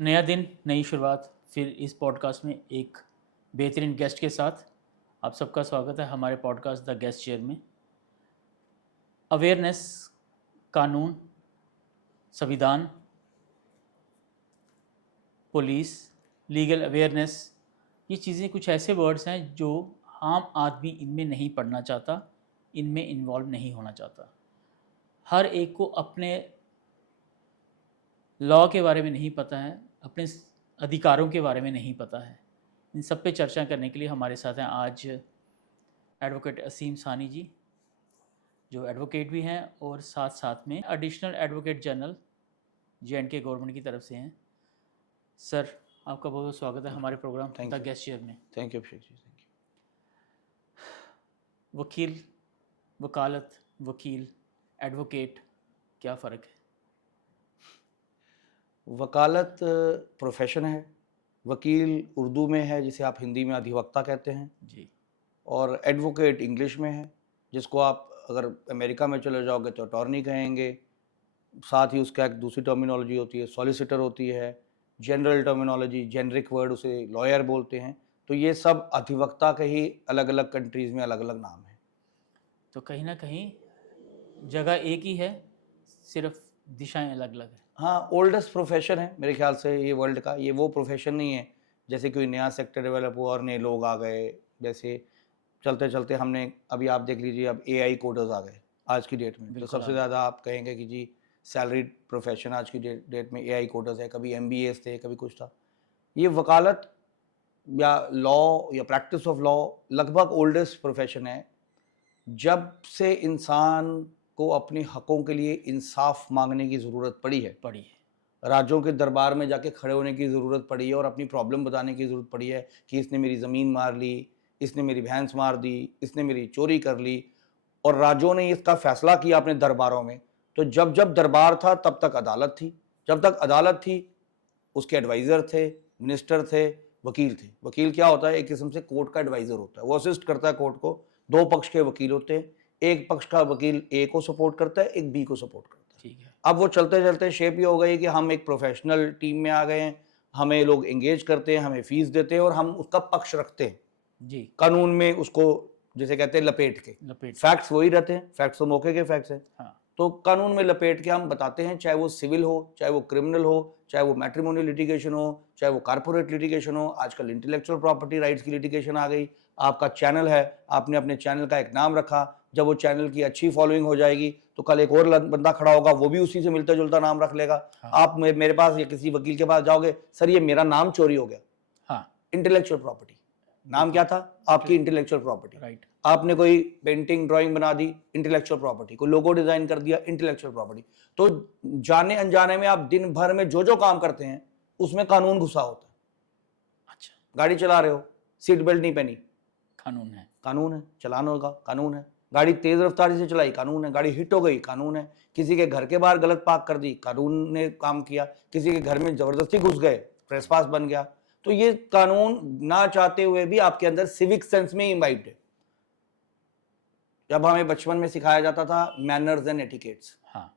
नया दिन, नई शुरुआत। फिर इस पॉडकास्ट में एक बेहतरीन गेस्ट के साथ आप सबका स्वागत है हमारे पॉडकास्ट द गेस्ट चेयर में। अवेयरनेस, कानून, संविधान, पुलिस, लीगल अवेयरनेस, ये चीज़ें कुछ ऐसे वर्ड्स हैं जो आम आदमी इनमें नहीं पढ़ना चाहता, इनमें इन्वॉल्व नहीं होना चाहता। हर एक को अपने लॉ के बारे में नहीं पता है, अपने अधिकारों के बारे में नहीं पता है। इन सब पे चर्चा करने के लिए हमारे साथ हैं आज एडवोकेट असीम सानी जी, जो एडवोकेट भी हैं और साथ साथ में additional advocate general J&K government की तरफ से हैं। सर, आपका बहुत बहुत स्वागत है हमारे प्रोग्राम द गेस्ट चेयर में। Thank you Abhishek ji, thank you. वकील, वकालत, वकील, एडवोकेट, क्या फ़र्क है? वकालत प्रोफेशन है, वकील उर्दू में है जिसे आप हिंदी में अधिवक्ता कहते हैं जी। और एडवोकेट इंग्लिश में है जिसको आप अगर अमेरिका में चले जाओगे तो अटॉर्नी कहेंगे। साथ ही उसका एक दूसरी टर्मिनोलॉजी होती है, सॉलिसिटर होती है, जनरल टर्मिनोलॉजी, जेनरिक वर्ड उसे लॉयर बोलते हैं। तो ये सब अधिवक्ता के ही अलग अलग कंट्रीज़ में अलग अलग नाम हैं। तो कहीं ना कहीं जगह एक ही है, सिर्फ दिशाएं अलग अलग है। हाँ, ओल्डेस्ट प्रोफेशन है मेरे ख्याल से ये वर्ल्ड का। ये वो प्रोफेशन नहीं है जैसे कोई नया सेक्टर डेवलप हुआ और नए लोग आ गए। जैसे चलते चलते हमने अभी आप देख लीजिए, अब AI कोडर्स आ गए आज की डेट में। तो बिल्कुल सबसे ज़्यादा आप कहेंगे कि जी सैलरीड प्रोफेशन आज की डेट में AI कोडर्स है। कभी MBAs थे, कभी कुछ था। ये वकालत या लॉ या प्रैक्टिस ऑफ लॉ लगभग ओल्डेस्ट प्रोफेशन है। जब से इंसान को अपने हकों के लिए इंसाफ मांगने की ज़रूरत पड़ी है, राज्यों के दरबार में जाके खड़े होने की ज़रूरत पड़ी है और अपनी प्रॉब्लम बताने की ज़रूरत पड़ी है कि इसने मेरी ज़मीन मार ली, इसने मेरी भैंस मार दी, इसने मेरी चोरी कर ली, और राज्यों ने इसका फैसला किया अपने दरबारों में। तो जब जब दरबार था तब तक अदालत थी, जब तक अदालत थी उसके एडवाइज़र थे, मिनिस्टर थे, वकील थे। वकील क्या होता है? एक किस्म से कोर्ट का एडवाइज़र होता है, वो असिस्ट करता है कोर्ट को। दो पक्ष के वकील होते हैं, एक पक्ष का वकील A को सपोर्ट करता है, एक B को सपोर्ट करता है। ठीक है। अब वो चलते चलते शेप ये हो गई कि हम एक प्रोफेशनल टीम में आ गए हैं, हमें लोग एंगेज करते हैं, हमें फीस देते हैं और हम उसका पक्ष रखते हैं जी। कानून में, उसको जैसे कहते हैं लपेट के। फैक्ट्स वही रहते हैं, फैक्ट्स तो मौके के फैक्ट्स हैं। हाँ। तो कानून में लपेट के हम बताते हैं, चाहे वो सिविल हो, चाहे वो क्रिमिनल हो, चाहे वो मैट्रिमोनियल लिटिगेशन हो, चाहे वो कारपोरेट लिटिगेशन हो। आजकल इंटेलेक्चुअल प्रॉपर्टी राइट्स की लिटिगेशन आ गई। आपका चैनल है, आपने अपने चैनल का एक नाम रखा, जब वो चैनल की अच्छी फॉलोइंग हो जाएगी तो कल एक और बंदा खड़ा होगा, वो भी उसी से मिलता जुलता नाम रख लेगा। हाँ। आप मेरे पास या किसी वकील के पास जाओगे, सर ये मेरा नाम चोरी हो गया। हाँ। इंटेलेक्चुअल प्रॉपर्टी, नाम क्या था? आपकी इंटेलेक्चुअल प्रॉपर्टी। राइट। आपने कोई पेंटिंग ड्राइंग बना दी, इंटेलेक्चुअल प्रॉपर्टी। कोई लोगो डिजाइन कर दिया, इंटेलेक्चुअल प्रॉपर्टी। तो जाने अनजाने में आप दिन भर में जो जो काम करते हैं उसमें कानून घुसा होता है। अच्छा। गाड़ी चला रहे हो, सीट बेल्ट नहीं पहनी, कानून है। कानून है। चलान होगा, कानून है। गाड़ी तेज रफ्तारी से चलाई, कानून है। गाड़ी हिट हो गई, कानून है। किसी के घर के बाहर गलत पार्क कर दी, कानून ने काम किया। किसी के घर में जबरदस्ती घुस गए, ट्रेसपास बन गया। तो ये कानून ना चाहते हुए भी आपके अंदर सिविक सेंस में इम्बाइब्ड है। जब हमें बचपन में सिखाया जाता था मैनर्स एंड एटिकेट्स, हाँ।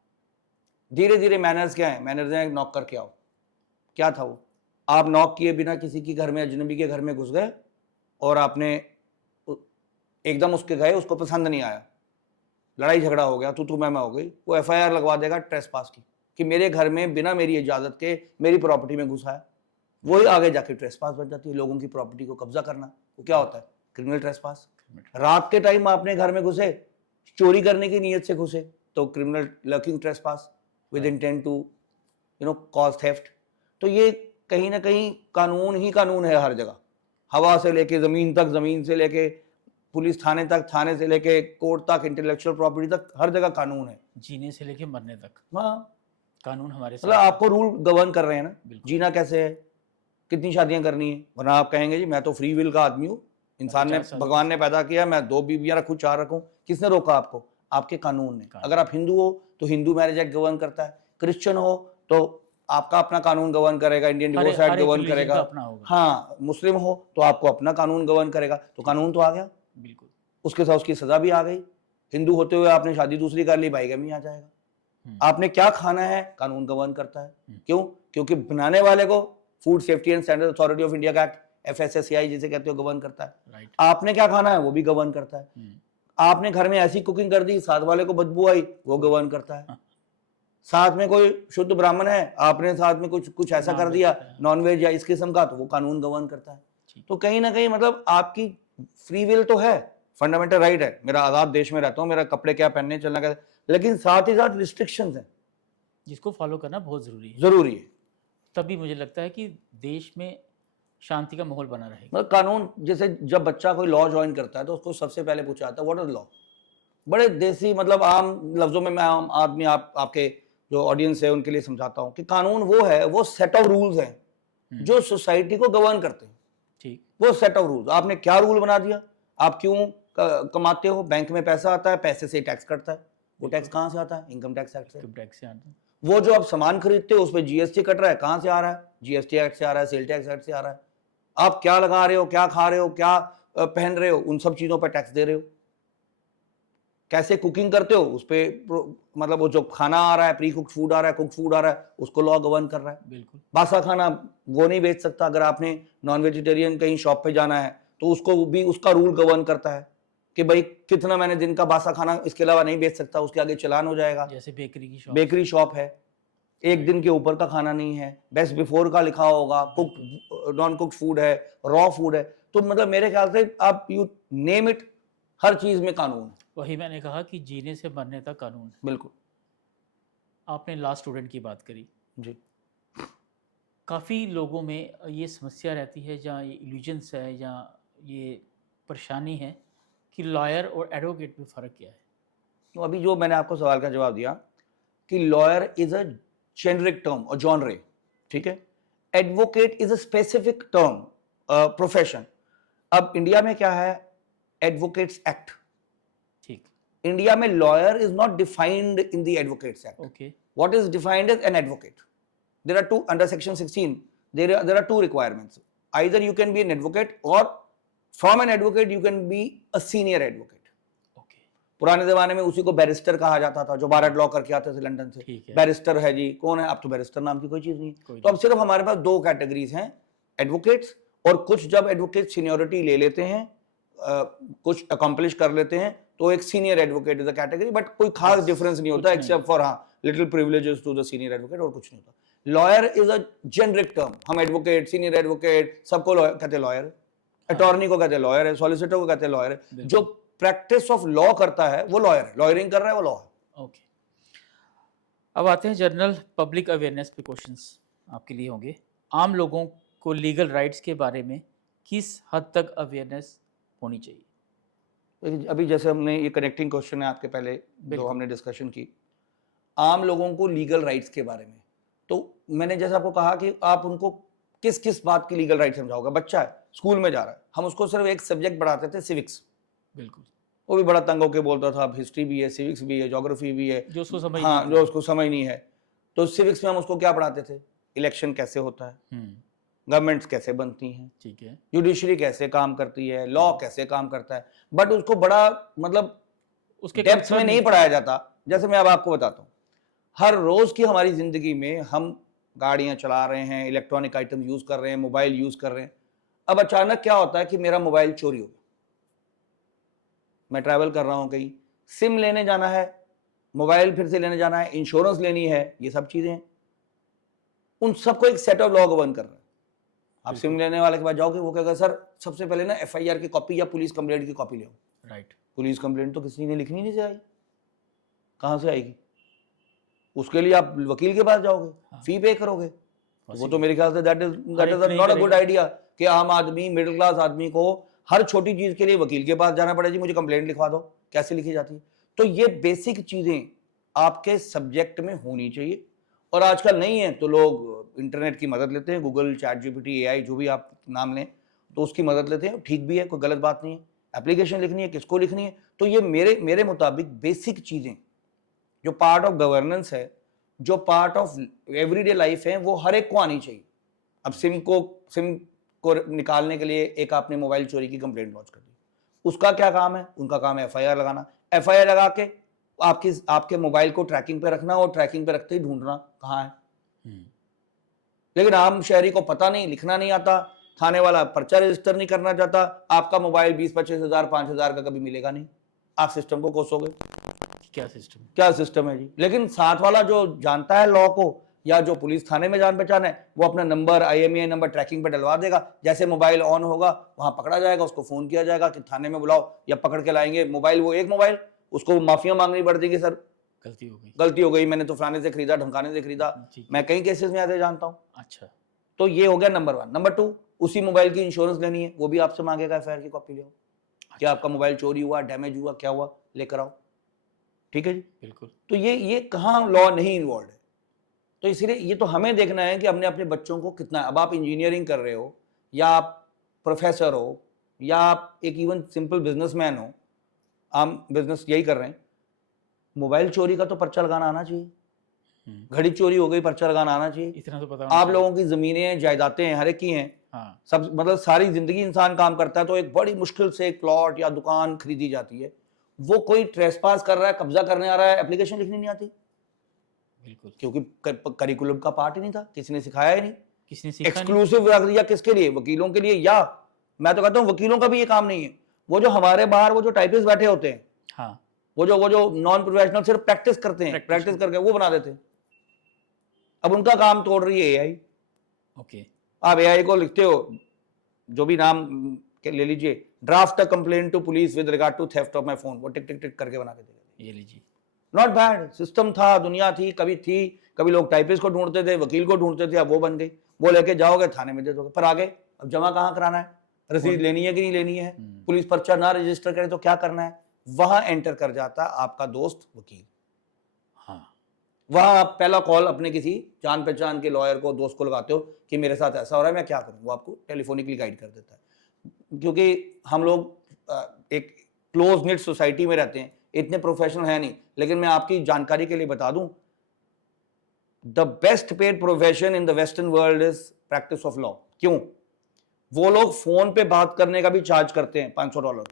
धीरे धीरे मैनर्स क्या है? मैनर्स है नॉक करके आओ। क्या था वो? आप नॉक किए बिना किसी के घर में, अजनबी के घर में घुस गए और आपने एकदम उसके गए, उसको पसंद नहीं आया, लड़ाई झगड़ा हो गया, तू मैं हो गई, वो FIR लगवा देगा ट्रेसपास की कि मेरे घर में बिना मेरी इजाजत के मेरी प्रॉपर्टी में घुसा है। वही आगे जाके ट्रेसपास बन जाती है, लोगों की प्रॉपर्टी को कब्जा करना। वो क्या होता है? Criminal trespass. रात के टाइम आपने घर में घुसे, चोरी करने की नीयत से घुसे, तो criminal lurking trespass with intent to cause theft. तो ये कहीं ना कहीं कानून ही कानून है हर जगह, हवा से लेके जमीन तक, जमीन से लेके पुलिस थाने तक, थाने से लेके कोर्ट तक, इंटेलेक्चुअल प्रॉपर्टी तक, हर जगह कानून है। जीने से लेके मरने तक हाँ, कानून हमारे साथ मतलब आपको रूल गवर्न कर रहे हैं ना। बिल्कुल। जीना कैसे है, कितनी शादियां करनी है, वरना आप कहेंगे जी मैं तो फ्री विल का आदमी हूँ, इंसान ने, भगवान ने पैदा किया, मैं 2 बीवियां रखूं, 4 रखूं। किसने रोका आपको? आपके कानून ने। अगर आप हिंदू हो तो हिंदू मैरिज एक्ट गवर्न करता है, क्रिश्चियन हो तो आपका अपना कानून गवर्न करेगा, इंडियन डिवोर्स एक्ट गवर्न करेगा। हाँ, मुस्लिम हो तो आपको अपना कानून गवर्न करेगा। तो कानून तो आ गया। बिल्कुल। उसके साथ उसकी सजा भी आ गई। हिंदू होते हुए आपने शादी दूसरी कर ली, बाइगैमी आ जाएगा। आपने क्या खाना है कानून गवर्न करता है। हम्म। क्यों? क्योंकि बनाने वाले को food safety and standard authority of India का एक्ट FSSAI जिसे कहते हो गवर्न करता है। राइट। आपने क्या खाना है वो भी गवर्न करता है। आपने घर में ऐसी कुकिंग कर दी साथ वाले को बदबू आई वो गवर्न करता है। साथ में कोई शुद्ध ब्राह्मण है आपने साथ में कुछ ऐसा कर दिया नॉनवेज या इस किस्म का तो वो कानून गवर्न करता है। तो कहीं ना कहीं मतलब आपकी फ्री विल तो है, फंडामेंटल राइट है, मेरा आजाद देश में रहता हूँ, मेरा कपड़े क्या पहनने चलना कैसे, लेकिन साथ ही साथ रिस्ट्रिक्शंस हैं जिसको फॉलो करना बहुत जरूरी है। तभी मुझे लगता है कि देश में शांति का माहौल बना रहेगा। मतलब कानून, जैसे जब बच्चा कोई लॉ ज्वाइन करता है तो उसको सबसे पहले पूछा जाता है व्हाट इज लॉ। बड़े देसी मतलब आम लफ्जों में मैं आम आदमी आपके जो ऑडियंस है उनके लिए समझाता हूँ कि कानून वो है, वो सेट ऑफ रूल्स हैं जो सोसाइटी को गवर्न करते हैं। ठीक, वो सेट ऑफ रूल्स। आपने क्या रूल बना दिया, आप क्यों कमाते हो, बैंक में पैसा आता है, पैसे से टैक्स कटता है, वो टैक्स कहाँ से आता है, इनकम टैक्स एक्ट से। आता है। वो जो आप सामान खरीदते हो उस पर GST कट रहा है, कहाँ से आ रहा है, GST एक्ट से आ रहा है, सेल टैक्स एक्ट से आ रहा है। आप क्या लगा रहे हो, क्या खा रहे हो, क्या पहन रहे हो, उन सब चीजों पर टैक्स दे रहे हो। कैसे कुकिंग करते हो उस पर, मतलब वो जो खाना आ रहा है, प्री कुक्ड फूड आ रहा है, कुक्ड फूड आ रहा है, उसको लॉ गवर्न कर रहा है। बिल्कुल। बासा खाना वो नहीं बेच सकता, अगर आपने नॉन वेजिटेरियन कहीं शॉप पे जाना है तो उसको भी उसका रूल गवर्न करता है कि भाई कितना मैंने दिन का बासा खाना इसके अलावा नहीं बेच सकता, उसके आगे चालान हो जाएगा। जैसे बेकरी शॉप है, एक दिन के ऊपर का खाना नहीं है, बेस्ट बिफोर का लिखा होगा, कुक नॉन कुक्ड फूड है, रॉ फूड है। तो मतलब मेरे ख्याल से आप यू नेम इट, हर चीज में कानून है। वही मैंने कहा कि जीने से मरने तक कानून है। बिल्कुल। आपने लॉ स्टूडेंट की बात करी जी, काफ़ी लोगों में ये समस्या रहती है, जहाँ ये इल्यूजन्स है, जहाँ ये परेशानी है कि लॉयर और एडवोकेट में फ़र्क क्या है। तो अभी जो मैंने आपको सवाल का जवाब दिया कि lawyer is a generic term और जॉनरे, ठीक है, advocate is a specific term, profession. अब इंडिया में क्या है, एडवोकेट्स एक्ट, ठीक, इंडिया में lawyer is not defined in the advocates act. Okay, what is defined as an advocate? There are two under section 16. There are two requirements. Either you can be an advocate or from an advocate you can be a senior advocate. Okay. पुराने जमाने में उसी को barrister कहा जाता था, जो बारह लॉ करके आते थे लंदन से। बैरिस्टर है जी, कौन है? अब तो बैरिस्टर नाम की कोई चीज नहीं। तो अब सिर्फ हमारे पास दो कैटेगरीज हैं, एडवोकेट्स और कुछ जब एडवोकेट सीनियोरिटी ले लेते हैं, कुछ अकम्प्लिश कर लेते हैं, तो एक senior advocate is a category, but कोई खास डिफरेंस नहीं होता एक्सेप्ट फॉर हाँ little privileges to the senior advocate, और कुछ नहीं होता। Lawyer is a generic term, हम एडवोकेट, सीनियर एडवोकेट सबको कहते हैं लॉयर, अटॉर्नी को कहते हैं लॉयर है, सॉलिसिटर को कहते हैं लॉयर है, जो प्रैक्टिस ऑफ लॉ करता है वो लॉयर है, लॉयरिंग कर रहा है वो लॉ है। ओके, अब आते हैं जनरल पब्लिक अवेयरनेस पे। क्वेश्चंस आपके लिए होंगे। आम लोगों को लीगल राइट्स के बारे में किस हद तक अवेयरनेस होनी चाहिए? अभी जैसे हमने ये कनेक्टिंग क्वेश्चन है आपके पहले जो हमने डिस्कशन की, आम लोगों को लीगल राइट्स के बारे में, तो मैंने जैसे आपको कहा कि आप उनको किस किस बात की लीगल राइट समझाओगे। बच्चा है, स्कूल में जा रहा है, हम उसको सिर्फ एक सब्जेक्ट पढ़ाते थे, सिविक्स। बिल्कुल, वो भी बड़ा तंग होकर बोलता था अब हिस्ट्री भी है, सिविक्स भी है, ज्योग्राफी भी है, जो उसको समझ हाँ जो उसको समझ नहीं है। तो सिविक्स में हम उसको क्या पढ़ाते थे? इलेक्शन कैसे होता है, गवर्नमेंट्स कैसे बनती हैं, ठीक है, जुडिशरी कैसे काम करती है, लॉ कैसे काम करता है, बट उसको बड़ा मतलब उसके डेप्थ में नहीं पढ़ाया जाता। जैसे मैं अब आपको बताता हूँ, हर रोज की हमारी जिंदगी में हम गाड़ियां चला रहे हैं, इलेक्ट्रॉनिक आइटम यूज कर रहे हैं, मोबाइल यूज कर रहे हैं। अब अचानक क्या होता है कि मेरा मोबाइल चोरी हो गया, मैं ट्रैवल कर रहा हूं, कहीं सिम लेने जाना है, मोबाइल फिर से लेने जाना है, इंश्योरेंस लेनी है, ये सब चीजें, उन सबको एक सेट ऑफ लॉ गवर्न कर रहा है। आप सिम लेने वाले के पास जाओगे, वो कहेगा सर सबसे पहले ना FIR की कॉपी या पुलिस कंप्लेंट की कॉपी ले आओ। राइट, पुलिस कंप्लेंट तो किसी ने लिखनी नहीं आई, कहां से आएगी? उसके लिए आप वकील के पास जाओगे, फी पे करोगे, वो तो मेरे ख्याल say that is not a good idea कि आम आदमी, मिडिल क्लास आदमी को हर छोटी चीज के लिए वकील के पास जाना पड़े, जी मुझे कंप्लेंट लिखवा दो, कैसे लिखी जाती है? तो ये बेसिक चीजें आपके सब्जेक्ट में होनी चाहिए, और आजकल नहीं है तो लोग इंटरनेट की मदद लेते हैं, गूगल, ChatGPT, AI जो भी आप नाम लें, तो उसकी मदद लेते हैं, ठीक भी है, कोई गलत बात नहीं है। एप्लीकेशन लिखनी है, किसको लिखनी है, तो ये मेरे मुताबिक बेसिक चीजें जो पार्ट ऑफ गवर्नेंस है, जो पार्ट ऑफ एवरीडे लाइफ है, वो हर एक को आनी चाहिए। अब सिम को निकालने के लिए एक आपने मोबाइल चोरी की कंप्लेंट लॉन्च कर दी, उसका क्या काम है? उनका काम है FIR लगाना, FIR लगा के आपके मोबाइल को ट्रैकिंग पे रखना और ट्रैकिंग पे रखते ही ढूंढना कहाँ है। हम्म, लेकिन आम शहरी को पता नहीं, लिखना नहीं आता, थाने वाला पर्चा रजिस्टर नहीं करना चाहता, आपका मोबाइल 20-25 हजार 5,000 का कभी मिलेगा नहीं, आप सिस्टम को कोसोगे। क्या सिस्टम। क्या सिस्टम है जी। लेकिन साथ वाला जो जानता है लॉ को, या जो पुलिस थाने में जान पहचान है, वो अपना नंबर, IMEI नंबर ट्रैकिंग पे डलवा देगा। जैसे मोबाइल ऑन होगा वहां पकड़ा जाएगा, उसको फोन किया जाएगा कि थाने में बुलाओ, या पकड़ के लाएंगे मोबाइल, वो एक मोबाइल, उसको माफिया मांगनी पड़ जाएगी, सर गलती हो गई। गलती हो गई, मैंने तो फलाने से खरीदा, ढमकाने से खरीदा। ठीक है। मैं कई केसेस में ऐसे जानता हूँ। अच्छा। तो ये हो गया नंबर 1। नंबर 2, उसी मोबाइल की इंश्योरेंस लेनी है, वो भी आपसे मांगेगा, FIR की कॉपी ले आओ, क्या आपका मोबाइल चोरी हुआ, डैमेज हुआ, क्या हुआ, लेकर आओ। ठीक है जी। बिल्कुल। तो ये कहाँ लॉ नहीं इन्वॉल्व है। तो इसीलिए ये तो हमें देखना है कि हमने अपने बच्चों को कितना, अब आप इंजीनियरिंग कर रहे हो, या आप प्रोफेसर हो, या आप एक इवन सिंपल बिजनेसमैन हो, आम बिजनेस यही कर रहे हैं, मोबाइल चोरी का तो पर्चा लगाना आना चाहिए। घड़ी चोरी हो गई, पर्चा लगाना आना चाहिए। इतना तो पता आप लोगों की जमीनें, जायदादें हर एक की हैं, हाँ। सब, मतलब सारी जिंदगी इंसान काम करता है, तो एक बड़ी मुश्किल से एक प्लॉट या दुकान खरीदी जाती है, वो कोई ट्रेसपास कर रहा है, कब्जा करने आ रहा है, एप्लीकेशन लिखनी नहीं आती, बिल्कुल। क्योंकि करिकुलम का पार्ट ही नहीं था, किसी ने सिखाया ही नहीं। किसने सीखा नहीं। एक्सक्लूसिव रख दिया किसके लिए, वकीलों के लिए, या मैं तो कहता हूँ वकीलों का भी ये काम नहीं है। वो जो हमारे बाहर वो जो टाइपिस्ट बैठे होते हैं, हाँ। वो जो नॉन प्रोफेशनल सिर्फ प्रैक्टिस करते हैं, प्रैक्टिस करके वो बना देते हैं। अब उनका काम तोड़ रही है AI। ओके। आप AI को लिखते हो, जो भी नाम ले लीजिए, draft a complaint to police with regard to theft of my phone, वो टिक टिक टिक करके बना के देगा। ये लीजिए। नॉट बैड, सिस्टम था, दुनिया थी, कभी लोग टाइपिस्ट को ढूंढते थे, वकील को ढूंढते थे, अब वो बन गई। वो लेके जाओगे थाने में दे दोगे, पर आगे अब जमा कहाँ कराना है, रसीद लेनी है कि नहीं लेनी है, पुलिस पर्चा ना रजिस्टर करे तो क्या करना है, वहां एंटर कर जाता आपका दोस्त वकील। हाँ। वहां आप पहला कॉल अपने किसी जान पहचान के लॉयर को, दोस्त को लगाते हो कि मेरे साथ ऐसा हो रहा है, मैं क्या करूं, वो आपको टेलीफोनिकली गाइड कर देता है। क्योंकि हम लोग एक क्लोज निट सोसाइटी में रहते हैं, इतने प्रोफेशनल है नहीं, लेकिन मैं आपकी जानकारी के लिए बता दूं, the best paid profession in the western world is practice of law. क्यों? वो लोग फोन पे बात करने का भी चार्ज करते हैं, $500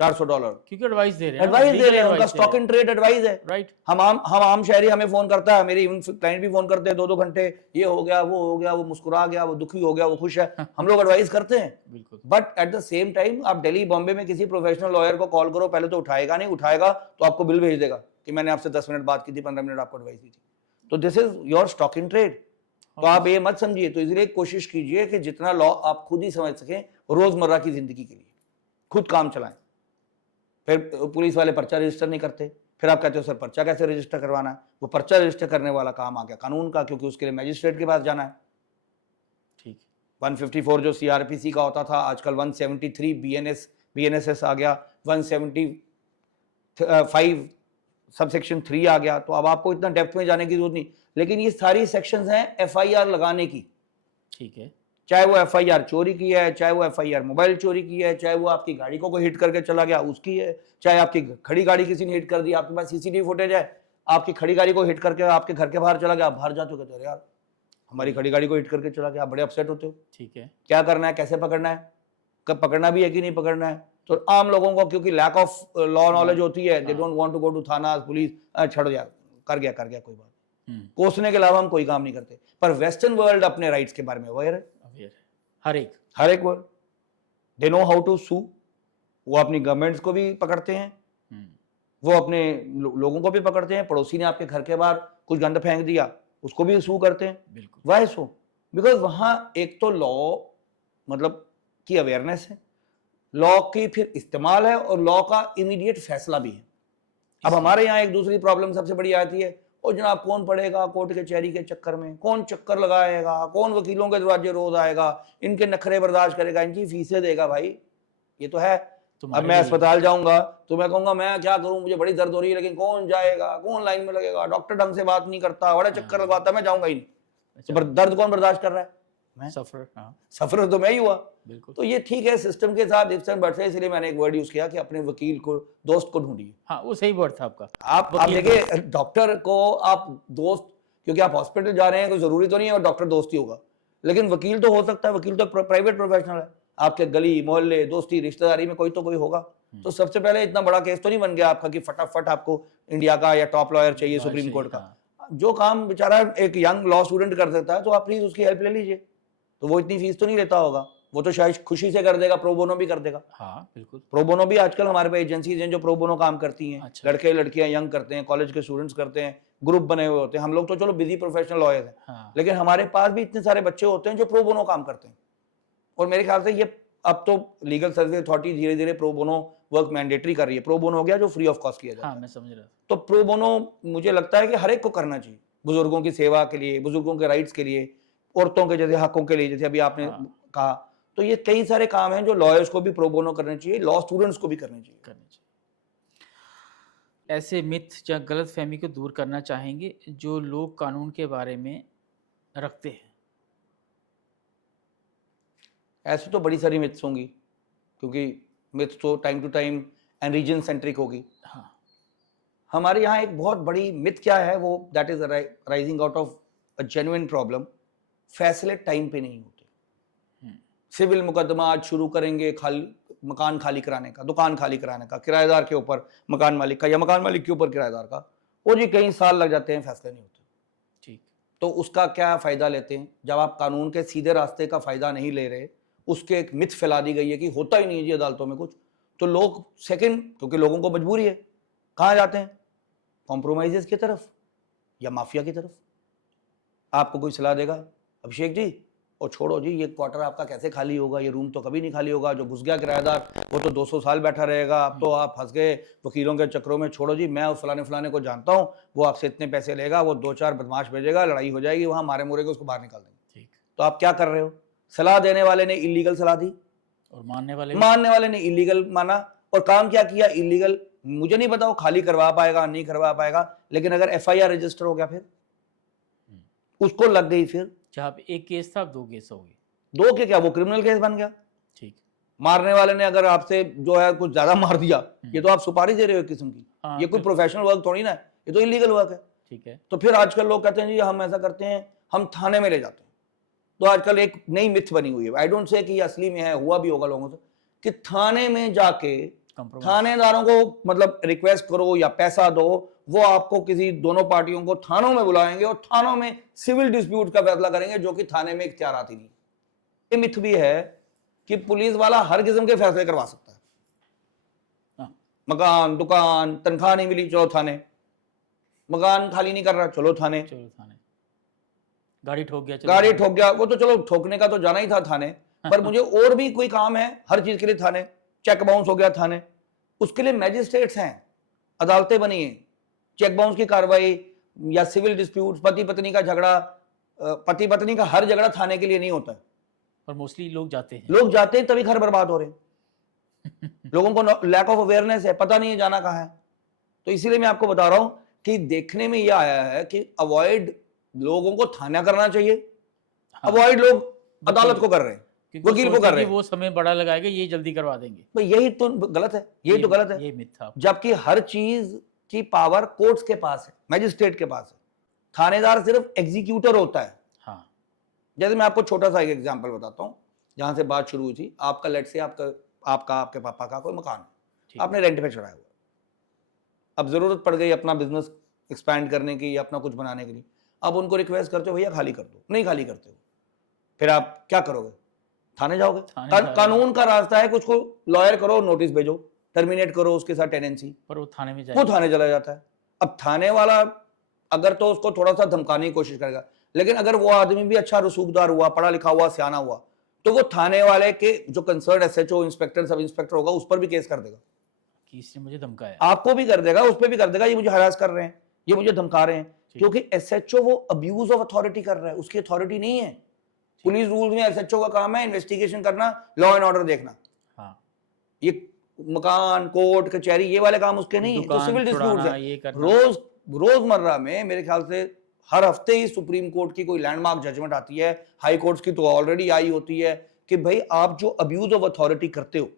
$400, क्योंकि एडवाइस दे रहे हैं। एडवाइस दे रहे हैं, उनका स्टॉक इन ट्रेड एडवाइस है। राइट। हम आम शहरी, हमें फोन करता है, मेरे इवन क्लाइंट भी फोन करते हैं 2-2 घंटे, ये हो गया, वो हो गया, वो मुस्कुरा गया, वो दुखी हो गया, वो खुश है, हम लोग एडवाइस करते हैं। बिल्कुल। But at the same time आप दिल्ली बॉम्बे में किसी प्रोफेशनल लॉयर को कॉल करो, पहले तो उठाएगा नहीं, उठाएगा तो आपको बिल भेज देगा कि मैंने आपसे 10 मिनट बात की थी, 15 मिनट आपको एडवाइस दी थी। तो this is your stock in trade. तो आप ये मत समझिए। तो इसलिए कोशिश कीजिए कि जितना लॉ आप खुद ही समझ सकें रोजमर्रा की जिंदगी के लिए, खुद काम चलाएं। फिर पुलिस वाले पर्चा रजिस्टर नहीं करते, फिर आप कहते हो सर पर्चा कैसे रजिस्टर करवाना है, वो पर्चा रजिस्टर करने वाला काम आ गया कानून का, क्योंकि उसके लिए मैजिस्ट्रेट के पास जाना है। ठीक। 154 जो CRPC का होता था, आजकल 173 BNSS आ गया, 175 सबसेक्शन 3 आ गया। तो अब आपको इतना डेप्थ में जाने की जरूरत नहीं, लेकिन ये सारी सेक्शंस हैं FIR लगाने की। ठीक है। चाहे वो FIR चोरी की है, चाहे वो FIR मोबाइल चोरी की है, चाहे वो आपकी गाड़ी को कोई हिट करके चला गया उसकी है, चाहे आपकी खड़ी गाड़ी किसी ने हिट कर दी, आपके पास CCTV फुटेज है, आपकी खड़ी गाड़ी को हिट करके आपके घर के बाहर चला गया, आप बाहर जाते हो, कहते हो यार हमारी खड़ी गाड़ी को हिट करके चला गया, आप बड़े अपसेट होते हो। ठीक है। क्या करना है, कैसे पकड़ना है, कब पकड़ना भी है कि नहीं पकड़ना है। तो आम लोगों को क्योंकि लैक ऑफ लॉ नॉलेज होती है, they don't want to go to थाना पुलिस, छड़ जा, कर गया कोई बात, कोसने के अलावा हम कोई काम नहीं करते। पर वेस्टर्न वर्ल्ड अपने राइट्स के बारे में अवेयर है, हर एक world, they know how to sue. वो अपनी गवर्नमेंट्स को भी पकड़ते हैं, वो अपने लोगों को भी पकड़ते हैं। पड़ोसी ने आपके घर के बाहर कुछ गंद फेंक दिया, उसको भी सू करते हैं। बिल्कुल। Y so? बिकॉज वहां एक तो लॉ मतलब की अवेयरनेस है, लॉ की फिर इस्तेमाल है, और लॉ का इमीडिएट फैसला भी है। अब हमारे यहाँ एक दूसरी प्रॉब्लम सबसे बड़ी आती है, और जनाब कौन पढ़ेगा कोर्ट कचहरी के चक्कर में, कौन चक्कर लगाएगा, कौन वकीलों के दरवाजे रोज आएगा, इनके नखरे बर्दाश्त करेगा, इनकी फीसें देगा। भाई ये तो है। अब मैं अस्पताल जाऊंगा तो मैं कहूंगा मैं क्या करूं, मुझे बड़ी दर्द हो रही है, लेकिन कौन जाएगा, कौन लाइन में लगेगा, डॉक्टर ढंग से बात नहीं करता, बड़ा चक्कर लगवाता, मैं जाऊंगा ही नहीं। तो दर्द कौन बर्दाश्त कर रहा है? मैं। सफर तो मैं ही हुआ। तो ये ठीक है, सिस्टम के साथ इफ्सन बैठे, इसलिए मैंने एक वर्ड यूज किया कि अपने वकील को, दोस्त को ढूंढिए। हाँ, वो सही वर्ड था आपका। आप देखिए, डॉक्टर को आप दोस्त, क्योंकि आप हॉस्पिटल जा रहे हैं, कोई जरूरी तो नहीं है और डॉक्टर दोस्त ही होगा, लेकिन वकील तो हो सकता है। वकील तो प्राइवेट प्रोफेशनल है, आपके गली मोहल्ले दोस्ती रिश्तेदारी में कोई तो कोई होगा। तो सबसे पहले इतना बड़ा केस तो नहीं बन गया आपका कि फटाफट आपको इंडिया का या टॉप लॉयर चाहिए लॉयर सुप्रीम कोर्ट चाहिए, का। जो काम बेचारा एक यंग लॉ स्टूडेंट कर सकता है तो आप प्लीज उसकी हेल्प ले लीजिए, तो वो इतनी फीस तो नहीं लेता होगा, वो तो शायद खुशी से कर देगा, प्रो बोनो भी कर देगा। हाँ बिल्कुल। प्रो बोनो भी आजकल हमारे पास एजेंसीज हैं जो प्रो बोनो काम करती हैं। अच्छा। लड़के लड़कियां यंग करते हैं, कॉलेज के स्टूडेंट्स करते हैं, ग्रुप बने हुए होते हैं। हम लोग तो चलो बिजी प्रोफेशनल लॉयर्स हैं, हाँ लेकिन हमारे पास भी इतने सारे बच्चे होते हैं जो प्रो बोनो काम करते हैं। और मेरे ख्याल से ये अब तो लीगल सर्विस अथॉरिटी धीरे धीरे प्रो बोनो वर्क मैंडेटरी कर रही है। प्रो बोनो हो गया जो फ्री ऑफ कॉस्ट किया जाता हाँ है। मैं समझ रहा था। तो प्रो बोनो मुझे लगता है कि हर एक को करना चाहिए, बुजुर्गों की सेवा के लिए, बुजुर्गों के राइट्स के लिए, औरतों के जैसे हकों के लिए, जैसे अभी आपने हाँ। कहा। तो ये कई सारे काम हैं जो लॉयर्स को भी प्रो बोनो करने चाहिए, लॉ स्टूडेंट्स को भी करने चाहिए। करनी चाहिए। ऐसे मिथ या गलत फहमी को दूर करना चाहेंगे जो लोग कानून के बारे में रखते हैं। ऐसे तो बड़ी सारी मिथ्स होंगी, क्योंकि मिथ्स तो time to time and region centric होगी। हाँ हमारे यहाँ एक बहुत बड़ी मिथ क्या है, वो that is rising out of a genuine problem. फैसले टाइम पे नहीं होते। सिविल मुकदमा आज शुरू करेंगे खाली मकान खाली कराने का, दुकान खाली कराने का, किराएदार के ऊपर मकान मालिक का या मकान मालिक के ऊपर किराएदार का, वो जी कई साल लग जाते हैं, फैसले नहीं होते। ठीक। तो उसका क्या फायदा लेते हैं जब आप कानून के सीधे रास्ते का फायदा नहीं ले रहे। उसके एक मिथ फैला दी गई है कि होता ही नहीं है जी अदालतों में कुछ, तो लोग सेकंड, क्योंकि लोगों को मजबूरी है, कहाँ जाते हैं, कॉम्प्रोमाइजेस की तरफ या माफिया की तरफ। आपको कोई सलाह देगा, अभिषेक जी और छोड़ो जी, ये क्वार्टर आपका कैसे खाली होगा, ये रूम तो कभी नहीं खाली होगा, जो घुस गया किराएदार वो तो 200 साल बैठा रहेगा, अब तो आप फंस गए वकीलों के चक्रों में, छोड़ो जी, मैं उस फलाने फलाने को जानता हूँ, वो आपसे इतने पैसे लेगा, वो 2-4 बदमाश भेजेगा, लड़ाई हो जाएगी, वहां मारे मुरे के उसको बाहर निकाल देंगे। ठीक। तो आप क्या कर रहे हो, सलाह देने वाले ने इलीगल सलाह दी और मानने वाले ने इलीगल माना, और काम क्या किया, इलीगल। मुझे नहीं पता वो खाली करवा पाएगा नहीं करवा पाएगा, लेकिन अगर एफआईआर रजिस्टर हो गया फिर उसको लग गई, फिर जहाँ पे एक केस था अब 2 केस हो गए। दो के क्या, वो क्रिमिनल केस बन गया। ठीक। मारने वाले ने अगर आपसे जो है कुछ ज्यादा मार दिया, ये तो आप सुपारी दे रहे हो एक किस्म की, हाँ, ये कोई प्रोफेशनल वर्क थोड़ी ना है, ये तो इलीगल वर्क है। ठीक है। तो फिर आजकल लोग कहते हैं जी हम ऐसा करते हैं, हम थाने में ले जाते हैं। तो आजकल एक नई मिथ बनी हुई है, आई डोंट से कि ये असली में है, हुआ भी होगा लोगों से, कि थाने में जाके थानेदारों को मतलब रिक्वेस्ट करो या पैसा दो, वो आपको किसी दोनों पार्टियों को थानों में बुलाएंगे और थानों में सिविल डिस्प्यूट का फैसला करेंगे, जो कि थाने में इख्तियारात ही नहीं। ये मिथ भी है कि पुलिस वाला हर किस्म के फैसले करवा सकता है। हाँ। मकान दुकान, तनख्वाह नहीं मिली, चलो थाने, मकान खाली नहीं कर रहा, चलो थाने, गाड़ी ठोक गया, गाड़ी ठोक गया, वो तो चलो ठोकने का तो जाना ही था थाने, पर मुझे और भी कोई काम है, हर चीज के लिए थाने, चेक बाउंस हो गया थाने, उसके लिए मैजिस्ट्रेट्स हैं, अदालतें बनी हैं। चेक बाउंस की कार्रवाई या सिविल डिस्प्यूट, पति पत्नी का झगड़ा, पति पत्नी का हर झगड़ा थाने के लिए नहीं होता है, पर मोस्टली लोग जाते हैं तभी घर बर्बाद हो रहे हैं। लोगों को लैक ऑफ अवेयरनेस है, पता नहीं है जाना कहाँ है। तो इसीलिए मैं आपको बता रहा हूं कि देखने में यह आया है कि अवॉइड लोगों को थाना करना चाहिए, अवॉइड लोग अदालत को कर रहे हैं, वकील को कर रहे हैं, वो समय बड़ा लगाएगा, ये जल्दी करवा देंगे। तो यही तो गलत है, यही तो गलत है। ये मिथ था। जबकि हर चीज की पावर कोर्ट्स के पास है, मैजिस्ट्रेट के पास है, थानेदार सिर्फ एग्जीक्यूटर होता है। हाँ। जैसे मैं आपको छोटा सा एक एग्जांपल बताता हूँ, जहां से बात शुरू हुई थी। आपका लेट से आपका आपके पापा का कोई मकान है, आपने रेंट पे चढ़ाया हुआ, अब जरूरत पड़ गई अपना बिजनेस एक्सपैंड करने की या अपना कुछ बनाने के लिए, आप उनको रिक्वेस्ट करते हो भैया खाली कर दो, नहीं खाली करते हो, फिर आप क्या करोगे, थाने जाओगे। कानून का रास्ता है, कुछ को लॉयर करो, नोटिस भेजो, टर्मिनेट करो उसके साथ टेनेंसी, पर वो थाने में वो थाने चला जाता है। अब थाने वाला अगर तो उसको थोड़ा सा धमकाने की कोशिश करेगा, लेकिन अगर वो आदमी भी अच्छा रसूखदार हुआ, पढ़ा लिखा हुआ, सियाना हुआ, तो वो थाने वाले के जो concern SHO, inspector, sub inspector होगा, उस पर भी केस कर देगा कि इसने मुझे धमकाया, आपको भी कर देगा, उस पर भी कर देगा, ये मुझे हरास कर रहे हैं, ये मुझे धमका रहे हैं, क्योंकि एसएचओ वो अब्यूज ऑफ अथॉरिटी कर रहा है, उसकी अथॉरिटी नहीं है। पुलिस रूल में एसएचओ का काम है इन्वेस्टिगेशन करना, लॉ एंड ऑर्डर देखना। हाँ। ये मकान, कोर्ट, कचहरी, ये वाले काम उसके नहीं है, तो सिविल डिस्प्यूट है। रोजमर्रा में मेरे ख्याल से हर हफ्ते ही सुप्रीम कोर्ट की कोई लैंडमार्क जजमेंट आती है, हाई कोर्ट की तो ऑलरेडी आई होती है, कि भाई आप जो अब्यूज ऑफ अथॉरिटी करते हो,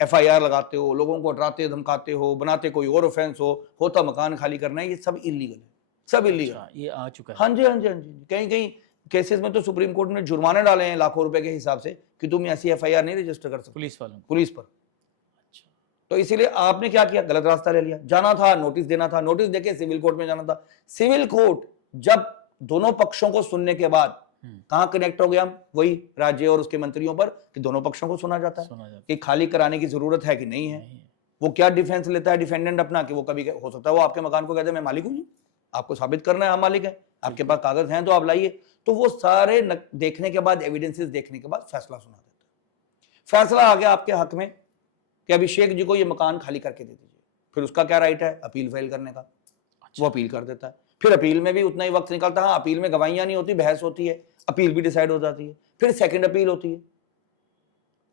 एफआईआर लगाते हो, लोगों को डराते धमकाते हो, बनाते कोई और ऑफेंस हो, होता मकान खाली करना है, ये सब इलीगल है, सब इलीगल। ये आ चुका है। हाँ जी, हाँ जी, हाँ जी। कहीं कहीं केसेस में तो सुप्रीम कोर्ट ने जुर्माने डाले हैं लाखों रुपए के हिसाब से कि तुम ऐसी एफआईआर नहीं रजिस्टर कर सकते पुलिस वालों, पुलिस पर। अच्छा। तो इसीलिए आपने क्या किया, गलत रास्ता ले लिया। जाना था, नोटिस देना था, नोटिस देके सिविल कोर्ट में जाना था। सिविल कोर्ट जब दोनों पक्षों को सुनने के बाद कहां कनेक्ट हो गया हम, वही राज्य और उसके मंत्रियों पर, कि दोनों पक्षों को सुना जाता है कि खाली कराने की जरूरत है कि नहीं है। वो क्या डिफेंस लेता है डिफेंडेंट अपना, कि वो कभी हो सकता है वो आपके मकान को कहते हैं मैं मालिक हूं जी, आपको साबित करना है हम मालिक है, आपके पास कागज हैं तो आप लाइए। तो वो सारे देखने के बाद, एविडेंसेस देखने के बाद फैसला सुना देता है। फैसला आ गया आपके हक में कि अभिषेक जी को ये मकान खाली करके दे दीजिए। फिर उसका क्या राइट है, अपील फाइल करने का। वो अपील कर देता है। फिर अपील में भी उतना ही वक्त निकलता है। हाँ, अपील में गवाहियां नहीं होती, बहस होती है, अपील भी डिसाइड हो जाती है। फिर सेकंड अपील होती है।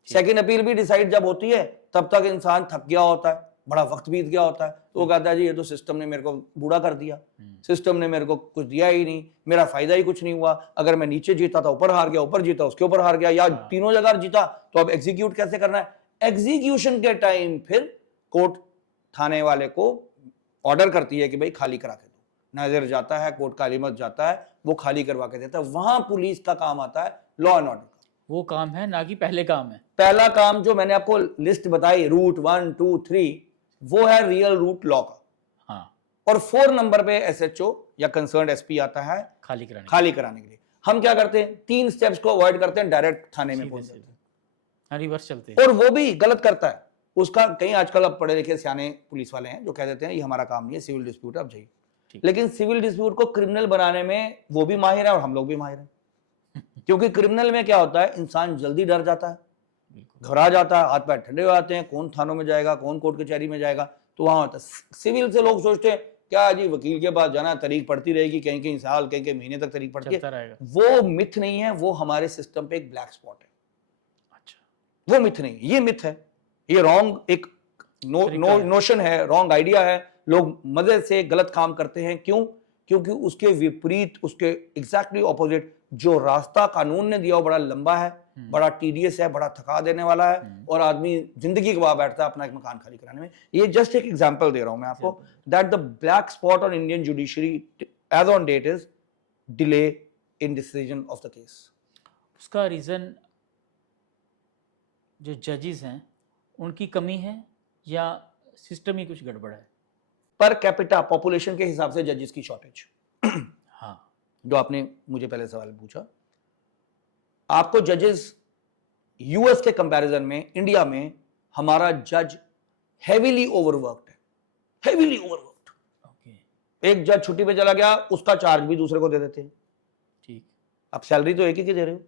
सेकंड अपील भी डिसाइड जब होती है तब तक इंसान थक गया होता है, बड़ा वक्त बीत गया होता है। तो वो कहता है जी ये तो सिस्टम ने मेरे को बूढ़ा कर दिया, सिस्टम ने मेरे को कुछ दिया ही नहीं, मेरा फायदा ही कुछ नहीं हुआ। अगर मैं नीचे जीता था ऊपर हार गया, ऊपर जीता उसके ऊपर हार गया, या तीनों जगह जीता, तो अब एग्जीक्यूट कैसे करना है। एग्जीक्यूशन के टाइम फिर कोर्ट थाने वाले को ऑर्डर करती है कि भाई खाली करा के दो। नाजिर जाता है, कोर्ट का अलीमत जाता है, वो खाली करवा के देता है। वहां पुलिस का काम आता है लॉ एंड ऑर्डर। वो काम है ना कि पहले काम है। पहला काम जो मैंने आपको लिस्ट बताई, रूट 1 2 3, वो है रियल रूट लॉ का। हाँ। और 4 नंबर पे एसएचओ या कंसर्न्ड एसपी आता है खाली कराने के लिए। हम क्या करते हैं, 3 स्टेप्स को अवॉइड करते हैं, डायरेक्ट थाने में पहुंच जाते हैं, रिवर्स चलते हैं। और वो भी गलत करता है उसका। कई आजकल अब पढ़े लिखे सियाने पुलिस वाले हैं जो कह देते हैं ये हमारा काम नहीं है, सिविल डिस्प्यूट है, अब जाइए। लेकिन सिविल डिस्प्यूट को क्रिमिनल बनाने में वो भी माहिर है और हम लोग भी माहिर हैं। क्योंकि क्रिमिनल में क्या होता है, इंसान जल्दी डर जाता है, घबरा जाता है, हाथ पैर ठंडे हो जाते हैं, कौन थानों में जाएगा, कौन कोर्ट कचहरी में जाएगा, तो वहां होता है। सिविल से लोग सोचते हैं क्या जी वकील के पास जाना, तारीख पड़ती रहेगी, कहीं कहीं साल कहीं कहीं महीने तक तारीख पड़ती है। वो मिथ नहीं है, वो हमारे सिस्टम पे एक ब्लैक स्पॉट है। अच्छा, वो मिथ नहीं, ये मिथ है, ये रॉन्ग एक नोशन है, रॉन्ग आइडिया है। लोग मजे से गलत काम करते हैं। क्यों? क्योंकि उसके विपरीत, उसके एग्जैक्टली ऑपोजिट जो रास्ता कानून ने दिया वो बड़ा लंबा है, बड़ा टीडियस है, बड़ा थका देने वाला है, और आदमी जिंदगी गवा बैठता है अपना एक मकान खाली कराने में। ये जस्ट एक एग्जांपल दे रहा हूं मैं आपको, that the black spot on Indian judiciary as on date is delay in decision of the case. उसका रीजन जो जजेस हैं उनकी कमी है या सिस्टम ही कुछ गड़बड़ है? पर कैपिटा पॉपुलेशन के हिसाब से जजेस की शॉर्टेज। हाँ, जो आपने मुझे पहले सवाल पूछा, आपको जजेस यूएस के कंपैरिजन में इंडिया में हमारा जज हेवीली ओवरवर्क्ड है, हेवीली ओवरवर्क्ड। एक जज छुट्टी पे चला गया, उसका चार्ज भी दूसरे को दे देते हैं। ठीक, अब सैलरी तो एक ही की दे रहे हो,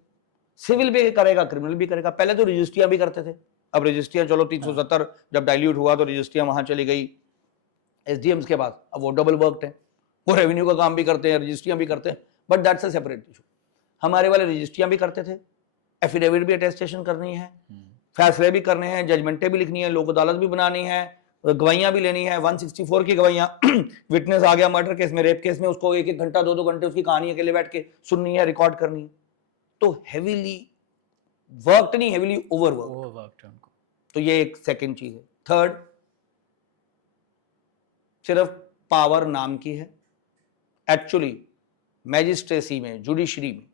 सिविल भी करेगा, क्रिमिनल भी करेगा। पहले तो रजिस्ट्रियां भी करते थे, अब रजिस्ट्रियां चलो 370 जब डाइल्यूट हुआ तो रजिस्ट्रियां वहां चली गई एसडीएम्स के पास। अब वो डबल वर्क्ड है, वो रेवेन्यू का काम भी करते हैं, रजिस्ट्रियां भी करते हैं, but that's a separate issue. हमारे वाले रजिस्ट्रियां भी करते थे, एफिडेविट भी अटेस्टेशन करनी है, फैसले भी करने हैं, जजमेंटें भी लिखनी है, लोक अदालत भी बनानी है, गवाहियां भी लेनी है। 164 की गवाहियां विटनेस आ गया मर्डर केस में, रेप केस में, उसको 1-1 घंटा 2-2 घंटे उसकी कहानी अकेले बैठ के सुननी है, रिकॉर्ड करनी है। तो हेवीली वर्क्ड नहीं, हेवीली ओवरवर्क्ड। तो ये एक सेकंड चीज है। थर्ड, सिर्फ पावर नाम की है। एक्चुअली मैजिस्ट्रेसी में, जुडिशरी में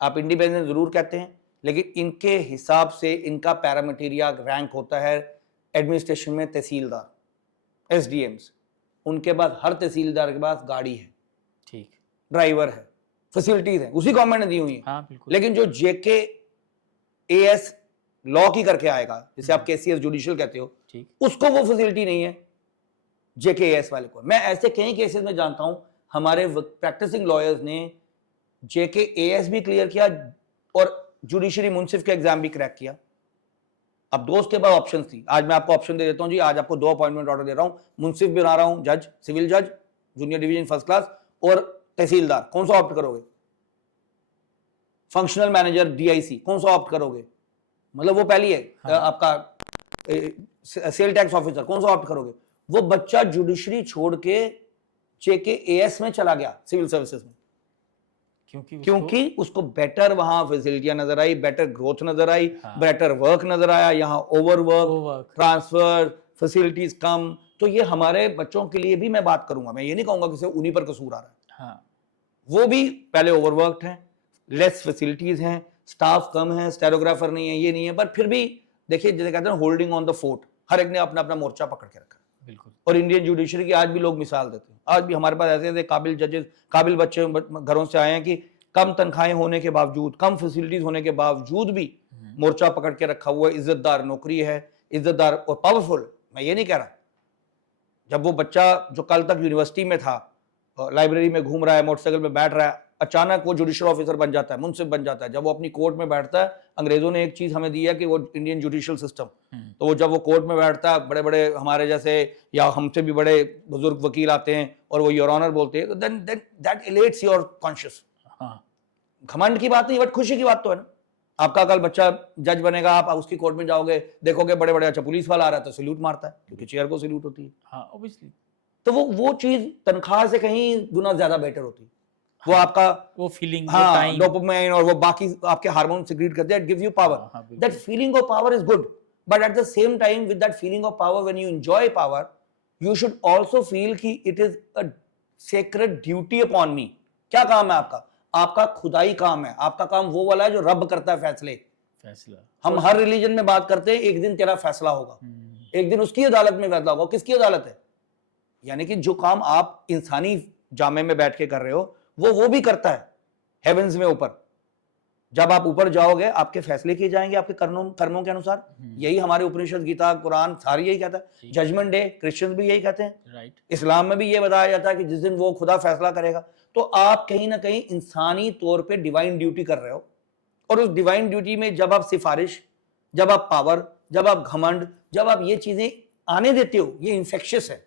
आप इंडिपेंडेंट जरूर कहते हैं, लेकिन इनके हिसाब से इनका पैरामीटेरिया रैंक होता है एडमिनिस्ट्रेशन में तहसीलदार, एसडीएम्स। उनके बाद हर तहसीलदार के पास गाड़ी है, ठीक, ड्राइवर है, फैसिलिटीज है, उसी गवर्नमेंट ने दी हुई है। हाँ, बिल्कुल। लेकिन जो जेके एएस लॉ की करके आएगा, जिसे आप केसीएस जुडिशियल कहते हो, ठीक, उसको वो फैसिलिटी नहीं है जेके एएस वाले को। मैं ऐसे कई केसेस में जानता हूं, हमारे प्रैक्टिसिंग लॉयर्स ने जेके एएस भी क्लियर किया और जुडिशरी मुंसिफ के एग्जाम भी क्रैक किया। अब दोस्त के पास ऑप्शन थी, आज मैं आपको ऑप्शन दे देता हूं जी, आज आपको 2 अपॉइंटमेंट ऑर्डर दे रहा हूं, मुंसिफ भी बना रहा हूं, जज, सिविल जज, जूनियर डिवीजन फर्स्ट क्लास, और तहसीलदार, कौन सा ऑप्ट करोगे? फंक्शनल मैनेजर डीआईसी, कौन सा ऑप्ट करोगे? मतलब वो पहली है। हाँ। आपका सेल टैक्स ऑफिसर, कौन सा ऑप्ट करोगे? वो बच्चा जुडिशरी छोड़ के जेके एएस में चला गया, सिविल सर्विसेज में, क्योंकि उसको बेटर वहां फैसिलिटियां नजर आई, बेटर ग्रोथ नजर आई, हाँ, बेटर वर्क नजर आया। यहाँ ओवरवर्क, ट्रांसफर, फैसिलिटीज कम। तो ये हमारे बच्चों के लिए भी मैं बात करूंगा, मैं ये नहीं कहूंगा कि उन्हीं पर कसूर आ रहा है। हाँ, वो भी पहले ओवरवर्क्ड हैं, लेस फैसिलिटीज हैं, स्टाफ कम है, स्टेनोग्राफर नहीं है, ये नहीं है, पर फिर भी देखिए जैसे कहते हैं होल्डिंग ऑन द फोर्ट, हर एक ने अपना अपना मोर्चा पकड़ के रखा। बिल्कुल। और इंडियन जुडिशरी की आज भी लोग मिसाल देते हैं, आज भी हमारे पास ऐसे ऐसे काबिल जजेस, काबिल बच्चे घरों से आए हैं कि कम तनख्वाहें होने के बावजूद, कम फैसिलिटीज होने के बावजूद भी मोर्चा पकड़ के रखा हुआ है। इज्जतदार नौकरी है, इज्जतदार और पावरफुल। मैं ये नहीं कह रहा, जब वो बच्चा जो कल तक यूनिवर्सिटी में था, लाइब्रेरी में घूम रहा है, मोटरसाइकिल पे बैठ रहा है, अचानक वो जुडिशियल ऑफिसर बन जाता है, मुंसिफ बन जाता है। जब वो अपनी कोर्ट में बैठता है, अंग्रेजों ने एक चीज हमें दी है कि वो इंडियन जुडिशियल सिस्टम, तो वो जब वो कोर्ट में बैठता है, बड़े बड़े हमारे जैसे या हमसे भी बड़े बुजुर्ग वकील आते हैं और वो योर ऑनर बोलते हैं, तो देन दैट इलेट्स योर कॉन्शियस। घमंड की बात नहीं, बट खुशी की बात तो है ना। आपका कल बच्चा जज बनेगा, आप उसकी कोर्ट में जाओगे, देखोगे बड़े बड़े, अच्छा पुलिस वाला आ रहा है तो सैल्यूट मारता है, क्योंकि चेयर को सैल्यूट होती है। हाँ, ऑब्वियसली। तो वो चीज तनख्वाह से कहीं गुना ज्यादा बेटर होती है। वो आपका वो फीलिंग, हाँ, टाइम, डोपामाइन और वो बाकी आपके हार्मोन सिक्रीट करते हैं, it gives you power. That feeling of power is good, but at the same time with that feeling of power, when you enjoy power, you should also feel कि it is a sacred duty upon me. क्या काम है आपका? आपका खुदाई काम है। आपका काम वो वाला है जो रब करता है फैसला। हम हर रिलीजन में बात करते हैं, एक दिन तेरा फैसला होगा, एक दिन उसकी अदालत में फैसला होगा। किसकी अदालत है? यानी कि जो काम आप इंसानी जामे में बैठ के कर रहे हो, वो भी करता है हेवेंस में ऊपर। जब आप ऊपर जाओगे, आपके फैसले किए जाएंगे आपके कर्मों के अनुसार। यही हमारे उपनिषद, गीता, कुरान सारी यही कहता है। जजमेंट डे क्रिश्चियंस भी यही कहते हैं, राइट। इस्लाम में भी ये बताया जाता है कि जिस दिन वो खुदा फैसला करेगा। तो आप कहीं ना कहीं इंसानी तौर पे डिवाइन ड्यूटी कर रहे हो, और उस डिवाइन ड्यूटी में जब आप सिफारिश, जब आप पावर, जब आप घमंड, जब आप ये चीजें आने देते हो, ये इंफेक्शियस है।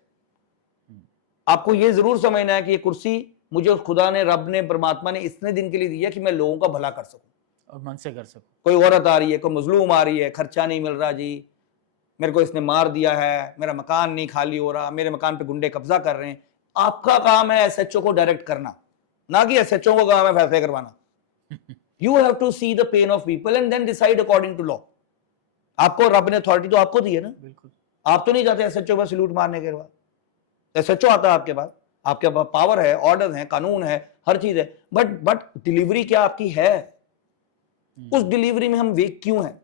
आपको ये जरूर समझना है कि ये कुर्सी मुझे उस खुदा ने, रब ने, परमात्मा ने इतने दिन के लिए दी है कि मैं लोगों का भला कर सकूं और मन से कर सकूं। कोई औरत आ रही है, कोई मजलूम आ रही है, खर्चा नहीं मिल रहा जी, मेरे को इसने मार दिया है, मेरा मकान नहीं खाली हो रहा, मेरे मकान पे गुंडे कब्जा कर रहे हैं। आपका काम है एसएचओ को डायरेक्ट करना, ना कि एसएचओ को काम है फैसले करवाना। You have to see the pain of people and then decide according to law. आपको रब ने अथॉरिटी तो आपको दी है ना। बिल्कुल। आप तो नहीं जाते एसएचओ पर सैल्यूट मारने के बाद। एसएचओ आता है आपके पास, आपके पास पावर है, ऑर्डर है, कानून है, हर चीज है, बट डिलीवरी क्या आपकी है? उस डिलीवरी में हम वीक क्यों हैं?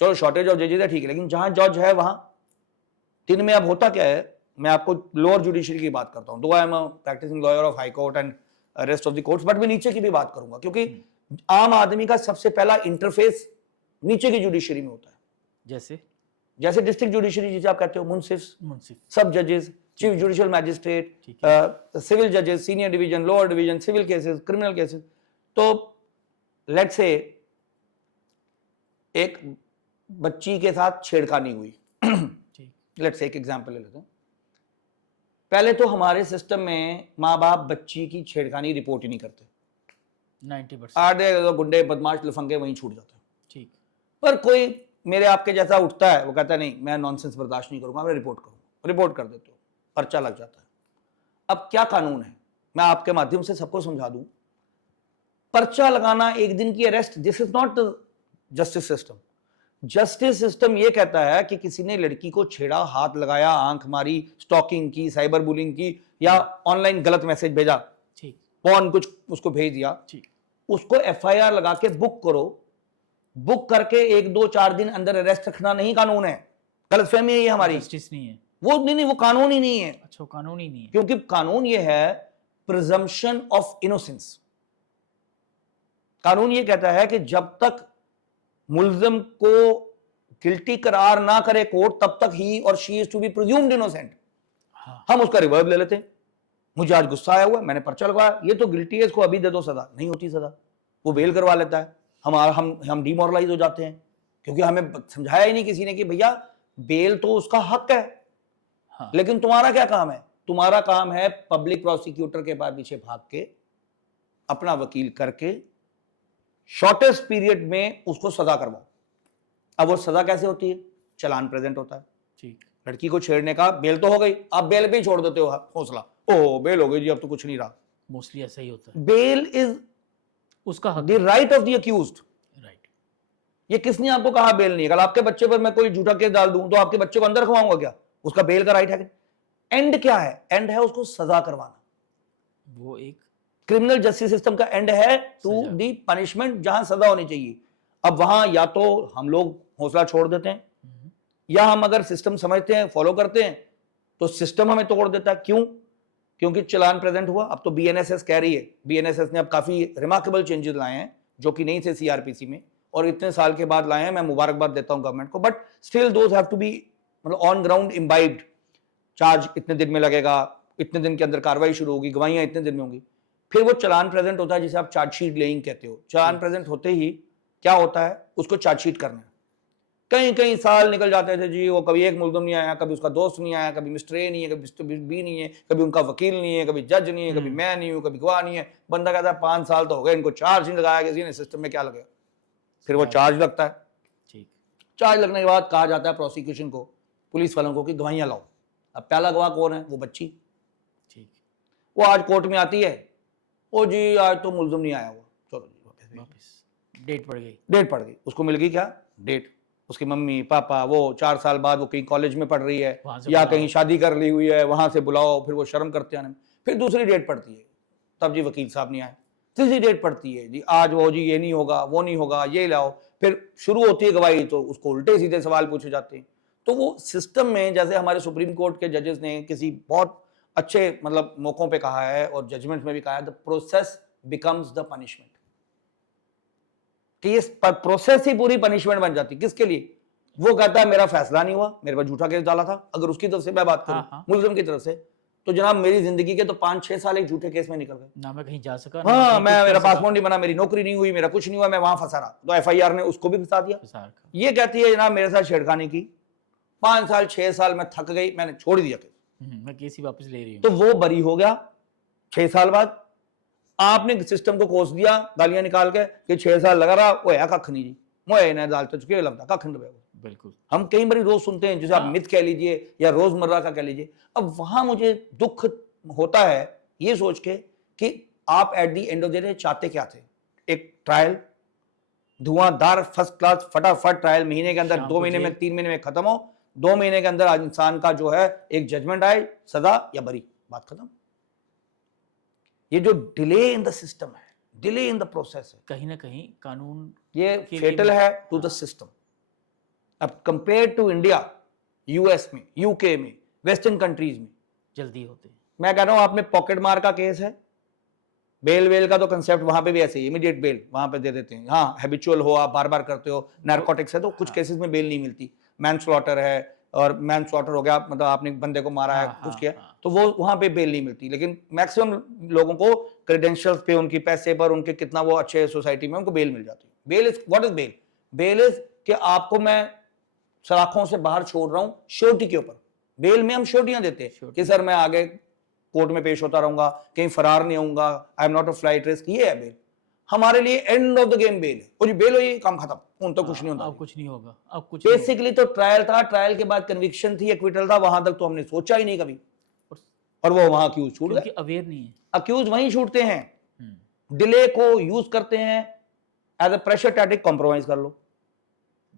चलो शॉर्टेज ऑफ जजेस है, ठीक है, लेकिन जहां जज है वहां दिन में अब होता क्या है? मैं आपको लोअर जुडिशरी की बात करता हूं, though I am a practicing lawyer of high court and rest of the courts, but मैं नीचे की भी बात करूंगा, क्योंकि आम आदमी का सबसे पहला इंटरफेस नीचे की जुडिशरी में होता है। जैसे डिस्ट्रिक्ट जुडिशरी जिसे आप कहते हो, मुंसिफ, सब जजेस, चीफ जुडिशियल मैजिस्ट्रेट, सिविल जजेस, senior division, lower division, civil cases, criminal cases. तो लेट्स से एक बच्ची के साथ छेड़खानी हुई, लेट्स से एक एग्जांपल ले लेते हैं। पहले तो हमारे सिस्टम में माँ बाप बच्ची की छेड़खानी रिपोर्ट ही नहीं करते, 90%। आधे गुंडे बदमाश लफंगे वहीं छूट जाते हैं। ठीक। पर कोई मेरे आपके जैसा उठता है, वो कहता है नहीं मैं नॉनसेंस बर्दाश्त नहीं करूंगा, मैं रिपोर्ट करूंगा। रिपोर्ट कर देते हो, पर्चा लग जाता है। अब क्या कानून है, मैं आपके माध्यम से सबको समझा दूं। पर्चा लगाना, एक दिन की arrest, this is not justice system. Justice system ये कहता है कि किसी ने लड़की को छेड़ा, हाथ लगाया, आंख मारी, स्टॉकिंग की, साइबर बुलिंग की, या ऑनलाइन गलत मैसेज भेजा, ठीक, पॉर्न कुछ उसको भेज दिया, ठीक, उसको एफआईआर लगा के बुक करो। बुक करके 1-2-4 दिन अंदर अरेस्ट रखना नहीं कानून है। गलतफहमी है ये हमारी। जस्टिस नहीं है वो, नहीं, वो कानून ही नहीं है। अच्छा, कानून ही नहीं है, क्योंकि कानून ये है प्रिजम्पशन ऑफ इनोसेंस। कानून ये कहता है कि जब तक मुल्जिम को गिल्टी करार ना करे कोर्ट, तब तक ही और she is to be presumed innocent. हम उसका रिवर्ब ले लेते हैं। मुझे आज गुस्सा आया हुआ, मैंने पर्चा लगवाया, ये तो गिल्टी है, इसको अभी दे दो सजा। नहीं होती सजा, वो बेल करवा लेता है। हम डिमोरलाइज हो जाते हैं, क्योंकि हमें समझाया ही नहीं किसी ने कि भैया बेल तो उसका हक है। हाँ। लेकिन तुम्हारा क्या काम है? तुम्हारा काम है पब्लिक प्रोसिक्यूटर के बाद पीछे भाग के, अपना वकील करके, शॉर्टेस्ट पीरियड में उसको सजा करवाओ। अब वो सजा कैसे होती है? चालान प्रेजेंट होता है। ठीक। लड़की को छेड़ने का, बेल तो हो गई, आप बेल पे ही छोड़ देते हो हौसला, ओह बेल हो गई जी, अब तो कुछ नहीं रहा। मोस्टली ऐसा ही होता है। बेल इज उसका हक, the right of the accused. Right. ये किसने आपको कहा बेल नहीं? अगर आपके बच्चे पर मैं कोई झूठा केस डाल दूं तो आपके बच्चे को अंदर खवाऊंगा क्या? उसका बेल का राइट है? एंड क्या है? एंड है उसको सजा करवाना। वो एक क्रिमिनल जस्टिस सिस्टम का एंड है टू दी पनिशमेंट, जहां सजा होनी चाहिए। अब वहां या तो हम लोग हौसला छोड़ देते हैं, या हम अगर सिस्टम समझते हैं, फॉलो करते हैं, तो सिस्टम हमें तोड़ देता है। क्यों? क्योंकि चलान प्रेजेंट हुआ। अब तो बीएनएसएस कह रही है, बीएनएसएस ने अब काफी रिमार्केबल चेंजेस लाए हैं जो कि नहीं थे सीआरपीसी में, और इतने साल के बाद लाए हैं। मैं मुबारकबाद देता हूं गवर्नमेंट को, but still those have to be मतलब ऑन ग्राउंड इम्बाइब्ड। चार्ज इतने दिन में लगेगा, इतने दिन के अंदर कार्रवाई शुरू होगी, गवाहियां इतने दिन में होंगी। फिर वो चलान प्रेजेंट होता है जिसे आप चार्जशीट लेइंग कहते हो। चलान प्रेजेंट होते ही क्या होता है, उसको चार्जशीट करना है। कई कई साल निकल जाते थे जी, वो कभी एक मुलजम नहीं आया, कभी उसका दोस्त नहीं आया, कभी मिस्टर ए नहीं है, कभी मिस्टर बी नहीं है, कभी उनका वकील नहीं है, कभी जज नहीं है, कभी मैं नहीं हूं, कभी गवाह नहीं है। बंदा कहता है 5 साल तो हो गए, इनको चार्ज नहीं लगाया किसी ने, सिस्टम में क्या लगेगा। फिर वो चार्ज लगता है। ठीक। चार्ज लगने के बाद कहा जाता है प्रोसिक्यूशन को, पुलिस वालों को, कि गवाहियां लाओ। अब पहला गवाह कौन है? वो बच्ची। ठीक। वो आज कोर्ट में आती है, ओ जी आज तो मुलजम नहीं आया हुआ, चलो जी वापस डेट पड़ गई। डेट पड़ गई। उसको मिल गई क्या? डेट। उसकी मम्मी पापा, वो 4 साल बाद वो कहीं कॉलेज में पढ़ रही है या कहीं शादी कर ली हुई है, वहां से बुलाओ। फिर वो शर्म करते हैं। फिर दूसरी डेट पड़ती है, तब जी वकील साहब नहीं आए। तीसरी डेट पड़ती है, जी आज वो जी ये नहीं होगा, वो नहीं होगा, ये लाओ। फिर शुरू होती है गवाही, तो उसको उल्टे सीधे सवाल पूछे जाते हैं। तो वो सिस्टम में, जैसे हमारे सुप्रीम कोर्ट के जजेस ने किसी बहुत अच्छे मतलब मौकों पे कहा है और जजमेंट में भी कहा है, the process becomes the punishment. कि इस प्रोसेस ही पूरी पनिशमेंट बन जाती। किसके लिए? वो कहता है मेरा फैसला नहीं हुआ, मेरे पास झूठा केस डाला था। अगर उसकी तरफ से मैं बात करूं, मुलजिम की तरफ से, तो जनाब मेरी जिंदगी के तो 5-6 साल एक झूठे केस में निकल गए। ना मैं कहीं जा सका, हाँ, मेरा पासपोर्ट नहीं बना, मेरी नौकरी नहीं हुई, मेरा कुछ नहीं हुआ, मैं वहां फंसा रहा। तो एफआईआर ने उसको भी फंसा दिया। ये कहती है जनाब मेरे साथ छेड़खानी की, 5 साल 6 साल में थक गई, मैंने छोड़ दिया केस, मैं केस ही वापस ले रही हूँ। तो वो बरी हो गया 6 साल बाद। आपने सिस्टम को कोस दिया गालियां निकाल के कि 6 साल लगा रहा, होया कख नहीं जी, मोए ने दाल तो चुके लगता कख नहीं। बिल्कुल, हम कई बार रोज सुनते हैं, जैसे आप मिथ कह लीजिए या रोजमर्रा का कह लीजिए। अब वहां मुझे दुख होता है ये सोच के कि आप eight the end of the day चाहते क्या थे? एक ट्रायल, धुआंधार फर्स्ट क्लास फटाफट ट्रायल, महीने के अंदर, 2 महीने में, 3 महीने में खत्म हो, 2 महीने के अंदर इंसान का जो है एक जजमेंट आए, सजा या बरी, बात खत्म। ये जो डिले इन द सिस्टम है, डिले इन द प्रोसेस है, कहीं ना कहीं कानून ये फेटल है टू द सिस्टम। अब कंपेयर टू इंडिया, यूएस में, यूके में, वेस्टर्न कंट्रीज में जल्दी होते हैं। मैं कह रहा हूं, आप में पॉकेट मार का केस है, बेल वेल का तो कंसेप्ट वहां पे भी ऐसे ही, इमीडिएट बेल वहां पे दे देते हैं। हाँ, हैबिचुअल हो, आप बार बार करते हो, नारकोटिक्स है तो कुछ केसेस में बेल नहीं मिलती। मैनस्लॉटर है, और मैनस्लॉटर हो गया मतलब आपने बंदे को मारा है, कुछ किया, तो वो वहां पे बेल नहीं मिलती। लेकिन मैक्सिमम लोगों को क्रेडेंशियल्स पे, उनकी पैसे पर, उनके कितना वो अच्छे सोसाइटी में, उनको बेल मिल जाती है। Bail is what is bail? Bail is कि आपको मैं सलाखों से बाहर छोड़ रहा हूं श्योरिटी के ऊपर। बेल में हम श्योरिटियां देते हैं कि सर मैं आगे कोर्ट में पेश होता रहूंगा, कहीं फरार नहीं होऊंगा, I am not a flight risk. ये है बेल हमारे लिए, end of the game bail है। और बेल हो, ये काम खत्म, उन तो कुछ नहीं होता, अब कुछ नहीं होगा, अब कुछ बेसिकली तो ट्रायल था, ट्रायल के बाद कन्विक्शन थी, एक्विटल था, वहां तक तो हमने सोचा ही नहीं कभी, और वो वहां अक्यूज छूट गए। अवेयर नहीं है, अक्यूज वहीं छूटते हैं, डिले को यूज करते हैं as a pressure tactic. Compromise कर लो,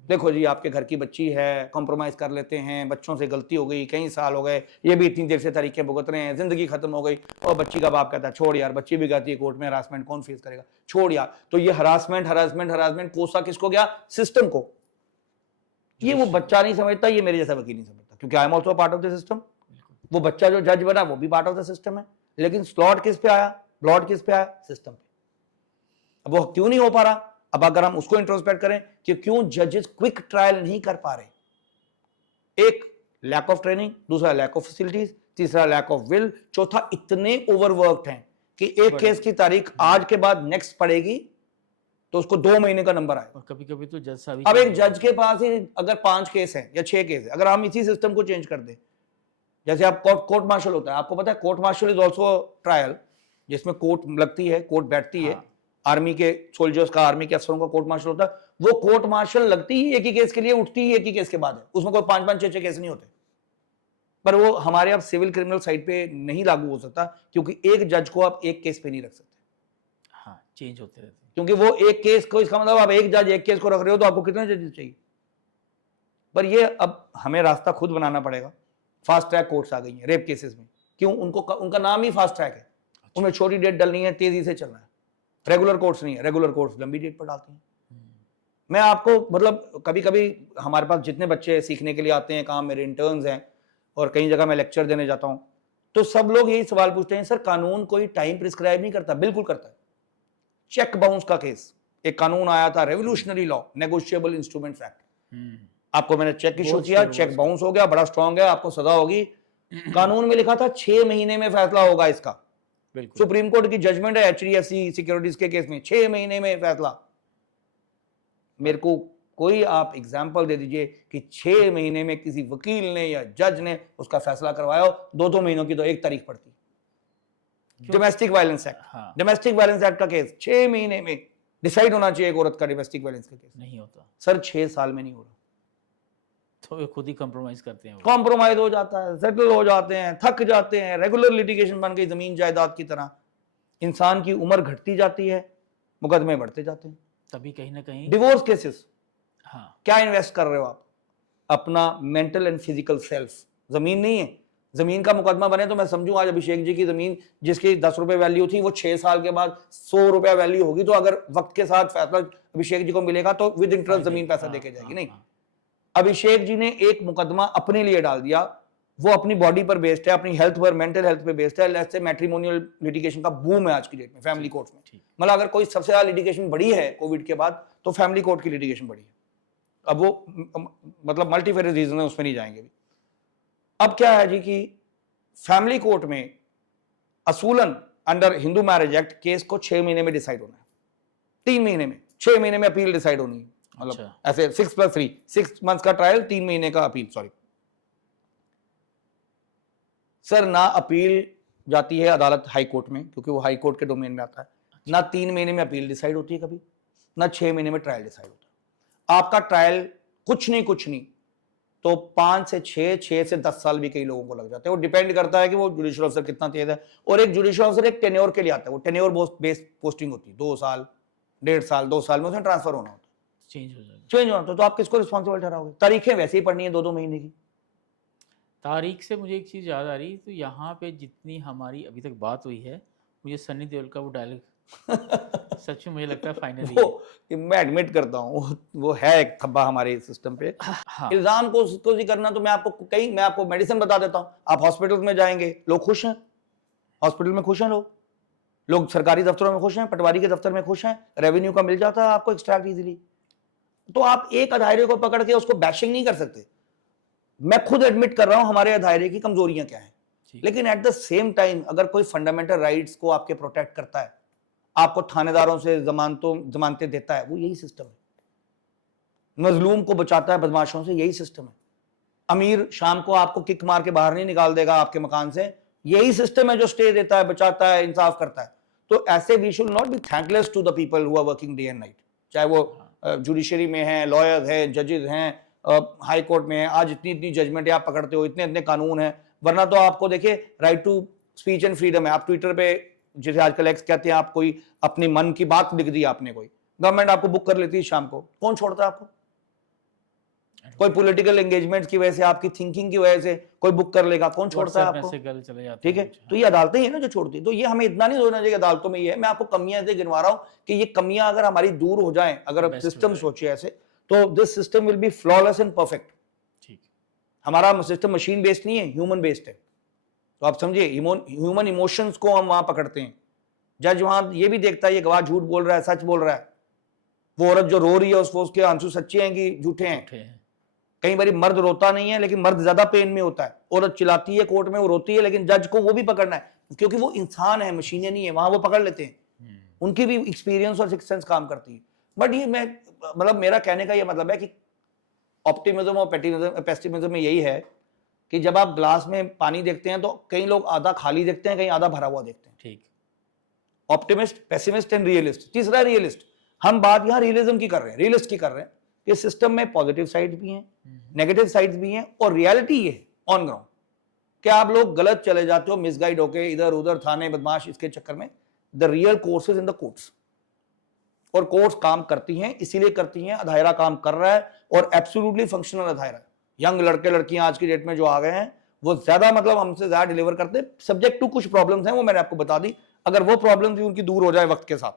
देखो जी आपके घर की बच्ची है, कॉम्प्रोमाइज कर लेते हैं, बच्चों से गलती हो गई, कई साल हो गए, ये भी इतनी देर से तरीके भुगत रहे हैं, जिंदगी खत्म हो गई। और बच्ची का बाप कहता है छोड़ यार, बच्ची भी कहती है कोर्ट में हरासमेंट कौन फेस करेगा, छोड़ यार। तो ये हरासमेंट हरासमेंट हरासमेंट कोसा किसको गया? सिस्टम को। ये वो बच्चा नहीं समझता, ये मेरे जैसा वकील नहीं समझता, क्योंकि I am also part of the system. वो बच्चा जो जज बना वो भी पार्ट ऑफ द सिस्टम है, लेकिन स्लॉट किस पे आया, ब्लॉट किस पे आया? सिस्टम पे। अब वो क्यों नहीं हो पा रहा? अब अगर हम उसको इंट्रोस्पेक्ट करें कि क्यों जजेस क्विक ट्रायल नहीं कर पा रहे, एक लैक ऑफ ट्रेनिंग, दूसरा लैक ऑफ फैसिलिटीज, तीसरा लैक ऑफ विल, चौथा इतने ओवरवर्क्ड हैं कि एक केस की तारीख आज के बाद नेक्स्ट पड़ेगी तो उसको 2 महीने का नंबर आएगा। कभी कभी तो जज साहब, अब एक जज के पास ही अगर 5 केस हैं या 6 केस है, अगर हम इसी सिस्टम को चेंज कर दें, जैसे आप कोर्ट मार्शल होता है, आपको पता है court martial is also trial, जिसमें कोर्ट लगती है, कोर्ट बैठती है, आर्मी के सोल्जर्स का, आर्मी के अफसरों का कोर्ट मार्शल होता है। वो कोर्ट मार्शल लगती ही एक ही केस के लिए, उठती ही एक ही केस के बाद है, उसमें कोई 5-5 6-6 केस नहीं होते। पर वो हमारे अब सिविल क्रिमिनल साइड पे नहीं लागू हो सकता, क्योंकि एक जज को आप एक केस पे नहीं रख सकते। हाँ, चेंज होते रहते हैं, क्योंकि वो एक केस को, इसका मतलब आप एक जज एक केस को रख रहे हो तो आपको कितने जजेस चाहिए? पर ये अब हमें रास्ता खुद बनाना पड़ेगा। फास्ट ट्रैक कोर्ट्स आ गई हैं रेप केसेस में। क्यों? उनका नाम ही फास्ट ट्रैक है, उनमें छोटी डेट डलनी है, तेजी से चलना है। रेगुलर कोर्ट्स नहीं है, रेगुलर कोर्ट्स लंबी डेट पर डालते हैं। मैं आपको मतलब कभी कभी हमारे पास जितने बच्चे सीखने के लिए आते हैं, काम मेरे इंटर्न्स हैं और कई जगह मैं लेक्चर देने जाता हूं, तो सब लोग यही सवाल पूछते हैं, सर कानून कोई टाइम प्रिस्क्राइब नहीं करता? बिल्कुल करता है। चेक बाउंस का केस, एक कानून आया था, revolutionary law, negotiable instruments act. आपको मैंने चेक इशू किया, चेक बाउंस हो गया, बड़ा स्ट्रांग है, आपको सजा होगी। कानून में लिखा था 6 महीने में फैसला होगा इसका। सुप्रीम कोर्ट की जजमेंट है एचडीएफसी सिक्योरिटीज के केस में, 6 महीने में फैसला। मेरे को कोई आप एग्जाम्पल दे दीजिए कि 6 महीने में किसी वकील ने या जज ने उसका फैसला करवाया हो। 2-2 महीनों की तो एक तारीख पड़ती। डोमेस्टिक वायलेंस एक्ट, हाँ। डोमेस्टिक वायलेंस एक्ट का केस 6 महीने में डिसाइड होना चाहिए एक औरत का डोमेस्टिक वायलेंस का केस, नहीं होता सर 6 साल में नहीं हो रहा। तो वे खुद ही कॉम्प्रोमाइज करते हैं, कॉम्प्रोमाइज हो जाता है, सेटल हो जाते हैं, थक जाते हैं, रेगुलर लिटिगेशन बन गई जमीन जायदाद की तरह। इंसान की उम्र घटती जाती है, मुकदमे बढ़ते जाते हैं। तभी कहीं ना कहीं डिवोर्स केसेस, हाँ, क्या इन्वेस्ट कर रहे हो आप? अपना मेंटल एंड फिजिकल सेल्फ। जमीन नहीं है, जमीन का मुकदमा बने तो मैं समझू आज अभिषेक जी की जमीन जिसकी 10 रुपए वैल्यू थी वो 6 साल के बाद 100 रुपया वैल्यू होगी, तो अगर वक्त के साथ फैसला अभिषेक जी को मिलेगा तो विद इंटरेस्ट जमीन पैसा देके जाएगी। नहीं, अभिषेक जी ने एक मुकदमा अपने लिए डाल दिया, वो अपनी बॉडी पर बेस्ड है, अपनी हेल्थ पर, मेंटल हेल्थ पे बेस्ड है। लेट्स से मैट्रिमोनियल लिटिगेशन का बूम है आज की डेट में फैमिली कोर्ट्स में। मतलब अगर कोई सबसे ज्यादा लिटिगेशन बढ़ी है कोविड के बाद तो फैमिली कोर्ट की लिटिगेशन बढ़ी है। अब वो मतलब मल्टीफेरियस रीजन है, उसमें नहीं जाएंगे भी। अब क्या है जी कि फैमिली कोर्ट में असूलन under Hindu marriage act case को 6 महीने में डिसाइड होना है, 3 महीने में, 6 महीने में अपील डिसाइड होनी है। मतलब ऐसे 6+3, 6 मंथ्स का ट्रायल, 3 महीने का अपील। सॉरी सर, ना अपील जाती है अदालत हाई कोर्ट में क्योंकि वो हाई कोर्ट के डोमेन में आता है, ना 3 महीने में अपील डिसाइड होती है कभी, ना 6 महीने में ट्रायल डिसाइड होता है। आपका ट्रायल कुछ नहीं तो 5 से 6, 6 से 10 साल भी कई लोगों को लग जाते हैं। वो डिपेंड करता है कि वो जुडिशियल ऑफिसर कितना तेज है। और एक जुडिशियल ऑफिसर एक टेन्योर के लिए आता है, वो टेन्योर बेस्ड पोस्टिंग होती है, 2 साल, 1.5 साल, 2 साल में उसमें ट्रांसफर होना होता है, चेंज होना। तो आप किसको रिस्पॉन्सिबल ठहराओगे? तारीखें वैसे ही पढ़नी है 2-2 महीने की। तारीख से मुझे एक चीज़ याद आ रही, तो यहाँ पे जितनी हमारी अभी तक बात हुई है, मुझे सनी देओल का वो डायलॉग सच में मुझे लगता है फाइनली वो मैं एडमिट करता हूँ वो है एक खब्बा हमारे सिस्टम पे। हाँ। इल्जाम को ही करना, तो मैं आपको मेडिसिन बता देता हूँ। आप हॉस्पिटल में जाएंगे, लोग खुश हैं, हॉस्पिटल में खुश हैं लोग सरकारी दफ्तरों में खुश हैं, पटवारी के दफ्तर में खुश हैं, रेवेन्यू का मिल जाता है आपको एक्सट्रैक्ट इजीली। तो आप एक अदायरे को पकड़ के उसको बैशिंग नहीं कर सकते। मैं खुद एडमिट कर रहा हूं हमारे अदायरे की कमजोरियां क्या हैं, लेकिन एट द सेम टाइम अगर कोई फंडामेंटल राइट्स को आपके प्रोटेक्ट करता है, आपको थानेदारों से जमानतें देता है, वो यही सिस्टम है। मजलूम को बचाता है बदमाशों से, यही सिस्टम है। अमीर शाम को आपको किक मार के बाहर नहीं निकाल देगा आपके मकान से, यही सिस्टम है जो स्टे देता है, बचाता है, इंसाफ करता है। तो ऐसे we should not be thankless to the people who are working day and night, चाहे वो जुडिशरी में हैं, लॉयर्स हैं, जजेस हैं, हाई कोर्ट में है। आज इतनी जजमेंट आप पकड़ते हो, इतने कानून हैं, वरना तो आपको देखिए right to speech and freedom है। आप ट्विटर पे जिसे आजकल एक्स कहते हैं, आप कोई अपनी मन की बात लिख दी आपने, कोई गवर्नमेंट आपको बुक कर लेती है शाम को, कौन छोड़ता है आपको? कोई पॉलिटिकल एंगेजमेंट की वजह से, आपकी थिंकिंग की वजह से कोई बुक कर लेगा, कौन छोड़ता है आपको? ठीक है, तो ये अदालतें ही ना जो छोड़ती। तो ये हमें इतना नहीं सोचना चाहिए अदालतों में ये है। मैं आपको कमियां ऐसे गिनवा रहा हूं कि ये कमियां अगर हमारी दूर हो जाएं, अगर सिस्टम सोचे ऐसे, तो this system will be flawless and perfect. हमारा सिस्टम मशीन बेस्ड नहीं है, ह्यूमन बेस्ड है। तो आप समझिए, ह्यूमन इमोशंस को हम वहां पकड़ते हैं। जज वहां ये भी देखता है ये गवाह झूठ बोल रहा है, सच बोल रहा है। वो औरत जो रो रही है उसके आंसू सच्चे हैं कि झूठे हैं। कई बार मर्द रोता नहीं है लेकिन मर्द ज्यादा पेन में होता है। औरत चिल्लाती है कोर्ट में, वो रोती है, लेकिन जज को वो भी पकड़ना है क्योंकि वो इंसान है, मशीनें नहीं है। वहां वो पकड़ लेते हैं, उनकी भी एक्सपीरियंस और सिक्स सेंस काम करती है। बट ये मैं मतलब मेरा कहने का ये मतलब है कि ऑप्टिमिज्म और पेसिमिज्म में यही है कि जब आप ग्लास में पानी देखते हैं तो कई लोग आधा खाली देखते हैं, कहीं आधा भरा हुआ देखते हैं। ठीक, ऑप्टिमिस्ट, पेसिमिस्ट एंड रियलिस्ट। तीसरा रियलिस्ट। हम बात यहाँ रियलिज्म की कर रहे हैं, रियलिस्ट की कर रहे हैं कि सिस्टम में पॉजिटिव साइड भी हैं, नेगेटिव साइड्स भी हैं, और रियलिटी ये है ऑन ग्राउंड कि आप लोग गलत चले जाते हो, मिसगाइड होके इधर उधर, थाने बदमाश, इसके चक्कर में। The real course is in the courts, और कोर्ट्स काम करती हैं, इसीलिए करती हैं, अदायरा काम कर रहा है और एब्सोल्युटली फंक्शनल अदायरा। यंग लड़के लड़कियां आज की डेट में जो आ गए हैं वो ज्यादा मतलब हमसे ज्यादा डिलीवर करते हैं, सब्जेक्ट टू कुछ प्रॉब्लम्स हैं, वो मैंने आपको बता दी। अगर वो प्रॉब्लम्स भी उनकी दूर हो जाए वक्त के साथ,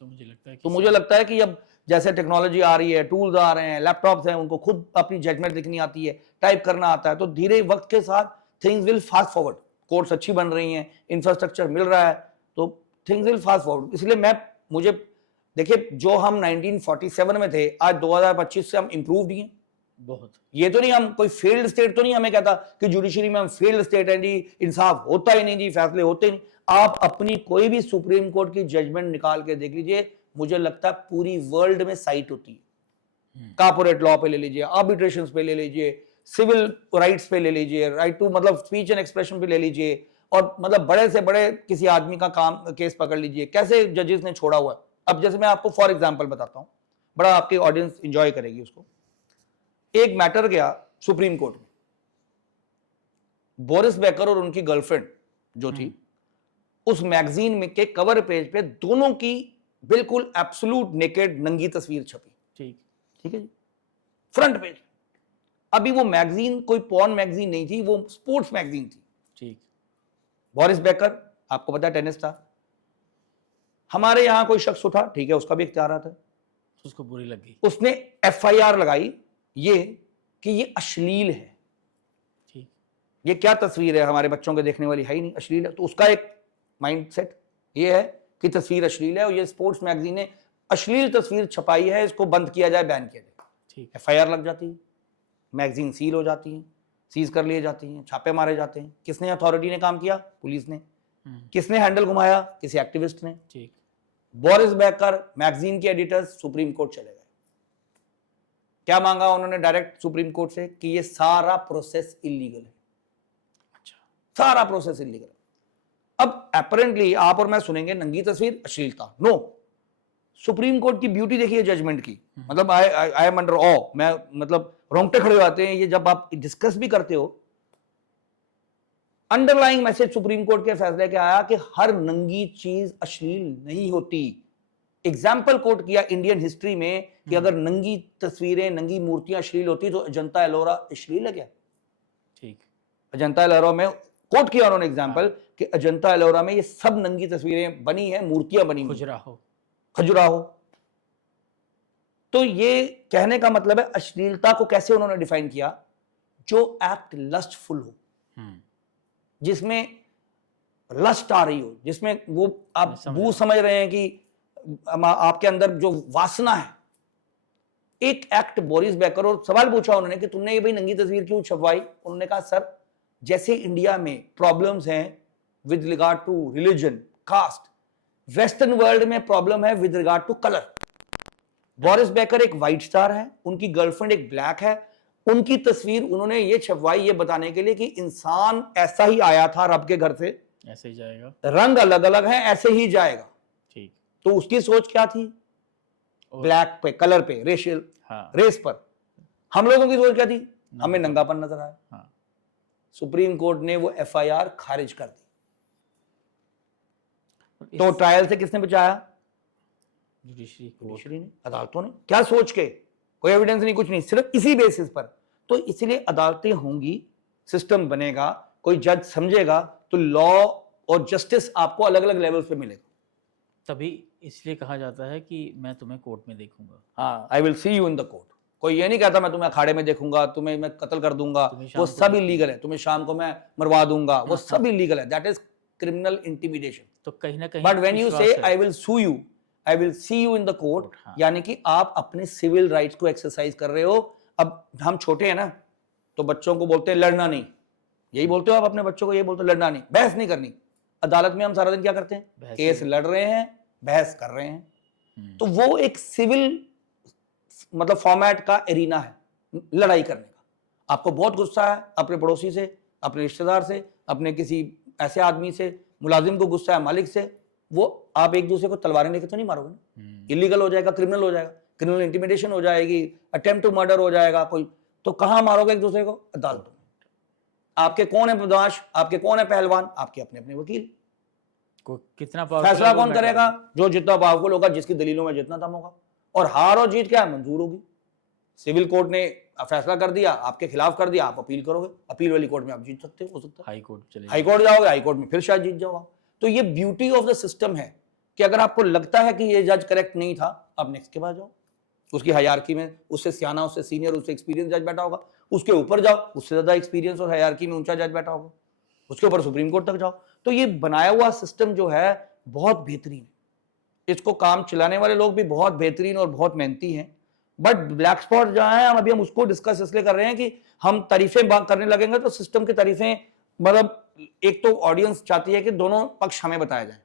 तो मुझे लगता है कि अब जैसे टेक्नोलॉजी आ रही है, टूल्स आ रहे हैं, लैपटॉप्स हैं, उनको खुद अपनी जजमेंट लिखनी आती है, टाइप करना आता है, तो धीरे वक्त के साथ things will fast forward. Course अच्छी बन रही हैं, इंफ्रास्ट्रक्चर मिल रहा है, तो थिंग्स विल फास्ट फॉरवर्ड। इसलिए मुझे देखिए, जो हम 1947 में थे, आज 2025 से हम इंप्रूव ही हैं बहुत। ये तो नहीं हम कोई फेल्ड स्टेट तो नहीं हमें कहता कि जुडिशरी में हम फेल्ड स्टेट हैं जी, इंसाफ होता ही नहीं जी, फैसले होते नहीं। आप अपनी कोई भी सुप्रीम कोर्ट की जजमेंट निकाल के देख लीजिए, मुझे लगता है पूरी वर्ल्ड में साइट होती है। कॉर्पोरेट लॉ पे ले लीजिए, आर्बिट्रेशन पे ले लीजिए, सिविल राइट्स पे ले लीजिए, राइट टू मतलब स्पीच एंड एक्सप्रेशन पे ले लीजिए, और मतलब बड़े से बड़े किसी आदमी का काम केस पकड़ लीजिए, कैसे जजेस ने छोड़ा हुआ है। अब जैसे मैं आपको फॉर एग्जाम्पल बताता हूं, बड़ा आपकी ऑडियंस इंजॉय करेगी उसको। एक मैटर गया सुप्रीम कोर्ट में, बोरिस बेकर और उनकी गर्लफ्रेंड जो थी, उस मैगजीन में के कवर पेज पे दोनों की बिल्कुल एब्सोल्यूट नेकेड नंगी तस्वीर छपी। ठीक है जी, फ्रंट पेज। अभी वो मैगजीन कोई पॉर्न मैगजीन नहीं थी, वो स्पोर्ट्स मैगजीन थी। ठीक। बोरिस बेकर आपको पता है टेनिस था, हमारे यहां कोई शख्स उठा, ठीक है, उसका भी इख्तियार है, उसको बुरी लगी, उसने एफआईआर लगाई ये कि ये अश्लील है। ठीक। ये क्या तस्वीर है, हमारे बच्चों के देखने वाली है ही नहीं, अश्लील है। तो उसका एक माइंडसेट ये है कि तस्वीर अश्लील है और ये स्पोर्ट्स मैगजीन ने अश्लील तस्वीर छपाई है, इसको बंद किया जाए, बैन किया जाए। ठीक। एफआईआर लग जाती है, मैगजीन सील हो जाती है, सीज कर लिए जाती हैं, छापे मारे जाते हैं। किसने अथॉरिटी ने काम किया? पुलिस ने। किसने हैंडल घुमाया? किसी एक्टिविस्ट ने। ठीक। बोरिस बेकर मैगजीन के एडिटर्स सुप्रीम कोर्ट चले गए। क्या मांगा उन्होंने डायरेक्ट सुप्रीम कोर्ट से कि ये सारा प्रोसेस इलीगल है। अच्छा, सारा प्रोसेस इलीगल है। अब अपेरेंटली आप और मैं सुनेंगे नंगी तस्वीर अश्लीलता, नो। सुप्रीम कोर्ट की ब्यूटी देखिए जजमेंट की, मतलब आई एम अंडर ऑ, मैं मतलब रोंगटे खड़े हो जाते हैं ये जब आप डिस्कस भी करते हो। अंडरलाइंग मैसेज सुप्रीम कोर्ट के फैसले के आया कि हर नंगी चीज अश्लील नहीं होती। एग्जाम्पल कोट किया इंडियन हिस्ट्री में कि अगर नंगी तस्वीरें, नंगी मूर्तियां अश्लील होती तो अजंता एलोरा अश्लील है क्या? ठीक। अजंता एलोरा में कोट किया उन्होंने एग्जाम्पल कि अजंता एलोरा में ये सब नंगी तस्वीरें बनी है, मूर्तियां बनी, खजुराहो। तो ये कहने का मतलब है अश्लीलता को कैसे उन्होंने डिफाइन किया? जो एक्ट लस्टफुल हो, जिसमें लस्ट आ रही हो, जिसमें वो आप बू समझ रहे हैं कि आपके अंदर जो वासना है। एक एक्ट बोरिस बेकर, और सवाल पूछा उन्होंने कि तुमने ये भाई नंगी तस्वीर क्यों छपवाई? उन्होंने कहा सर, जैसे इंडिया में प्रॉब्लम्स हैं with regard to religion, caste, western world में प्रॉब्लम है with regard to colour. Boris Becker एक व्हाइट स्टार है, उनकी गर्लफ्रेंड एक ब्लैक है, उनकी तस्वीर उन्होंने ये छपवाई ये बताने के लिए कि इंसान ऐसा ही आया था रब के घर से, ऐसे ही जाएगा, रंग अलग अलग है, ऐसे ही जाएगा। ठीक। तो उसकी सोच क्या थी? ब्लैक पे, कलर पे, रेशियल, रेस पर। हम लोगों की सोच क्या थी? हमें नंगापन नजर आया। सुप्रीम कोर्ट ने वो एफआईआर खारिज कर दी। तो ट्रायल से किसने बचाया? जुडिशरी ने, अदालतों ने। क्या सोच के? कोई एविडेंस नहीं, कुछ नहीं, सिर्फ इसी बेसिस पर। तो इसलिए अदालतें होंगी, सिस्टम बनेगा, कोई जज समझेगा, तो लॉ और जस्टिस आपको अलग अलग लेवल पे मिलेगा। तभी इसलिए कहा जाता है कि मैं तुम्हें कोर्ट में देखूंगा। हाँ, आई will see you in the court. कोई ये नहीं कहता मैं तुम्हें अखाड़े में देखूंगा, तुम्हें मैं कत्ल कर दूंगा, वो सब इलीगल है। तुम्हें शाम को मैं मरवा दूंगा, वो सब इलीगल है। That is criminal intimidation. तो कहीं ना कहीं, but when you say I will sue you, I will see you in the court, यानी कि आप अपने सिविल राइट्स को एक्सरसाइज कर रहे हो। अब हम छोटे हैं ना, तो बच्चों को बोलते हैं लड़ना नहीं, यही बोलते हो आप अपने बच्चों को, यही बोलते हो लड़ना नहीं, बहस नहीं करनी। अदालत में हम सारा दिन क्या करते हैं? केस लड़ रहे हैं, बहस कर रहे हैं। तो वो एक सिविल मतलब फॉर्मेट का एरिना है लड़ाई करने का। आपको बहुत गुस्सा है अपने पड़ोसी से, अपने रिश्तेदार से, अपने किसी ऐसे आदमी से, मुलाजिम को गुस्सा है मालिक से, वो आप एक दूसरे को तलवारें लेके तो नहीं मारोगे ना, इलीगल हो जाएगा, क्रिमिनल हो जाएगा, क्रिमिनल इंटिमिडेशन हो जाएगी, अटेम्प्ट टू मर्डर हो जाएगा कोई। तो कहां मारोगे एक दूसरे को? अदालतों में। आपके कौन है बदमाश, आपके कौन है पहलवान? आपके अपने अपने वकील। कितना फैसला कौन करेगा? जो जितना पावरफुल होगा, जिसकी दलीलों में जितना दम होगा। और हार और जीत क्या मंजूर होगी? सिविल कोर्ट ने फैसला कर दिया, आपके खिलाफ कर दिया, आप अपील करोगे, अपील वाली कोर्ट में आप जीत सकते हो सकता है हाई कोर्ट जाओगे, हाई कोर्ट में फिर शायद जीत जाओगे। तो ये ब्यूटी ऑफ द सिस्टम है कि अगर आपको लगता है कि ये जज करेक्ट नहीं था, आप नेक्स्ट के पास जाओ, उसकी हायरार्की में उससे सियाना, उससे सीनियर, उससे एक्सपीरियंस जज बैठा होगा। उसके ऊपर जाओ, उससे ज्यादा एक्सपीरियंस और हायरार्की में ऊंचा जज बैठा होगा। उसके ऊपर सुप्रीम कोर्ट तक जाओ। तो ये बनाया हुआ सिस्टम जो है बहुत बेहतरीन है, इसको काम चलाने वाले लोग भी बहुत बेहतरीन और बहुत मेहनती हैं। बट ब्लैक स्पॉट जहां है, हम उसको डिस्कस इसलिए कर रहे हैं कि हम तारीफें करने लगेंगे तो सिस्टम की तारीफें, मतलब एक तो ऑडियंस चाहती है कि दोनों पक्ष हमें बताया जाए।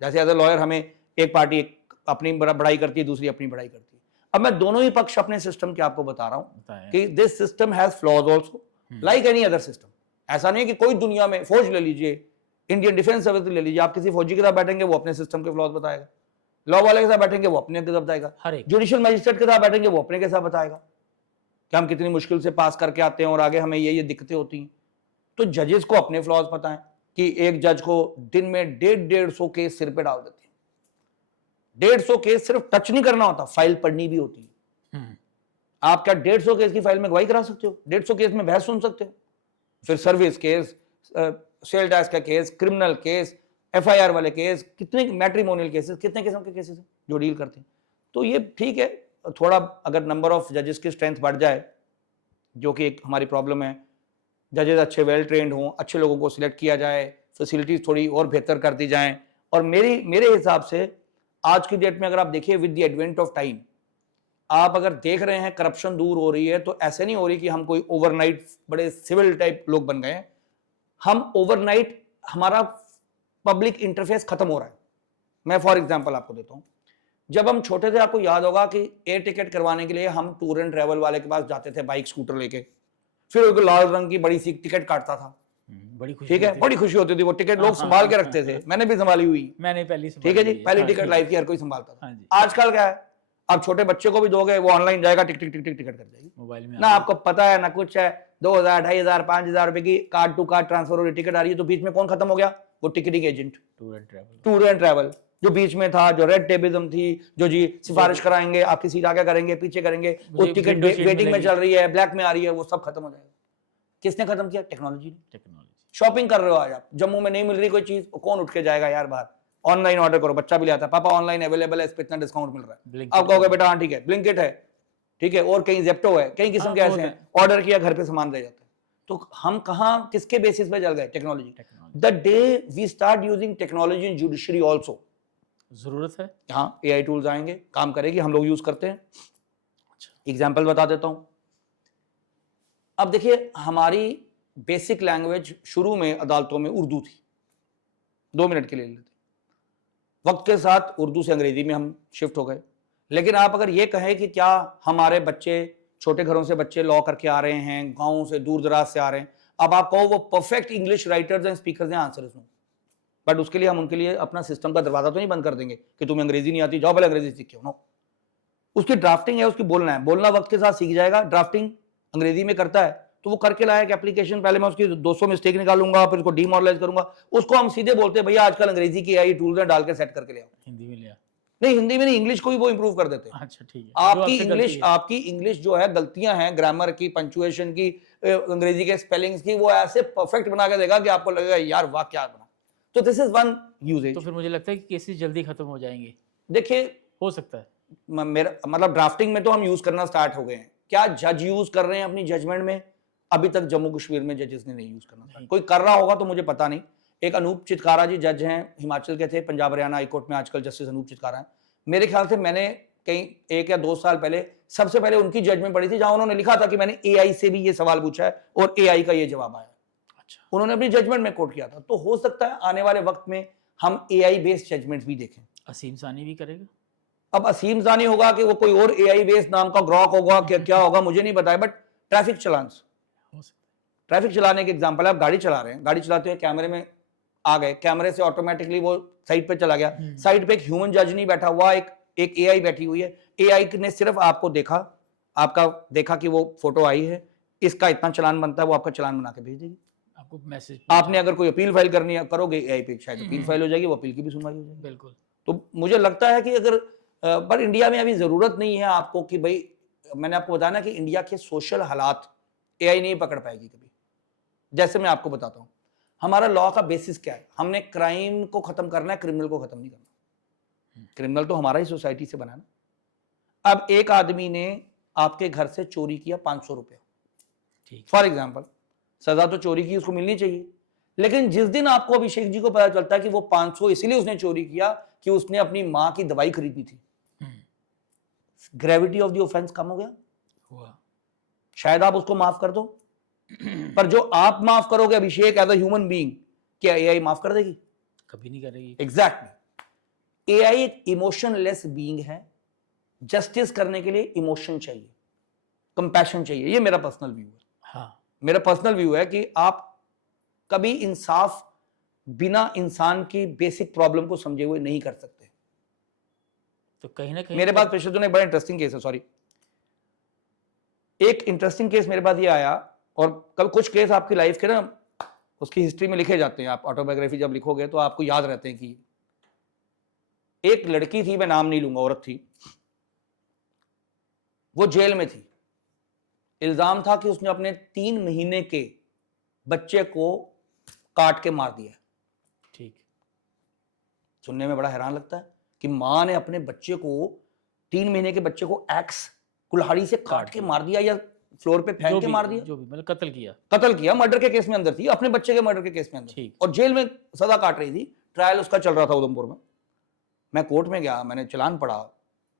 जैसे एज ए लॉयर हमें एक पार्टी अपनी बड़ाई करती है, दूसरी अपनी बड़ाई करती है। अब मैं दोनों ही पक्ष अपने सिस्टम के आपको बता रहा हूं कि this system has flaws also like any other system. ऐसा नहीं है कि कोई दुनिया में, फौज ले लीजिए, इंडियन डिफेंस सर्विस ले लीजिए, आप किसी फौजी के साथ बैठेंगे वो अपने सिस्टम के फ्लॉज बताएगा, लॉ वाले के साथ बैठेंगे वो अपने के साथ बताएगा, जुडिशियल मजिस्ट्रेट के साथ बैठेंगे वो अपने के साथ बताएगा कि हम कितनी मुश्किल से पास करके आते हैं और आगे हमें ये दिक्कतें होती हैं। तो जजेस को अपने फ्लॉज पता है कि एक जज को दिन में 150 केस सिर पे डाल देते हैं। 150 केस सिर्फ टच नहीं करना होता, फाइल पढ़नी भी होती है। आप क्या 150 केस की फाइल में गवाही करा सकते हो? 150 केस में बहस सुन सकते हो? फिर सर्विस केस, सेल टैक्स का केस, क्रिमिनल केस, एफआईआर वाले केस, कितने मैट्रिमोनियल केसेस, कितने किस्म के केसेस हैं जो डील करते हैं। तो ये ठीक है, थोड़ा अगर नंबर ऑफ जजेस की स्ट्रेंथ बढ़ जाए, जो कि एक हमारी प्रॉब्लम है, जजेस अच्छे वेल ट्रेंड हों, अच्छे लोगों को सिलेक्ट किया जाए, फैसिलिटीज थोड़ी और बेहतर कर दी जाएं। और मेरे हिसाब से आज की डेट में अगर आप देखिए, with the advent of time, आप अगर देख रहे हैं करप्शन दूर हो रही है, तो ऐसे नहीं हो रही कि हम कोई ओवरनाइट बड़े सिविल टाइप लोग बन गए हैं। हम ओवरनाइट हमारा पब्लिक इंटरफेस खत्म हो रहा है। मैं फॉर एग्जांपल आपको देता हूं, जब हम छोटे थे आपको याद होगा कि एयर टिकट करवाने के लिए हम टूर एंड ट्रैवल वाले के पास जाते थे, बाइक स्कूटर लेके, फिर वो लाल रंग की बड़ी सी टिकट काटता था, बड़ी खुशी, ठीक है, बड़ी खुशी होती थी, वो टिकट लोग संभाल के रखते थे, मैंने भी संभाली हुई, मैंने पहली, ठीक है जी, पहली टिकट लाइफ की हर कोई संभालता था। आजकल क्या है, आप छोटे बच्चे को भी दोगे, वो ऑनलाइन जाएगा, टिक टिक टिक टिक टिकट कर जाएगी मोबाइल में, ना आपको पता है ना कुछ है, 2000, 2500, 5000 रुपए की कार्ड टू कार्ड ट्रांसफर हो रही टिकट आ रही है। तो बीच में कौन खत्म हो गया? वो ticketing agent, tour and travel जो बीच में था, जो रेड टेबिज्म थी, जो जी सिफारिश कराएंगे, आपकी सीट आगे करेंगे, पीछे करेंगे, वो टिकट वेटिंग में चल रही है, ब्लैक में आ रही है, वो सब खत्म हो जाएगा। किसने खत्म किया? टेक्नोलॉजी ने। शॉपिंग कर रहे हो आज आप, जम्मू में नहीं मिल रही कोई चीज, कौन उठ के जाएगा यार बाहर? ऑनलाइन ऑर्डर करो, बच्चा भी ले आता है, पापा ऑनलाइन अवेलेबल है, इस पे इतना डिस्काउंट मिल रहा है। आप कहोगे बेटा हाँ ठीक है, ब्लिंकिट है, ठीक है, और कहीं जेप्टो है, कई किस्म के ऐसे हैं, ऑर्डर किया घर पे सामान दे जाता है। तो हम कहां किसके बेसिस पे चल गए? Technology. The day we start using technology in judiciary also, जरूरत है, हाँ, एआई टूल्स आएंगे, काम करेगी, हम लोग यूज करते हैं। एग्जाम्पल बता देता हूं। अब देखिए, हमारी बेसिक लैंग्वेज शुरू में अदालतों में उर्दू थी, 2 मिनट के लिए लेते, वक्त के साथ उर्दू से अंग्रेजी में हम शिफ्ट हो गए। लेकिन आप अगर ये कहें कि क्या हमारे बच्चे, छोटे घरों से बच्चे लॉ करके आ रहे हैं, गाँव से दूर दराज से आ रहे हैं, अब आप कहो वो perfect English writers and speakers हैं, आंसर इज नो। बट उसके लिए हम उनके लिए अपना सिस्टम का दरवाजा तो नहीं बंद कर देंगे कि तुम्हें अंग्रेजी नहीं आती, जाओ पहले अंग्रेजी सीखो। नो, उसकी ड्राफ्टिंग है, उसकी बोलना है, बोलना वक्त के साथ सीख जाएगा। ड्राफ्टिंग अंग्रेजी में करता है तो वो करके लाया कि एप्लीकेशन, पहले मैं उसकी 200 मिस्टेक निकालूंगा, फिर उसको डीमोरलाइज करूंगा। उसको हम सीधे बोलते हैं भैया आजकल अंग्रेजी की एआई टूल्स हैं, डाल के सेट करके ले आओ। हिंदी में लिया नहीं, हिंदी में नहीं, इंग्लिश को भी वो इंप्रूव कर देते हैं। अच्छा ठीक है, आपकी इंग्लिश जो है, गलतियां हैं ग्रामर की, पंक्चुएशन की, अंग्रेजी के स्पेलिंग्स की, वो ऐसे परफेक्ट बना के देगा कि आपको लगेगा यार वाह क्या बना। तो दिस इज वन यूजेज। तो फिर मुझे लगता है कि केसेस जल्दी खत्म हो जाएंगे। देखिए, हो सकता है, मेरा मतलब ड्राफ्टिंग में तो हम यूज करना स्टार्ट हो गए हैं। क्या जज यूज कर रहे हैं अपनी जजमेंट में? अभी तक जम्मू कश्मीर में जजेस ने नहीं यूज करना। कोई कर रहा होगा तो मुझे पता नहीं। एक अनूप चितकारा जी जज हैं, हिमाचल के थे, पंजाब हरियाणा हाई कोर्ट में आजकल जस्टिस अनूप चितकारा हैं। मेरे ख्याल से मैंने कहीं 1 या 2 साल पहले सबसे पहले उनकी जजमेंट पढ़ी थी, जहां उन्होंने लिखा था कि मैंने एआई से भी ये सवाल पूछा है और एआई का ये जवाब आया। अच्छा, उन्होंने अपनी जजमेंट में कोट किया था। तो हो सकता है आने वाले वक्त में हम एआई बेस्ड जजमेंट भी देखें। असीम सानी भी करेगा। अब असीम सानी होगा कि वो कोई और एआई बेस्ड नाम का ग्रॉक होगा, क्या होगा मुझे नहीं पता है। बट ट्रैफिक चलान्स, ट्रैफिक चलाने के एग्जांपल, आप गाड़ी चला रहे हैं, गाड़ी चलाते हुए कैमरे में आ गए, कैमरे से ऑटोमेटिकली वो साइड पे चला गया। साइड पे एक ह्यूमन जज नहीं बैठा हुआ, एक एआई बैठी हुई है। एआई ने सिर्फ आपको देखा, आपका देखा कि वो फोटो आई है, इसका इतना चालान बनता है, वो आपका चालान बना के भेज देगी आपको मैसेज। आपने अगर कोई अपील फाइल करनी है, करोगे एआई पे, शायद अपील फाइल हो जाएगी, वो अपील की भी सुनवाई हो जाएगी। बिल्कुल। तो मुझे लगता है कि अगर पर इंडिया में अभी जरूरत नहीं है आपको कि भाई, मैंने आपको बताया ना कि इंडिया के सोशल हालात एआई नहीं पकड़ पाएगी कभी। जैसे मैं आपको बताता हूं, हमारा लॉ का बेसिस क्या है? हमने क्राइम को खत्म करना है, क्रिमिनल को खत्म नहीं करना। क्रिमिनल तो हमारा ही सोसाइटी से बना ना। अब एक आदमी ने आपके घर से चोरी किया 500 रुपया, ठीक। फॉर एग्जाम्पल, सजा तो चोरी की उसको मिलनी चाहिए, लेकिन जिस दिन आपको अभिषेक जी को पता चलता है कि वो 500 इसलिए उसने चोरी किया कि उसने अपनी मां की दवाई खरीदनी थी, ग्रेविटी ऑफ द ऑफेंस कम हो गया, हुआ। शायद आप उसको माफ कर दो, पर जो आप माफ करोगे अभिषेक एज अ ह्यूमन बीइंग, क्या एआई माफ कर देगी? कभी नहीं करेगी। एग्जैक्टली। एआई एक इमोशनलेस बीइंग है, जस्टिस करने के लिए इमोशन चाहिए, कंपैशन चाहिए, ये मेरा पर्सनल व्यू है। हाँ, मेरा पर्सनल व्यू है कि आप कभी इंसाफ बिना इंसान की बेसिक प्रॉब्लम को समझे हुए नहीं कर सकते। तो कहीं ना कहीं मेरे पास पिछले दिनों एक बड़ा इंटरेस्टिंग केस है, सॉरी, एक इंटरेस्टिंग केस मेरे पास ये आया, और कभी कुछ केस आपकी लाइफ के ना उसकी हिस्ट्री में लिखे जाते हैं, आप ऑटोबायोग्राफी जब लिखोगे तो आपको याद रहते हैं कि एक लड़की थी, मैं नाम नहीं लूंगा, औरत थी, वो जेल में थी, इल्जाम था कि उसने अपने 3 महीने के बच्चे को काट के मार दिया। ठीक। सुनने में बड़ा हैरान लगता है कि मां ने अपने बच्चे को, 3 महीने के बच्चे को एक्स कुल्हाड़ी से काट के मार दिया, या फ्लोर पे फेंक के मार दिया, जो भी मतलब कत्ल किया। कत्ल किया, मर्डर के केस में अंदर थी, अपने बच्चे के मर्डर के केस में अंदर, ठीक। और जेल में सजा काट रही थी, ट्रायल उसका चल रहा था उधमपुर में। मैं कोर्ट में गया, मैंने चलान पढ़ा,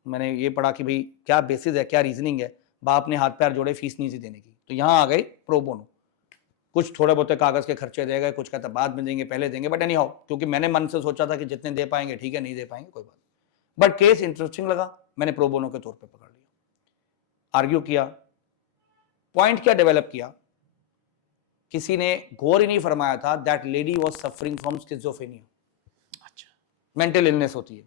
मैंने ये पढ़ा कि भाई क्या बेसिस है, क्या रीजनिंग है, बाप ने हाथ पैर जोड़े फीस नहीं सी देने की, तो यहाँ आ गए प्रो बोनो, कुछ थोड़े बहुत कागज के खर्चे दे गए, कुछ कहता बाद में देंगे, पहले देंगे, बट एनी हाउ, क्योंकि मैंने मन से सोचा था कि जितने दे पाएंगे ठीक है, नहीं दे पाएंगे कोई बात, बट केस इंटरेस्टिंग लगा, मैंने प्रो बोनो के तौर पे पकड़ लिया, आर्ग्यू किया, पॉइंट क्या डेवलप किया, किसी ने गौर ही नहीं फरमाया था that lady was suffering from schizophrenia. अच्छा। मेंटल इलनेस होती है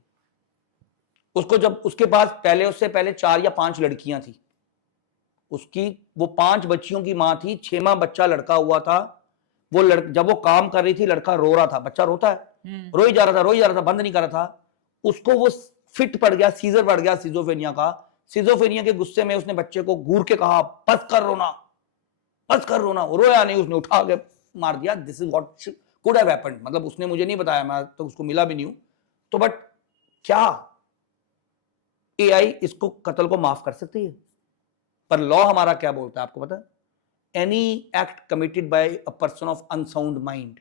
उसको, जब उसके पास पहले, उससे पहले 4 या 5 लड़कियां थी, उसकी वो 5 बच्चियों की मां थी, 6वां बच्चा लड़का हुआ था, वो जब वो काम कर रही थी, लड़का रो रहा था, बच्चा रोता है, रोई जा रहा था, बंद नहीं कर रहा था, उसको वो फिट पड़ गया, सीजर पड़ गया सिजोफ्रेनिया का, सिजोफ्रेनिया के गुस्से में उसने बच्चे को घूर के कहा बस कर रोना, बस कर रोना, रोया नहीं, उसने उठा के मार दिया। This is what could have happened, मतलब उसने मुझे नहीं बताया, मैं तो उसको मिला भी नहीं हूं, तो बट क्या एआई इसको कत्ल को माफ कर सकती है? पर लॉ हमारा क्या बोलता है आपको पता है? Any act committed by a person of unsound mind,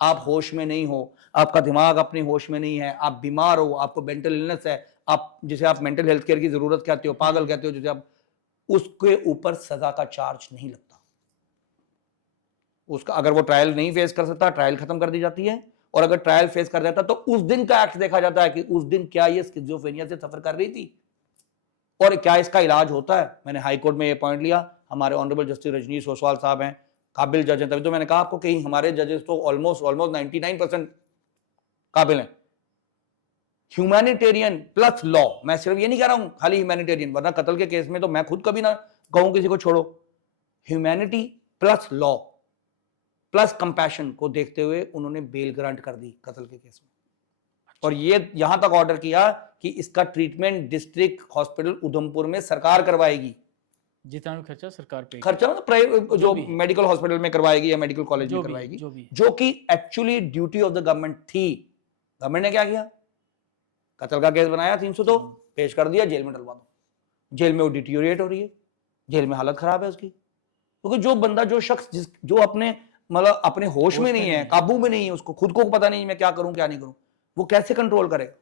आप होश में नहीं हो, आपका दिमाग अपने होश में नहीं है, आप बीमार हो, आपको मेंटल इलनेस है, आप जिसे आप मेंटल हेल्थ केयर की जरूरत कहते हो, पागल कहते हो, जिसे आप, उसके ऊपर सजा का चार्ज नहीं लगता, उसका अगर वो ट्रायल नहीं फेस कर सकता, ट्रायल खत्म कर दी जाती है, और अगर ट्रायल फेस कर देता तो उस दिन का एक्ट देखा जाता है कि उस दिन क्या ये स्किज़ोफ्रेनिया से सफर कर रही थी और क्या इसका इलाज होता है। मैंने हाई कोर्ट में ये पॉइंट लिया, हमारे ऑनरेबल जस्टिस रजनीश ओसवाल साहब हैं, काबिल जज हैं, तभी तो मैंने कहा आपको कि हमारे जजेस तो ऑलमोस्ट 99% काबिल हैं। ह्यूमैनिटेरियन प्लस लॉ, मैं सिर्फ ये नहीं कह रहा हूं खाली ह्यूमैनिटेरियन, वरना कत्ल के केस में तो मैं खुद कभी ना कहूं किसी को छोड़ो, humanity plus law plus compassion को देखते हुए उन्होंने बेल ग्रांट कर दी कत्ल के केस में, और ये यहां तक ऑर्डर किया कि इसका ट्रीटमेंट डिस्ट्रिक्ट हॉस्पिटल उधमपुर में सरकार करवाएगी, जितना भी खर्चा सरकार पे, खर्चा मतलब प्राइवेट जो मेडिकल हॉस्पिटल में करवाएगी या मेडिकल कॉलेज में करवाएगी, जो कि actually duty of the government थी। गवर्नमेंट ने क्या किया, कत्ल का केस बनाया 302 पेश कर दिया, जेल में डलवा दो, जेल में वो डिटीरियोरेट हो रही है, जेल में हालत खराब है उसकी, क्योंकि जो बंदा, जो शख्स जो अपने मतलब अपने होश में नहीं है, काबू में नहीं है, उसको खुद को पता नहीं मैं क्या करूं क्या नहीं करूं, वो कैसे कंट्रोल करेगा?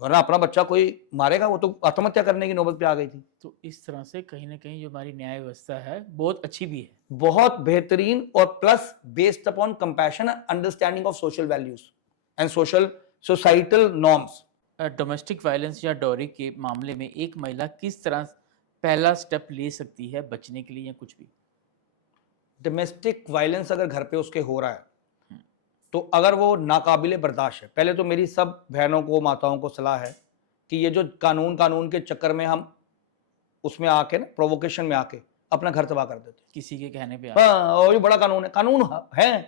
वरना अपना बच्चा कोई मारेगा, वो तो आत्महत्या करने की नौबत पे आ गई थी। तो इस तरह से कहीं ना कहीं जो हमारी न्याय व्यवस्था है बहुत अच्छी भी है, बहुत बेहतरीन, और plus based upon compassion and understanding of social values and societal norms. Domestic violence या डॉरी के मामले में एक महिला किस तरह पहला स्टेप ले सकती है बचने के लिए, या कुछ भी? डोमेस्टिक वायलेंस अगर घर पे उसके हो रहा है तो अगर वो नाकाबिले बर्दाश्त है, पहले तो मेरी सब बहनों को, माताओं को सलाह है कि ये जो कानून के चक्कर में हम उसमें आके ना, प्रोवोकेशन में आके अपना घर तबाह कर देते, किसी के कहने पे हाँ, और ये बड़ा कानून है, कानून है,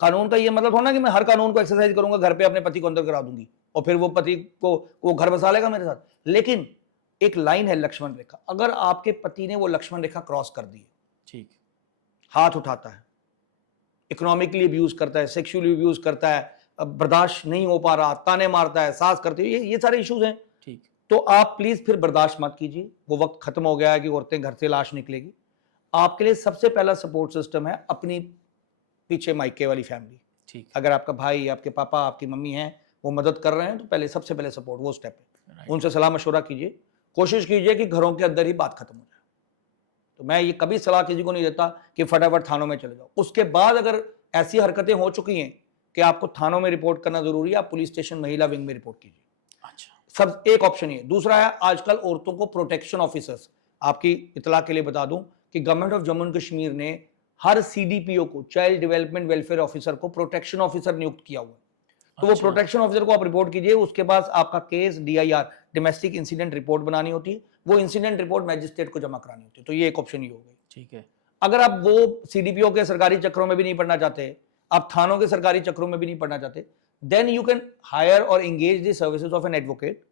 कानून का ये मतलब थोड़ा ना कि मैं हर कानून को एक्सरसाइज करूंगा, घर पे अपने पति को अंदर करा दूंगी और फिर वो पति को वो घर बसा लेगा मेरे साथ। लेकिन एक लाइन है लक्ष्मण रेखा, अगर आपके पति ने वो लक्ष्मण रेखा क्रॉस कर दी, ठीक, हाथ उठाता है, इकोनॉमिकली अब्यूज करता है, सेक्सुअली अब्यूज करता है, बर्दाश्त नहीं हो पा रहा, ताने मारता है, सास करती है, ये सारे इश्यूज हैं, ठीक, तो आप प्लीज फिर बर्दाश्त मत कीजिए, वो वक्त खत्म हो गया है कि औरतें घर से लाश निकलेगी। आपके लिए सबसे पहला सपोर्ट सिस्टम है अपनी पीछे मायके वाली फैमिली। ठीक है। अगर आपका भाई, आपके पापा, आपकी मम्मी हैं, वो मदद कर रहे हैं, तो पहले सबसे पहले सपोर्ट वो स्टेप है। राइट। उनसे सलाह मशवरा कीजिए, कोशिश कीजिए कि घरों के अंदर ही बात खत्म हो जाए। तो मैं ये कभी सलाह किसी को नहीं देता कि फटाफट थानों में चले जाओ। उसके बाद अगर ऐसी हरकतें हो चुकी हैं कि आपको थानों में रिपोर्ट करना जरूरी है, आप पुलिस स्टेशन महिला विंग में रिपोर्ट कीजिए। अच्छा। सब एक ऑप्शन ये। दूसरा है, आजकल औरतों को प्रोटेक्शन ऑफिसर्स, आपकी इतला के लिए बता दूं कि government of Jammu and Kashmir ने हर सीडीपीओ को, चाइल्ड डेवलपमेंट वेलफेयर ऑफिसर को प्रोटेक्शन ऑफिसर नियुक्त किया हुआ है। तो वो अच्छा। प्रोटेक्शन ऑफिसर को आप रिपोर्ट कीजिए, उसके बाद आपका case DIR, domestic incident report बनानी होती है, वो इंसिडेंट रिपोर्ट मैजिस्ट्रेट को जमा करानी होती है। तो ये एक ऑप्शन ही हो गई। ठीक है। अगर आप वो सीडीपीओ के सरकारी चक्रों में भी नहीं पढ़ना चाहते, आप थानों के सरकारी चक्रों में भी नहीं पढ़ना चाहते, देन यू कैन हायर और engage the services of an advocate.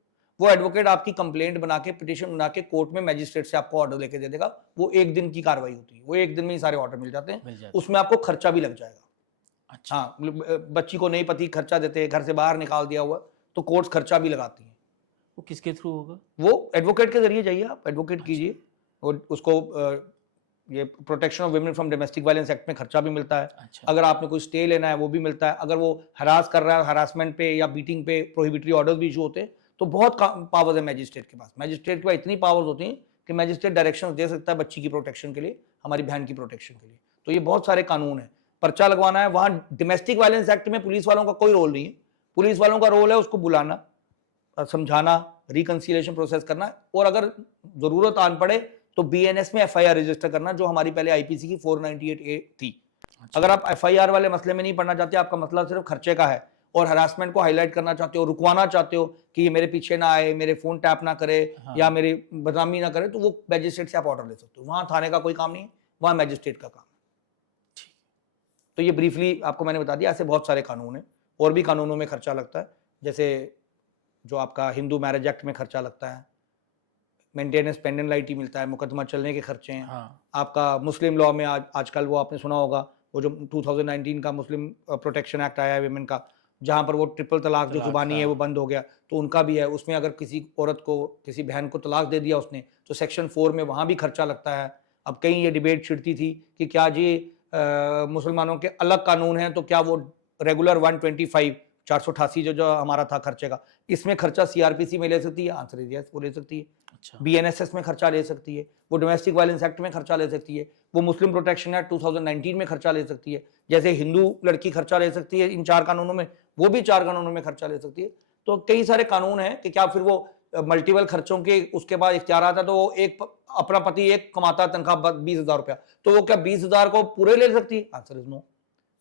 वो एडवोकेट आपकी कंप्लेंट बना के, पिटीशन बना के कोर्ट में मैजिस्ट्रेट से आपको ऑर्डर लेके दे देगा। वो एक दिन की कार्रवाई होती है, वो एक दिन में ही सारे ऑर्डर मिल जाते हैं। उसमें आपको खर्चा भी लग जाएगा। अच्छा। हाँ, बच्ची को नहीं पति खर्चा देते, घर से बाहर निकाल दिया हुआ, तो कोर्ट्स खर्चा भी लगाती हैं। वो किसके थ्रू होगा? वो एडवोकेट के जरिए जाइए, आप एडवोकेट अच्छा। कीजिए, और उसको ये protection of women from domestic violence act में खर्चा भी मिलता है। अच्छा। अगर आपने कोई स्टे लेना है वो भी मिलता है। अगर वो हरास कर रहा है, हरासमेंट पे या बीटिंग पे प्रोहिबिटरी ऑर्डर्स भी इशू होते हैं, तो बहुत पावर्स है मैजिस्ट्रेट के पास। मैजिस्ट्रेट के पास इतनी पावर्स होती हैं कि मैजिस्ट्रेट डायरेक्शन दे सकता है बच्ची की प्रोटेक्शन के लिए, हमारी बहन की प्रोटेक्शन के लिए। तो ये बहुत सारे कानून है। पर्चा लगवाना है, वहां डोमेस्टिक वायलेंस एक्ट में पुलिस वालों का कोई रोल नहीं है। पुलिस वालों का रोल है उसको बुलाना, समझाना, रिकंसिलिएशन प्रोसेस करना, और अगर जरूरत आन पड़े तो बीएनएस में एफआईआर रजिस्टर करना, जो हमारी पहले आईपीसी की 498A थी। अच्छा। अगर आप एफआईआर वाले मसले में नहीं पढ़ना चाहते, आपका मसला सिर्फ खर्चे का है और हरासमेंट को हाईलाइट करना चाहते हो, रुकवाना चाहते हो कि ये मेरे पीछे ना आए, मेरे फोन टैप ना करे, हाँ। या मेरी बदनामी ना करे, तो वो मैजिस्ट्रेट से आप ऑर्डर ले सकते हो। वहां थाने का कोई काम नहीं है, वहां मैजिस्ट्रेट का काम है। तो ये ब्रीफली आपको मैंने बता दिया। ऐसे बहुत सारे कानून है, और भी कानूनों में खर्चा लगता है, जैसे जो आपका हिंदू मैरिज एक्ट में खर्चा लगता है, मेंटेनेंस पेंडेंट लाइटी मिलता है, मुकदमा चलने के खर्चे हैं। हाँ। आपका मुस्लिम लॉ में आजकल वो आपने सुना होगा, वो जो 2019 का मुस्लिम प्रोटेक्शन एक्ट आया है विमेन का, जहाँ पर वो ट्रिपल तलाक जो जुबानी है वो बंद हो गया, तो उनका भी है। उसमें अगर किसी औरत को, किसी बहन को तलाक दे दिया उसने, तो सेक्शन 4 में वहाँ भी खर्चा लगता है। अब कहीं ये डिबेट छिड़ती थी कि क्या जी मुसलमानों के अलग कानून हैं, तो क्या वो रेगुलर 125 488 जो हमारा था खर्चे का, इसमें खर्चा सीआरपीसी में ले सकती है? आंसर इज यस, वो ले सकती है। अच्छा। बीएनएसएस में खर्चा ले सकती है, वो डोमेस्टिक वायलेंस एक्ट में खर्चा ले सकती है, वो मुस्लिम प्रोटेक्शन एक्ट 2019 में खर्चा ले सकती है, जैसे हिंदू लड़की खर्चा ले सकती है इन 4 कानूनों में, वो भी 4 कानूनों में खर्चा ले सकती है। तो कई सारे कानून हैं कि क्या फिर वो मल्टीपल खर्चों के उसके बाद इख्तियार आता, तो वो एक अपना पति एक कमाता तनख्वाह 20,000 रुपया, तो वो क्या 20,000 को पूरे ले सकती है? Answer is no.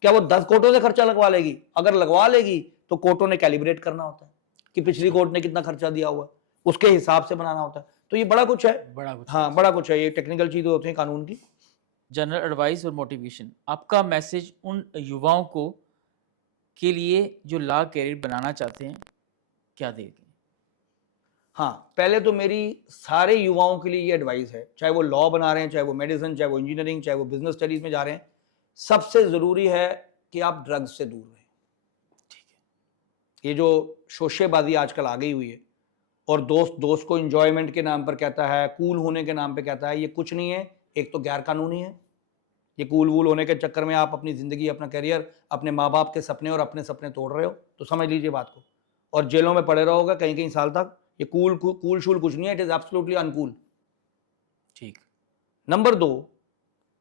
क्या वो 10 कोर्टों से खर्चा लगवा लेगी? अगर लगवा लेगी तो कोर्टों ने कैलिब्रेट करना होता है कि पिछली कोर्ट ने कितना खर्चा दिया हुआ है, उसके हिसाब से बनाना होता है। तो ये बड़ा कुछ है, बड़ा कुछ। हाँ बड़ा कुछ है, ये टेक्निकल चीजें होती हैं कानून की। जनरल एडवाइस और मोटिवेशन, आपका मैसेज उन युवाओं को के लिए जो लॉ कैरियर बनाना चाहते हैं, क्या देंगे? हाँ, पहले तो मेरी सारे युवाओं के लिए ये एडवाइस है, चाहे वो लॉ बना रहे हैं, चाहे वो मेडिसिन, चाहे वो इंजीनियरिंग, चाहे वो बिजनेस स्टडीज में जा रहे हैं, सबसे जरूरी है कि आप ड्रग्स से दूर रहें। ठीक है। ये जो शोशेबाजी आजकल आ गई हुई है, और दोस्त दोस्त को एंजॉयमेंट के नाम पर कहता है, कूल होने के नाम पे कहता है, ये कुछ नहीं है। एक तो गैर कानूनी है, ये कूल वूल होने के चक्कर में आप अपनी जिंदगी, अपना करियर, अपने माँ बाप के सपने और अपने सपने तोड़ रहे हो, तो समझ लीजिए बात को, और जेलों में पड़े रहोगे कहीं कहीं साल तक। ये कूल शूल कुछ नहीं है, इट इज एब्सोल्युटली अनकूल। ठीक। नंबर 2,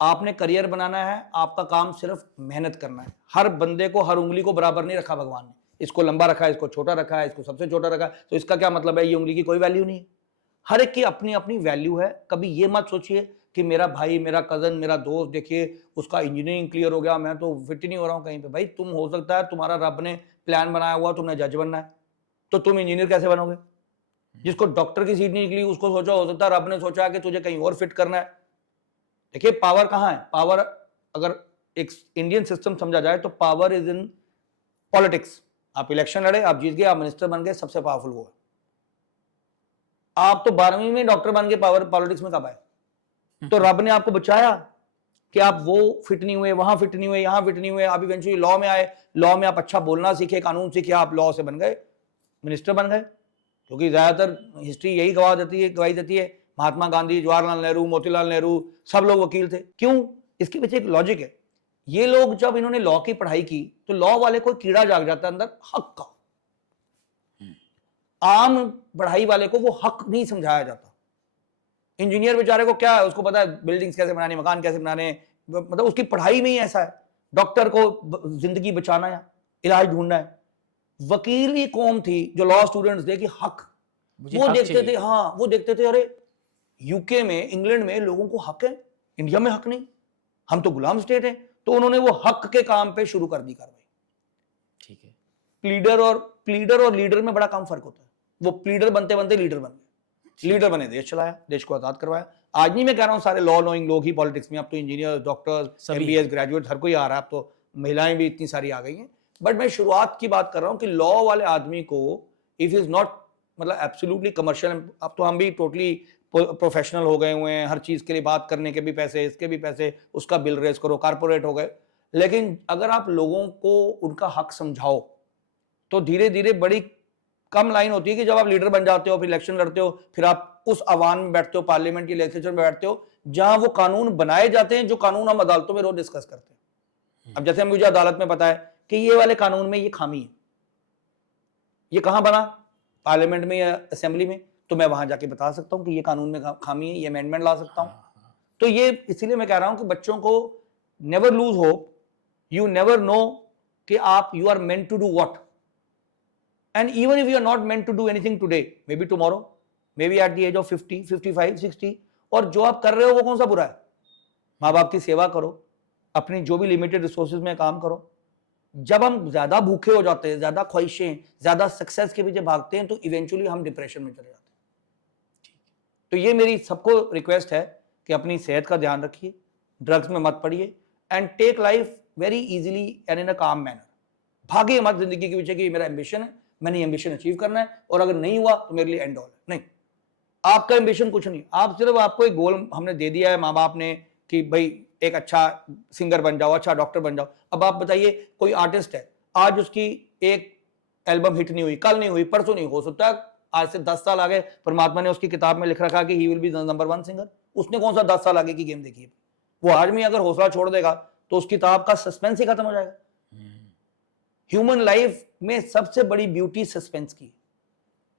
आपने करियर बनाना है, आपका काम सिर्फ मेहनत करना है। हर बंदे को, हर उंगली को बराबर नहीं रखा भगवान ने, इसको लंबा रखा है, इसको छोटा रखा है, इसको सबसे छोटा रखा है, तो इसका क्या मतलब है? ये उंगली की कोई वैल्यू नहीं है। हर एक की अपनी अपनी वैल्यू है। कभी ये मत सोचिए कि मेरा भाई, मेरा कजन, मेरा दोस्त, देखिए उसका इंजीनियरिंग क्लियर हो गया, मैं तो फिट ही नहीं हो रहा हूँ कहीं पे। भाई तुम, हो सकता है तुम्हारा रब ने प्लान बनाया हुआ, तुमने जज बनना है, तो तुम इंजीनियर कैसे बनोगे? जिसको डॉक्टर की सीट नहीं निकली, उसको सोचा, हो सकता है रब ने सोचा कि तुझे कहीं और फिट करना है। देखिए पावर कहाँ है? पावर, अगर एक इंडियन सिस्टम समझा जाए तो पावर इज इन पॉलिटिक्स। आप इलेक्शन लड़े, आप जीत गए, आप मिनिस्टर बन गए, सबसे पावरफुल वो है। आप तो 12वीं में डॉक्टर बन के पावर पॉलिटिक्स में कब आए? तो रब ने आपको बचाया कि आप वो फिट नहीं हुए, वहां फिट नहीं हुए, यहां फिट नहीं हुए, आप इवेंचुअली लॉ में आए, लॉ में आप अच्छा बोलना सीखे, कानून सीखे, आप लॉ से बन गए, मिनिस्टर बन गए। क्योंकि ज़्यादातर हिस्ट्री यही गवाही देती है महात्मा गांधी, जवाहरलाल नेहरू, मोतीलाल नेहरू, सब लोग वकील थे। क्यों? इसके पीछे एक लॉजिक है। ये लोग जब इन्होंने लॉ की पढ़ाई की तो लॉ वाले को कीड़ा जाग जाता है अंदर हक का। आम पढ़ाई वाले को वो हक नहीं समझाया जाता। इंजीनियर बेचारे को क्या है, उसको पता है बिल्डिंग्स कैसे बनाने, मकान कैसे बनाने, मतलब उसकी पढ़ाई में ही ऐसा है। डॉक्टर को जिंदगी बचाना है, इलाज ढूंढना है। वकील ही कौम थी जो लॉ स्टूडेंट्स थे कि हक, वो देखते थे, हाँ वो देखते थे अरे यूके में, इंग्लैंड में लोगों को हक है, इंडिया में हक नहीं, हम तो गुलाम स्टेट है। तो उन्होंने वो हक के काम पे शुरू कर दी कार्रवाई। ठीक है, प्लीडर और लीडर में बड़ा कम फर्क होता है। वो प्लीडर बनते बनते लीडर बन गए, लीडर बने, देश चलाया, देश को आजाद करवाया। आज नहीं मैं कह रहा हूं सारे लॉ नोइंग लोग ही पॉलिटिक्स में, अब तो इंजीनियर, डॉक्टर, एमबीएस ग्रेजुएट हर कोई आ रहा है, अब तो महिलाएं भी इतनी सारी आ गई हैं। बट मैं शुरुआत की बात कर रहा हूं कि लॉ वाले आदमी को इफ इज नॉट, मतलब एब्सोल्युटली कमर्शियल, अब तो हम भी टोटली प्रोफेशनल हो गए हुए हैं, हर चीज के लिए बात करने के भी पैसे, इसके भी पैसे, उसका बिल रेज करो, कारपोरेट हो गए। लेकिन अगर आप लोगों को उनका हक समझाओ तो धीरे धीरे बड़ी कम लाइन होती है कि जब आप लीडर बन जाते हो, फिर इलेक्शन लड़ते हो, फिर आप उस आवाम में बैठते हो, पार्लियामेंट की लेजिस्लेचर में बैठते हो, जहां वो कानून बनाए जाते हैं जो कानून हम अदालतों में रोज डिस्कस करते हैं। अब जैसे मुझे अदालत में पता है कि ये वाले कानून में ये खामी है, ये कहां बना, पार्लियामेंट में या असेंबली में, तो मैं वहां जाके बता सकता हूं कि ये कानून में खामी है, ये अमेंडमेंट ला सकता हूं। तो ये इसीलिए मैं कह रहा हूं कि बच्चों को never lose hope, you never know कि आप you are meant to do what, and even if you are not meant to do anything today, maybe tomorrow, maybe at the age of 50, 55, 60, और जो आप कर रहे हो वो कौन सा बुरा है। माँ बाप की सेवा करो, अपनी जो भी लिमिटेड रिसोर्सेज में काम करो। जब हम ज्यादा भूखे हो जाते हैं, ज्यादा ख्वाहिशें, ज्यादा सक्सेस के पीछे भागते हैं, तो इवेंचुअली हम डिप्रेशन में चले जाते हैं। तो ये मेरी सबको रिक्वेस्ट है कि अपनी सेहत का ध्यान रखिए, ड्रग्स में मत पड़िए, and take life very easily and in a calm manner. भागे मत जिंदगी के पीछे कि मेरा एम्बिशन है, मैंने एम्बिशन अचीव करना है, और अगर नहीं हुआ तो मेरे लिए एंड ऑल है। नहीं, आपका एम्बिशन कुछ नहीं, आप सिर्फ, आपको एक गोल हमने दे दिया है माँ बाप ने कि भाई एक अच्छा सिंगर बन जाओ, अच्छा डॉक्टर बन जाओ। अब आप बताइए, कोई आर्टिस्ट है, आज उसकी एक एल्बम हिट नहीं हुई, कल नहीं हुई, परसों नहीं, हो सकता है आज से 10 साल आगे परमात्मा ने उसकी किताब में लिख रखा कि he will be number 1 singer. उसने कौन सा 10 साल आगे की गेम देखी है। वो आज में अगर हौसला छोड़ देगा तो उस किताब का सस्पेंस ही खत्म हो जाएगा। ह्यूमन लाइफ में सबसे बड़ी ब्यूटी सस्पेंस की,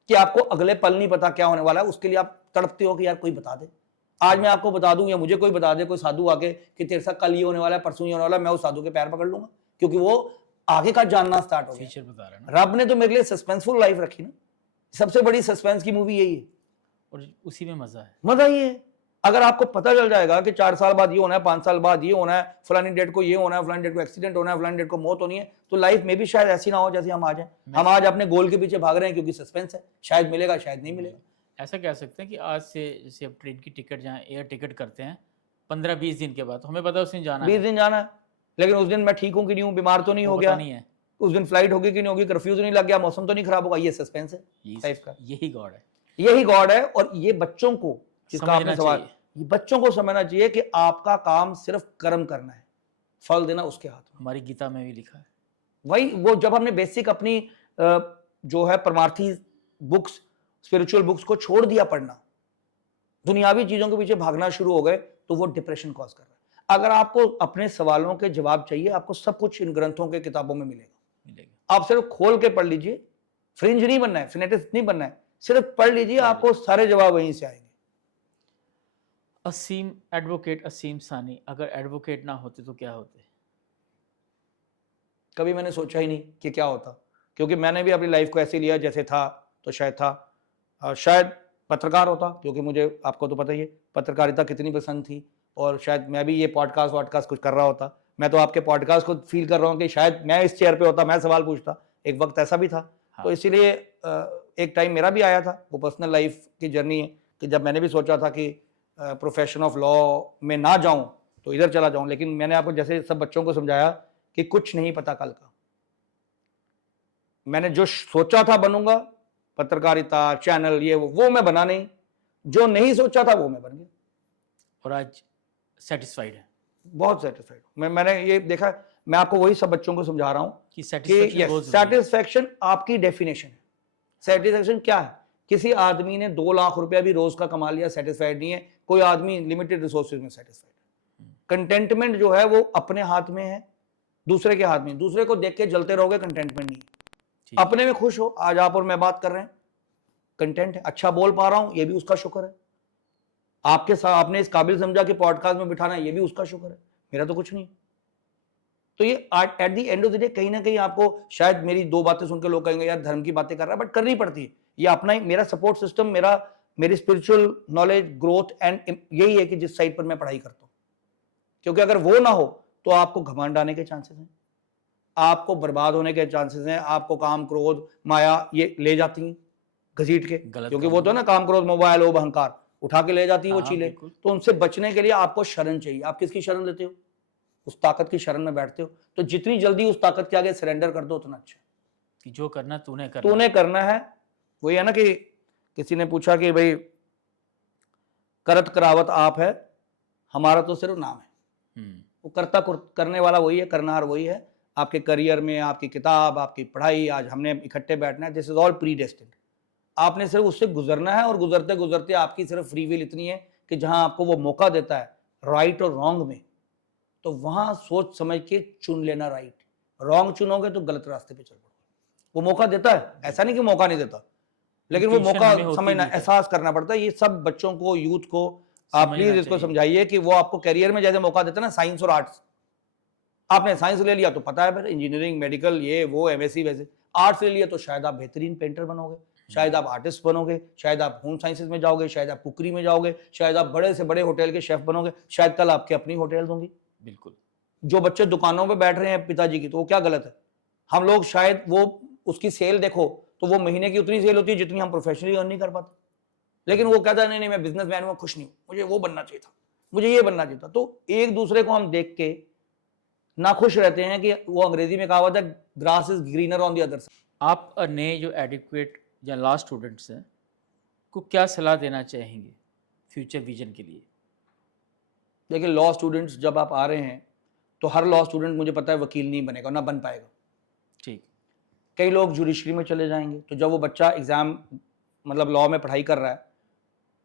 कि आपको अगले पल नहीं पता क्या होने वाला है, उसके लिए आप तड़पते हो कि यार कोई बता दे। आज मैं आपको बता दूं या मुझे कोई बता दे, कोई साधु आके कि तेरे साथ कल ये होने वाला है, परसों ये होने वाला है, मैं उस साधु के पैर पकड़ लूंगा, क्योंकि वो आगे का जानना स्टार्ट हो गया। फ्यूचर बता रहा है ना। रब ने तो मेरे लिए सस्पेंसफुल लाइफ रखी ना, सबसे बड़ी सस्पेंस की मूवी यही है, और उसी में मजा है। मजा ये है, अगर आपको पता चल जाएगा कि 4 साल बाद ये होना है, 5 साल बाद ये होना है, फलानी डेट को ये होना है, फलानी डेट को एक्सीडेंट होना है, फलानी डेट को मौत होनी है, तो लाइफ में भी शायद ऐसी ना हो जैसी हम आज हैं। हम आज अपने गोल के पीछे भाग रहे हैं क्योंकि सस्पेंस है, शायद मिलेगा, शायद नहीं मिलेगा। ऐसा कह सकते हैं कि आज से जैसे अब ट्रेन की टिकट, जहाँ एयर टिकट करते हैं 15-20 दिन के बाद, हमें पता है उस दिन जाना है, 20 दिन जाना है, लेकिन उस दिन मैं ठीक हूँ कि नहीं हूँ, बीमार तो नहीं हो गया, नहीं है उस दिन फ्लाइट होगी कि नहीं होगी, कर्फ्यू तो नहीं लग गया, मौसम तो नहीं खराब होगा, ये सस्पेंस है लाइफ का। यही गॉड है, यही गॉड है। और ये बच्चों को, जिसका आपने सवाल, बच्चों को समझना चाहिए कि आपका काम सिर्फ कर्म करना है, फल देना उसके हाथ में। हमारी गीता में भी लिखा है वही, वो जब हमने बेसिक अपनी जो है परमार्थी बुक्स, स्पिरिचुअल बुक्स को छोड़ दिया पढ़ना, दुनियावी चीजों के पीछे भागना शुरू हो गए, तो वो डिप्रेशन कॉज कर रहा है। अगर आपको अपने सवालों के जवाब चाहिए, आपको सब कुछ इन ग्रंथों के किताबों में मिलेगा। आप सिर्फ खोल के पढ़ लीजिए, फ्रिंज नहीं बनना है, फिनेटिस्ट नहीं बनना है, सिर्फ पढ़ लीजिए, आपको सारे जवाब वहीं से आएंगे। असीम, एडवोकेट असीम सानी, अगर एडवोकेट ना होते तो क्या होते? कभी मैंने सोचा ही नहीं कि क्या होता, क्योंकि मैंने भी अपनी लाइफ को ऐसे लिया जैसे था, तो शायद था, शायद पत्रकार होता, क्योंकि मुझे, आपको तो पता ही है पत्रकारिता कितनी पसंद थी, और शायद मैं भी ये पॉडकास्ट कुछ कर रहा होता। मैं तो आपके पॉडकास्ट को फील कर रहा हूँ कि शायद मैं इस चेयर पे होता, मैं सवाल पूछता, एक वक्त ऐसा भी था। हाँ। तो इसीलिए एक टाइम मेरा भी आया था, वो पर्सनल लाइफ की जर्नी है, कि जब मैंने भी सोचा था कि प्रोफेशन ऑफ लॉ में ना जाऊं तो इधर चला जाऊं, लेकिन मैंने आपको जैसे सब बच्चों को समझाया कि कुछ नहीं पता कल का। मैंने जो सोचा था बनूंगा, पत्रकारिता, चैनल, ये वो मैं बना नहीं, जो नहीं सोचा था वो मैं बन गया, और आज सेटिस्फाइड है, बहुत सेटिस्फाइड। मैंने ये देखा, मैं आपको वही सब बच्चों को समझा रहा हूं कि सेटिस्फेक्शन आपकी डेफिनेशन है। सेटिस्फेक्शन क्या है? किसी आदमी ने 2 लाख रुपया भी रोज का कमा लिया सेटिस्फाइड नहीं है, कोई आदमी लिमिटेड रिसोर्सेज में सेटिस्फाइड है। कंटेंटमेंट जो है वो अपने हाथ में है, दूसरे के हाथ में। दूसरे को देख के जलते रहोगे, कंटेंटमेंट नहीं है। अपने में खुश हो, आज आप और मैं बात कर रहे हैं, कंटेंट है, अच्छा बोल पा रहा हूं, ये भी उसका शुक्र है। आपके साथ आपने इस काबिल समझा कि पॉडकास्ट में बिठाना, ये भी उसका शुक्र है, मेरा तो कुछ नहीं। तो ये eight the end of the day कहीं ना कहीं आपको, शायद मेरी 2 बातें सुन के लोग कहेंगे यार धर्म की बातें कर रहा है, बट करनी पड़ती है। ये अपना ही मेरा सपोर्ट सिस्टम, मेरी स्पिरिचुअल नॉलेज ग्रोथ एंड यही है कि जिस साइड पर मैं पढ़ाई करता हूं, क्योंकि अगर वो ना हो तो आपको घमंड आने के चांसेस हैं, आपको बर्बाद होने के चांसेस हैं, आपको काम क्रोध माया ये ले जाती हैं घसीट के, क्योंकि वो तो ना काम क्रोध मोबाइल लोभ अहंकार उठा के ले जाती है वो चीलें। तो उनसे बचने के लिए आपको शरण चाहिए। आप किसकी शरण लेते हो? उस ताकत की शरण में बैठते हो। तो जितनी जल्दी उस ताकत के आगे सरेंडर कर दो उतना अच्छा कि जो करना तूने करना है। वही है ना कि किसी ने पूछा कि भाई करत करावत आप है, हमारा तो सिर्फ नाम है। वो करता करने वाला वही है, करनार वही है। आपके करियर में, आपकी किताब, आपकी पढ़ाई, आज हमने इकट्ठे बैठना है, this is all pre destined. आपने सिर्फ उससे गुजरना है, और गुजरते गुजरते आपकी सिर्फ फ्री विल इतनी है कि जहां आपको वो मौका देता है राइट और रॉन्ग में, तो वहां सोच समझ के चुन लेना राइट। रॉन्ग चुनोगे तो गलत रास्ते पे चल पड़ोगे। वो मौका देता है, ऐसा नहीं कि मौका नहीं देता, लेकिन वो मौका समझना, एहसास करना पड़ता है। ये सब बच्चों को, यूथ को आप प्लीज इसको समझाइए कि वो आपको करियर में जैसे मौका देता है ना, साइंस और आर्ट्स, आपने साइंस ले लिया तो पता है फिर इंजीनियरिंग मेडिकल ये वो एमएससी, वैसे आर्ट्स ले लिया तो शायद आप बेहतरीन पेंटर बनोगे, शायद आप आर्टिस्ट बनोगे, शायद आप होम साइंसेज में जाओगे, शायद आप कुकरी में जाओगे, शायद आप बड़े से बड़े होटल के शेफ बनोगे, शायद कल आपके अपनी होटल होंगी। बिल्कुल। जो बच्चे दुकानों पे बैठ रहे हैं पिताजी की, तो वो क्या गलत है? हम लोग शायद वो उसकी सेल देखो तो वो महीने की उतनी सेल होती है जितनी हम प्रोफेशनली अर्न नहीं कर पाते, लेकिन वो कहता है नहीं नहीं मैं बिजनेसमैन हूं, खुश नहीं हूं, मुझे वो बनना चाहिए था, मुझे ये बनना चाहिए था। तो एक दूसरे को हम देख के ना खुश रहते हैं कि वो अंग्रेजी में कहावत है grass is greener on the other side. आप नए जो एडिक्वेट या लॉ स्टूडेंट्स हैं को क्या सलाह देना चाहेंगे फ्यूचर विजन के लिए? देखिए, लॉ स्टूडेंट्स जब आप आ रहे हैं तो हर लॉ स्टूडेंट मुझे पता है वकील नहीं बनेगा, ना बन पाएगा। ठीक। कई लोग जुडिशरी में चले जाएंगे, तो जब वो बच्चा एग्जाम मतलब लॉ में पढ़ाई कर रहा है,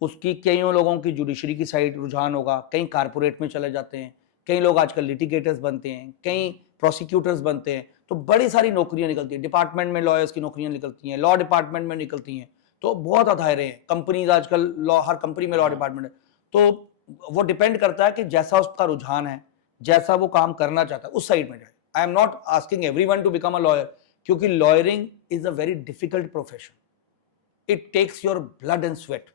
उसकी कईयों लोगों की जुडिशरी की साइड रुझान होगा, कई कारपोरेट में चले जाते हैं, कई लोग आजकल लिटिगेटर्स बनते हैं, कई प्रोसिक्यूटर्स बनते हैं। तो बड़ी सारी नौकरियां निकलती हैं, डिपार्टमेंट में लॉयर्स की नौकरियां निकलती हैं, लॉ डिपार्टमेंट में निकलती हैं, तो बहुत अदायरे हैं। कंपनीज आजकल लॉ, हर कंपनी में लॉ डिपार्टमेंट है। तो वो डिपेंड करता है कि जैसा उसका रुझान है, जैसा वो काम करना चाहता है, उस साइड में जाए। I am not asking everyone to become a lawyer, क्योंकि lawyering is a very difficult profession, it takes your blood and sweat.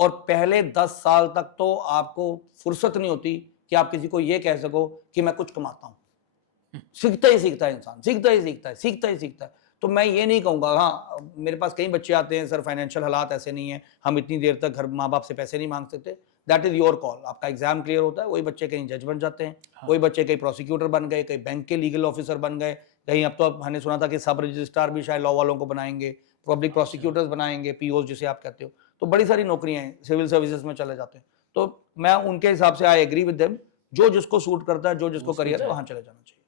और पहले 10 साल तक तो आपको फुर्सत नहीं होती कि आप किसी को ये कह सको कि मैं कुछ कमाता हूं। सीखता ही सीखता है इंसान, सीखता ही सीखता है, सीखता ही सीखता है। तो मैं ये नहीं कहूंगा, हाँ मेरे पास कई बच्चे आते हैं, सर फाइनेंशियल हालात ऐसे नहीं है, हम इतनी देर तक घर माँ बाप से पैसे नहीं मांग सकते। That is your call. आपका एग्जाम क्लियर होता है, वही बच्चे कहीं जज बन जाते हैं, वही बच्चे कहीं प्रोसिक्यूटर बन गए, कहीं बैंक के लीगल ऑफिसर बन गए, कहीं अब तो हमने सुना था कि सब रजिस्ट्रार भी शायद लॉ वालों को बनाएंगे, पब्लिक प्रोसिक्यूटर्स बनाएंगे, पीओ जिसे आप कहते हो। तो बड़ी सारी नौकरियां हैं, सिविल सर्विसेज में चले जाते हैं। तो मैं उनके हिसाब से आई एग्री विद देम, जो जिसको सूट करता है, जो जिसको करियर है, वहां चले जाना चाहिए।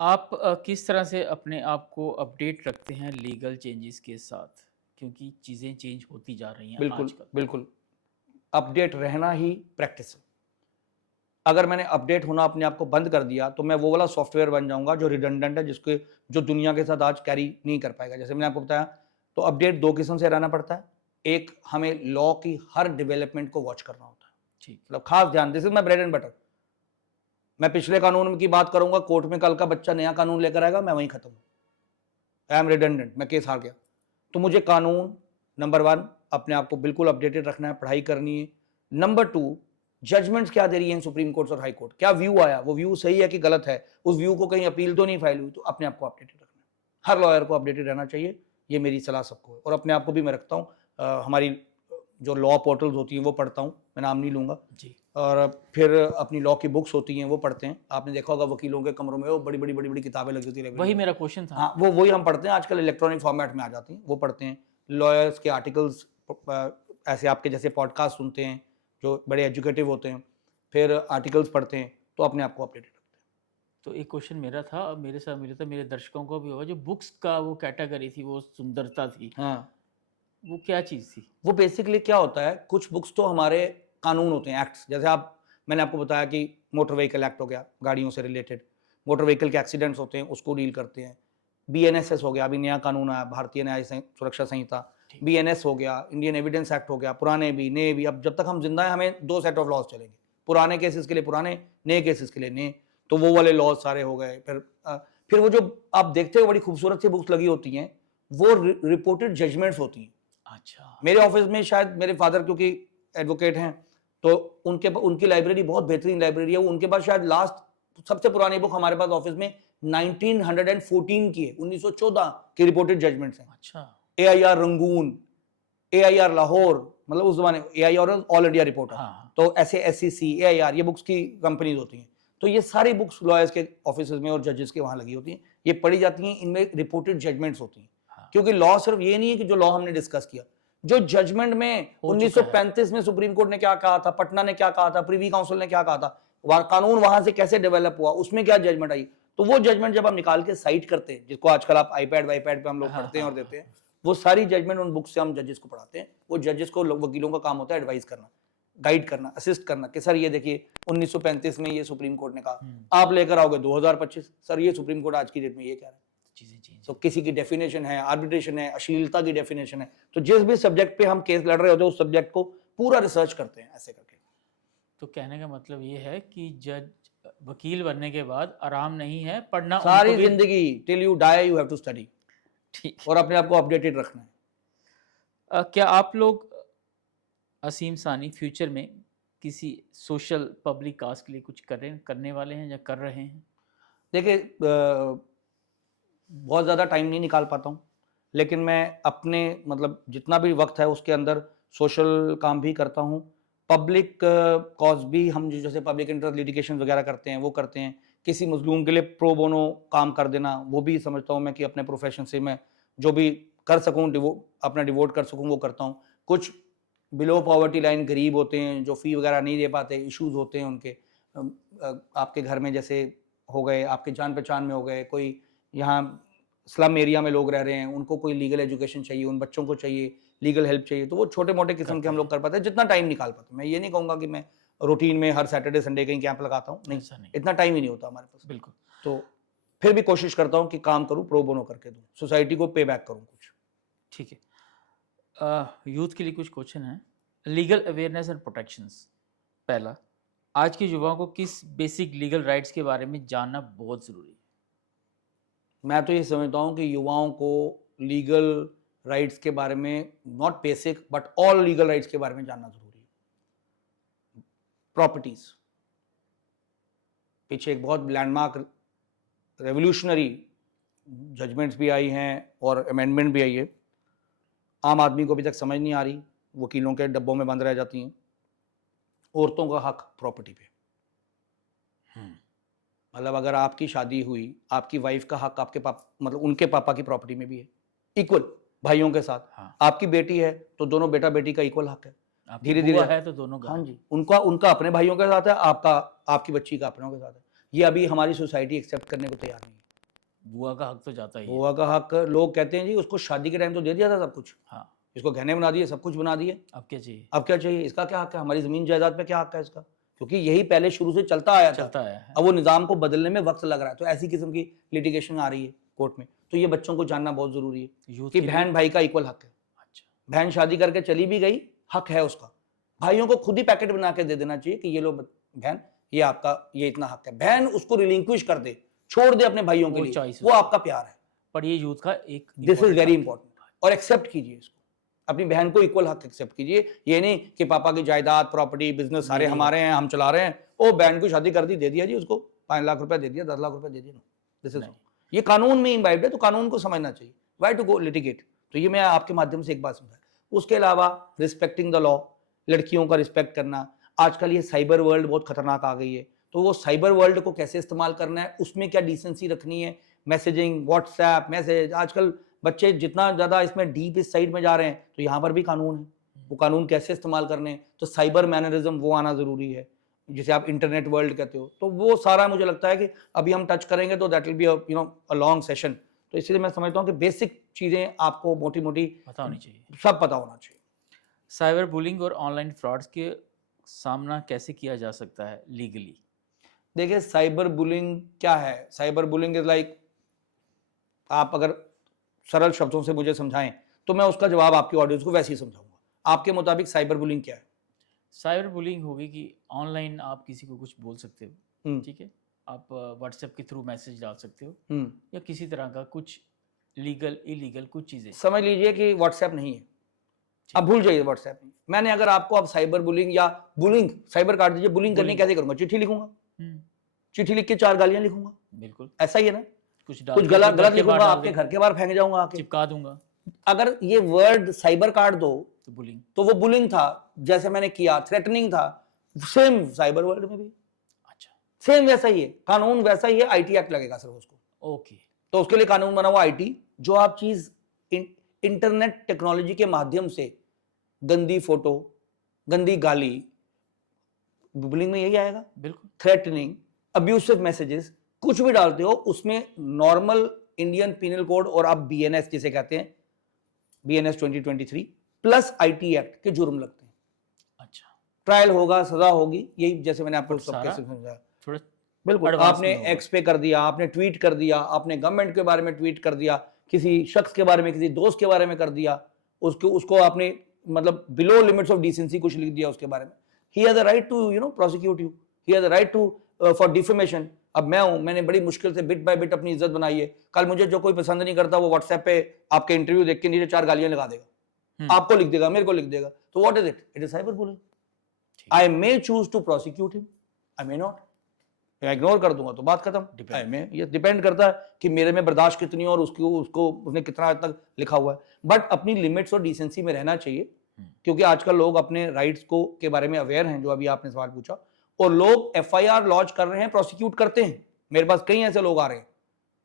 आप किस तरह से अपने आप को अपडेट रखते हैं लीगल चेंजेस के साथ, क्योंकि चीज़ें चेंज होती जा रही हैं बिल्कुल आजकल? बिल्कुल, अपडेट रहना ही प्रैक्टिस है। अगर मैंने अपडेट होना अपने आप को बंद कर दिया तो मैं वो वाला सॉफ्टवेयर बन जाऊंगा जो रिडंडेंट है, जिसके जो दुनिया के साथ आज कैरी नहीं कर पाएगा। जैसे मैंने आपको बताया, तो अपडेट 2 किस्म से रहना पड़ता है। एक, हमें लॉ की हर डेवलपमेंट को वॉच करना होता है, ठीक। मतलब खास ध्यान, this is my bread and butter. मैं पिछले कानून की बात करूंगा, कोर्ट में कल का बच्चा नया कानून लेकर आएगा, मैं वहीं खत्म, आई एम रिडंडेंट, मैं केस हार गया। तो मुझे कानून नंबर 1 अपने आप को बिल्कुल अपडेटेड रखना है, पढ़ाई करनी है। नंबर 2, जजमेंट्स क्या दे रही है सुप्रीम कोर्ट और हाई कोर्ट, क्या व्यू आया, वो व्यू सही है कि गलत है, उस व्यू को कहीं अपील तो नहीं फाइल हुई, तो अपने आप को अपडेटेड रखना है। हर लॉयर को अपडेटेड रहना चाहिए, ये मेरी सलाह सबको है। और अपने आप को भी मैं रखता हूँ, हमारी जो लॉ पोर्टल्स होती हैं वो पढ़ता हूँ, मैं नाम नहीं लूँगा जी। और फिर अपनी लॉ की बुक्स होती हैं वो पढ़ते हैं। आपने देखा होगा वकीलों के कमरों में वो बड़ी बड़ी किताबें लगी होती है, वही मेरा क्वेश्चन था। हाँ, वो वही हम पढ़ते हैं, आजकल इलेक्ट्रॉनिक फॉर्मेट में आ जाती हैं, वो पढ़ते हैं। लॉयर्स के आर्टिकल्स, ऐसे आपके जैसे पॉडकास्ट सुनते हैं जो बड़े एजुकेटिव होते हैं, फिर आर्टिकल्स पढ़ते हैं, तो अपने आप को अपडेटेड रखते हैं। तो एक क्वेश्चन मेरा था और मेरे साथ मिला था, मेरे दर्शकों को भी होगा, जो बुक्स का वो कैटेगरी थी, वो सुंदरता थी, हाँ, वो क्या चीज़ थी? वो बेसिकली क्या होता है, कुछ बुक्स तो हमारे कानून होते हैं, एक्ट्स, जैसे आप, मैंने आपको बताया कि मोटर व्हीकल एक्ट हो गया, गाड़ियों से रिलेटेड, मोटर व्हीकल के एक्सीडेंट्स होते हैं उसको डील करते हैं। बीएनएसएस हो गया, अभी नया कानून आया, भारतीय न्याय सुरक्षा संहिता, ठीक। बीएनएस हो गया, इंडियन एविडेंस एक्ट हो गया, पुराने भी नए भी। अब जब तक हम जिंदा हैं हमें दो सेट ऑफ लॉज चलेंगे, पुराने केसेस के लिए पुराने, नए केसेस के लिए नए, तो वो वाले लॉज सारे हो गए। फिर वो जो आप देखते हो बड़ी खूबसूरत सी बुक्स लगी होती हैं, वो रिपोर्टेड जजमेंट्स होती हैं। अच्छा। मेरे ऑफिस में शायद मेरे फादर क्योंकि एडवोकेट हैं, तो उनकी लाइब्रेरी बहुत बेहतरीन लाइब्रेरी है। उनके पास शायद लास्ट सबसे पुरानी बुक हमारे पास ऑफिस में 1914 की है, 1914 की रिपोर्टेड जजमेंट्स हैं। अच्छा। एआईआर रंगून, एआईआर लाहौर, मतलब उस जमाने एआईआर ऑल इंडिया रिपोर्टर, हाँ। तो ऐसे एससीसी, एआईआर, ये बुक्स की कंपनीज होती हैं। तो ये सारी बुक्स लॉयर्स के ऑफिस में और जजेस के वहां लगी होती हैं, ये पढ़ी जाती हैं, इनमें रिपोर्टेड जजमेंट्स होती हैं। हाँ। क्योंकि लॉ सिर्फ ये नहीं है कि जो लॉ हमने डिस्कस किया, जो जजमेंट में हो चुका 1935 में सुप्रीम कोर्ट ने क्या कहा था, पटना ने क्या कहा था, प्रीवी काउंसिल ने क्या कहा था, कानून वहां से कैसे डेवलप हुआ, उसमें क्या जजमेंट आई, तो वो जजमेंट जब हम निकाल के साइट करते हैं, जिसको आजकल आप आईपैड वाईपैड पे हम लोग हाँ, पढ़ते हैं हाँ, और देते हैं, वो सारी जजमेंट उन बुक से हम जजेस को पढ़ाते हैं। वो जजेस को, वकीलों का काम होता है एडवाइस करना, गाइड करना, असिस्ट करना कि सर ये देखिए 1935 में ये सुप्रीम कोर्ट ने कहा, आप लेकर आओगे 2025, सर ये सुप्रीम कोर्ट आज की डेट में ये कह रहा है। चीज़ें चेंज। तो किसी की डेफिनेशन है, आर्बिट्रेशन है, अश्लीलता की डेफिनेशन है, तो जिस भी सब्जेक्ट पे हम केस लड़ रहे होते हैं उस सब्जेक्ट को पूरा रिसर्च करते हैं ऐसे करके। तो कहने का मतलब ये है कि जज, वकील बनने के बाद आराम नहीं है, पढ़ना सारी उनको भी। जिंदगी till you die you have to study, ठीक। और अपने आप को अपडेटेड रखना है। क्या आप लोग, असीम सानी, फ्यूचर में किसी सोशल पब्लिक काज के लिए कुछ करने वाले हैं या कर रहे हैं? देखिए, बहुत ज़्यादा टाइम नहीं निकाल पाता हूँ, लेकिन मैं अपने मतलब जितना भी वक्त है उसके अंदर सोशल काम भी करता हूँ, पब्लिक कॉज भी, हम जैसे पब्लिक इंटरेस्ट लिटिगेशन वगैरह करते हैं वो करते हैं, किसी मजलूम के लिए प्रो बोनो काम कर देना, वो भी समझता हूँ मैं कि अपने प्रोफेशन से मैं जो भी कर सकूँ, अपना डिवोट कर सकूँ वो करता हूँ। कुछ बिलो पॉवर्टी लाइन गरीब होते हैं जो फ़ी वगैरह नहीं दे पाते, इश्यूज होते हैं उनके, आपके घर में जैसे हो गए, आपके जान पहचान में हो गए, कोई यहाँ स्लम एरिया में लोग रह रहे हैं, उनको कोई लीगल एजुकेशन चाहिए, उन बच्चों को चाहिए लीगल हेल्प चाहिए, तो वो छोटे मोटे किस्म के हम लोग कर पाते हैं जितना टाइम निकाल पाते हैं। मैं ये नहीं कहूँगा कि मैं रूटीन में हर सैटरडे संडे कहीं कैंप लगाता हूँ, नहीं, ऐसा नहीं। इतना टाइम ही नहीं होता हमारे पास। बिल्कुल। तो फिर भी कोशिश करता हूँ कि काम करूँ, प्रो बोनो करके दूँ, सोसाइटी को पे बैक करूँ कुछ। ठीक है। यूथ के लिए कुछ क्वेश्चन है। Legal awareness and protections. पहला, आज के युवाओं को किस बेसिक लीगल राइट्स के बारे में जानना बहुत ज़रूरी है? मैं तो ये समझता हूँ कि युवाओं को लीगल राइट्स के बारे में, not basic but all legal rights के बारे में जानना जरूरी है। प्रॉपर्टीज, पीछे एक बहुत लैंडमार्क रेवोल्यूशनरी जजमेंट्स भी आई हैं और अमेंडमेंट भी आई है, आम आदमी को अभी तक समझ नहीं आ रही, वकीलों के डब्बों में बंद रह जाती हैं। औरतों का हक प्रॉपर्टी पे, मतलब अगर आपकी शादी हुई, आपकी वाइफ का हक आपके मतलब उनके पापा की प्रॉपर्टी में भी है, इक्वल भाइयों के साथ। हाँ। आपकी बेटी है तो दोनों बेटा बेटी का इक्वल हक है। धीरे धीरे है तो दोनों का हाँ है। जी, उनका अपने भाइयों के साथ है, आपकी बच्ची का अपनों के साथ है। ये अभी हमारी सोसाइटी एक्सेप्ट करने को तैयार नहीं है। बुआ का हक तो जाता ही है। बुआ का हक, लोग कहते हैं जी उसको शादी के टाइम तो दे दिया था सब कुछ, हाँ। इसको गहने बना दिए, सब कुछ बना दिए, अब क्या चाहिए? अब क्या चाहिए, इसका क्या हक है, हमारी जमीन जायदाद पे क्या हक है इसका, क्योंकि यही पहले शुरू से चलता आया था। है। अब वो निज़ाम को बदलने में वक्त लग रहा है, तो ऐसी किस्म की लिटिगेशन आ रही है कोर्ट में। तो ये बच्चों को जानना बहुत जरूरी है यूथ कि के लिए- बहन भाई का इक्वल हक है। अच्छा। बहन शादी करके चली भी गई, हक है उसका। भाइयों को खुद ही पैकेट बना के दे देना चाहिए कि ये लो बहन, ये आपका, ये इतना हक है। बहन उसको रिलिंक्विश कर दे, छोड़ दे अपने भाइयों के वो लिए, choice वो उसकी। आपका प्यार है। पर ये यूथ का एक दिस इज important वेरी हक है। इंपॉर्टेंट, और एक्सेप्ट कीजिए इसको, अपनी बहन को इक्वल हक एक्सेप्ट कीजिए। ये नहीं कि पापा की जायदाद, प्रॉपर्टी, बिजनेस सारे मेरी है। हमारे हैं, हम चला रहे हैं, ओ बहन को शादी कर दी, दे दिया जी उसको 5 लाख रुपए दे दिया, 10 लाख रुपए दे दिया। दिस इज, नहीं। ये कानून में इम्बाइब्ड है, तो कानून को समझना चाहिए। Why to go litigate? तो ये मैं आपके माध्यम से एक बात समझा। उसके अलावा रिस्पेक्टिंग द लॉ, लड़कियों का रिस्पेक्ट करना। आजकल ये साइबर वर्ल्ड बहुत खतरनाक आ गई है, तो वो साइबर वर्ल्ड को कैसे इस्तेमाल करना है, उसमें क्या डिसेंसी रखनी है, मैसेजिंग, व्हाट्सएप मैसेज। आजकल बच्चे जितना ज़्यादा इसमें डीप इस साइड में जा रहे हैं, तो यहाँ पर भी कानून है, वो कानून कैसे इस्तेमाल करने हैं, तो साइबर मैनरिज्म वो आना ज़रूरी है। जिसे आप इंटरनेट वर्ल्ड कहते हो, तो वो सारा मुझे लगता है कि अभी हम टच करेंगे तो that will be a long session. तो इसलिए मैं समझता हूँ कि बेसिक चीजें आपको मोटी मोटी पता होनी चाहिए। सब पता होना चाहिए। साइबर बुलिंग और ऑनलाइन फ्रॉड्स के सामना कैसे किया जा सकता है लीगली? देखिए साइबर बुलिंग क्या है, साइबर बुलिंग इज लाइक, आप अगर सरल शब्दों से मुझे समझाएं तो मैं उसका जवाब आपकी ऑडियंस को वैसे ही समझाऊंगा। आपके मुताबिक साइबर बुलिंग क्या है? साइबर बुलिंग होगी कि ऑनलाइन आप किसी को कुछ बोल सकते हो, हम्म, ठीक है, आप व्हाट्सएप के थ्रू मैसेज डाल सकते हो हम्म। या किसी तरह का कुछ लीगल इलीगल कुछ चीज़ें। समझ लीजिए कि व्हाट्सएप नहीं है, ठीक अब भूल जाइए व्हाट्सएप नहीं। मैंने अगर आपको अब साइबर बुलिंग या बुलिंग, साइबर काट दीजिए, बुलिंग करनी बुलिंग। कैसे करूंगा? चिट्ठी लिखूंगा, हम्म, चिट्ठी लिख के 4 गालियां लिखूंगा, बिल्कुल। ऐसा ही है ना? कुछ डाल कुछ के अपने घर गलत के बाहर लिखूंगा, डाल आपके देंगे, घर के बाहर फेंक जाऊंगा आके। चिपका दूंगा, अगर ये वर्ड साइबर काट दो तो बुलिंग। तो वो बुलिंग था, जैसे मैंने किया थ्रेटनिंग था, सेम साइबर वर्ल्ड में भी अच्छा, सेम वैसा ही है, कानून वैसा ही है, आईटी एक्ट लगेगा सिर्फ उसको। ओके। तो उसके लिए कानून बना हुआ आईटी, जो आप चीज इंटरनेट टेक्नोलॉजी के माध्यम से गंदी फोटो, गंदी गाली, बुलिंग में यही आएगा, बिल्कुल। थ्रेटनिंग, अब्यूसिव मैसेजेस, कुछ भी डालते हो उसमें नॉर्मल इंडियन पीनल कोड और आप बीएनएस जिसे कहते हैं, बीएनएस 2023 प्लस आईटी एक्ट के जुर्म लगते हैं। अच्छा, ट्रायल होगा, सजा होगी, यही जैसे मैंने आपको बट सब सारा कैसे समझाया। थोड़ा बिल्कुल, एडवांस आपने में होगा। एक्स पे कर दिया, आपने ट्वीट कर दिया, आपने गवर्नमेंट के बारे में ट्वीट कर दिया, किसी शख्स के बारे में, किसी दोस्त के बारे में कर दिया, उसको आपने मतलब बिलो लिमिट्स ऑफ डिसेंसी कुछ लिख दिया उसके बारे में, he has the right to prosecute you, he has the right to for defamation. अब मैं हूं, मैंने बड़ी मुश्किल से बिट बाय बिट अपनी इज्जत बनाई है, कल मुझे जो कोई पसंद नहीं करता वो व्हाट्सएप पे आपके इंटरव्यू देख के नीचे 4 गालियां लगा देगा, आपको लिख देगा, मेरे को लिख देगा, तो what is it? It is cyber bullying. I may choose to prosecute him, I may not, मैं इग्नोर कर दूंगा तो बात खत्म। में ये डिपेंड करता है कि मेरे में बर्दाश्त कितनी है और उसको उसने कितना हद तक लिखा हुआ है, बट अपनी लिमिट्स और डिसेंसी में रहना चाहिए, क्योंकि आजकल लोग अपने राइट्स को के बारे में अवेयर हैं, जो अभी आपने सवाल पूछा, और लोग एफआईआर लॉन्च कर रहे हैं, प्रोसिक्यूट करते हैं। मेरे पास कई ऐसे लोग आ रहे हैं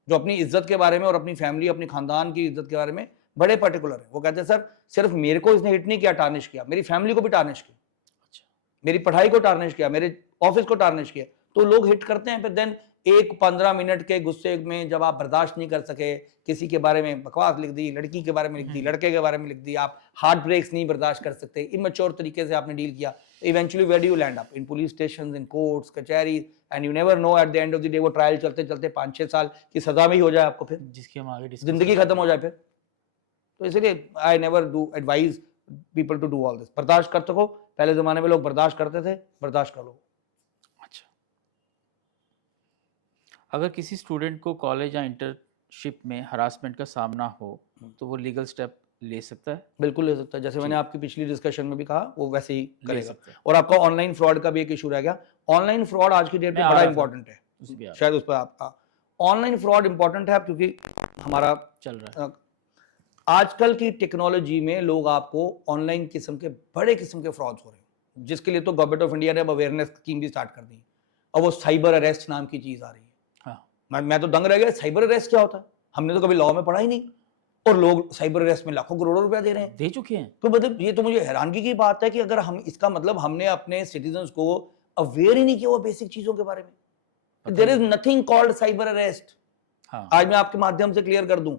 जो अपनी इज्जत के बारे में और अपनी फैमिली, अपनी खानदान की इज्जत के बारे में बड़े पर्टिकुलर है। वो कहते हैं सर सिर्फ मेरे को इसने हिट नहीं किया, टार्निश किया, मेरी फैमिली को भी टार्निश किया, मेरी पढ़ाई को टार्निश किया, मेरे ऑफिस को टार्निश किया, तो लोग हिट करते हैं। फिर देन एक 15 मिनट के गुस्से में जब आप बर्दाश्त नहीं कर सके, किसी के बारे में बकवास लिख दी, लड़की के बारे में लिख दी, लड़के के बारे में लिख दी, आप हार्ट ब्रेक्स नहीं बर्दाश्त कर सकते, इमेच्योर तरीके से आपने डील किया, eventually where do you land up? In police stations, in courts, कचहरी, and you never know at the end of the day वो ट्रायल चलते चलते 5-6 साल की सजा भी हो जाए आपको, फिर जिसकी हम आगे जिंदगी खत्म हो जाए फिर। तो इसलिए I never do advise people to do all this. बर्दाश्त कर सको, पहले जमाने में लोग बर्दाश्त करते थे, बर्दाश्त कर लो। अच्छा, अगर किसी स्टूडेंट को कॉलेज या इंटर्नशिप में हरासमेंट का सामना हो तो वो लीगल स्टेप ले सकता है? बिल्कुल ले सकता है, जैसे मैंने आपकी पिछली डिस्कशन में भी कहा, वो वैसे ही ले करेगा। सकता है। और आपका ऑनलाइन फ्रॉड का भी एक इशू रह गया। ऑनलाइन फ्रॉड आज की डेट में मैं आ बड़ा रहा था, इंपॉर्टेंट है, उस पे आ रहा शायद उस पर आपका ऑनलाइन फ्रॉड इंपॉर्टेंट है, क्योंकि हमारा चल रहा है। आजकल की टेक्नोलॉजी में लोग आपको ऑनलाइन किस्म के बड़े किस्म के फ्रॉड्स हो रहे हैं, जिसके लिए तो गवर्नमेंट ऑफ इंडिया ने अब अवेयरनेस स्कीम भी स्टार्ट कर दी है। और वो साइबर अरेस्ट नाम की चीज आ रही है। हाँ, मैं तो दंग रह गया, साइबर अरेस्ट क्या होता है? हमने तो कभी लॉ में पढ़ा ही नहीं, और लोग साइबर अरेस्ट में लाखों करोड़ों रुपया दे रहे हैं, दे चुके हैं। तो मतलब ये तो मुझे हैरानगी की बात है कि अगर हम, इसका मतलब हमने अपने सिटीजन्स को अवेयर ही नहीं किया वो बेसिक चीजों के बारे में। There is nothing called cyber arrest. हाँ, आज मैं आपके माध्यम से क्लियर कर दूं,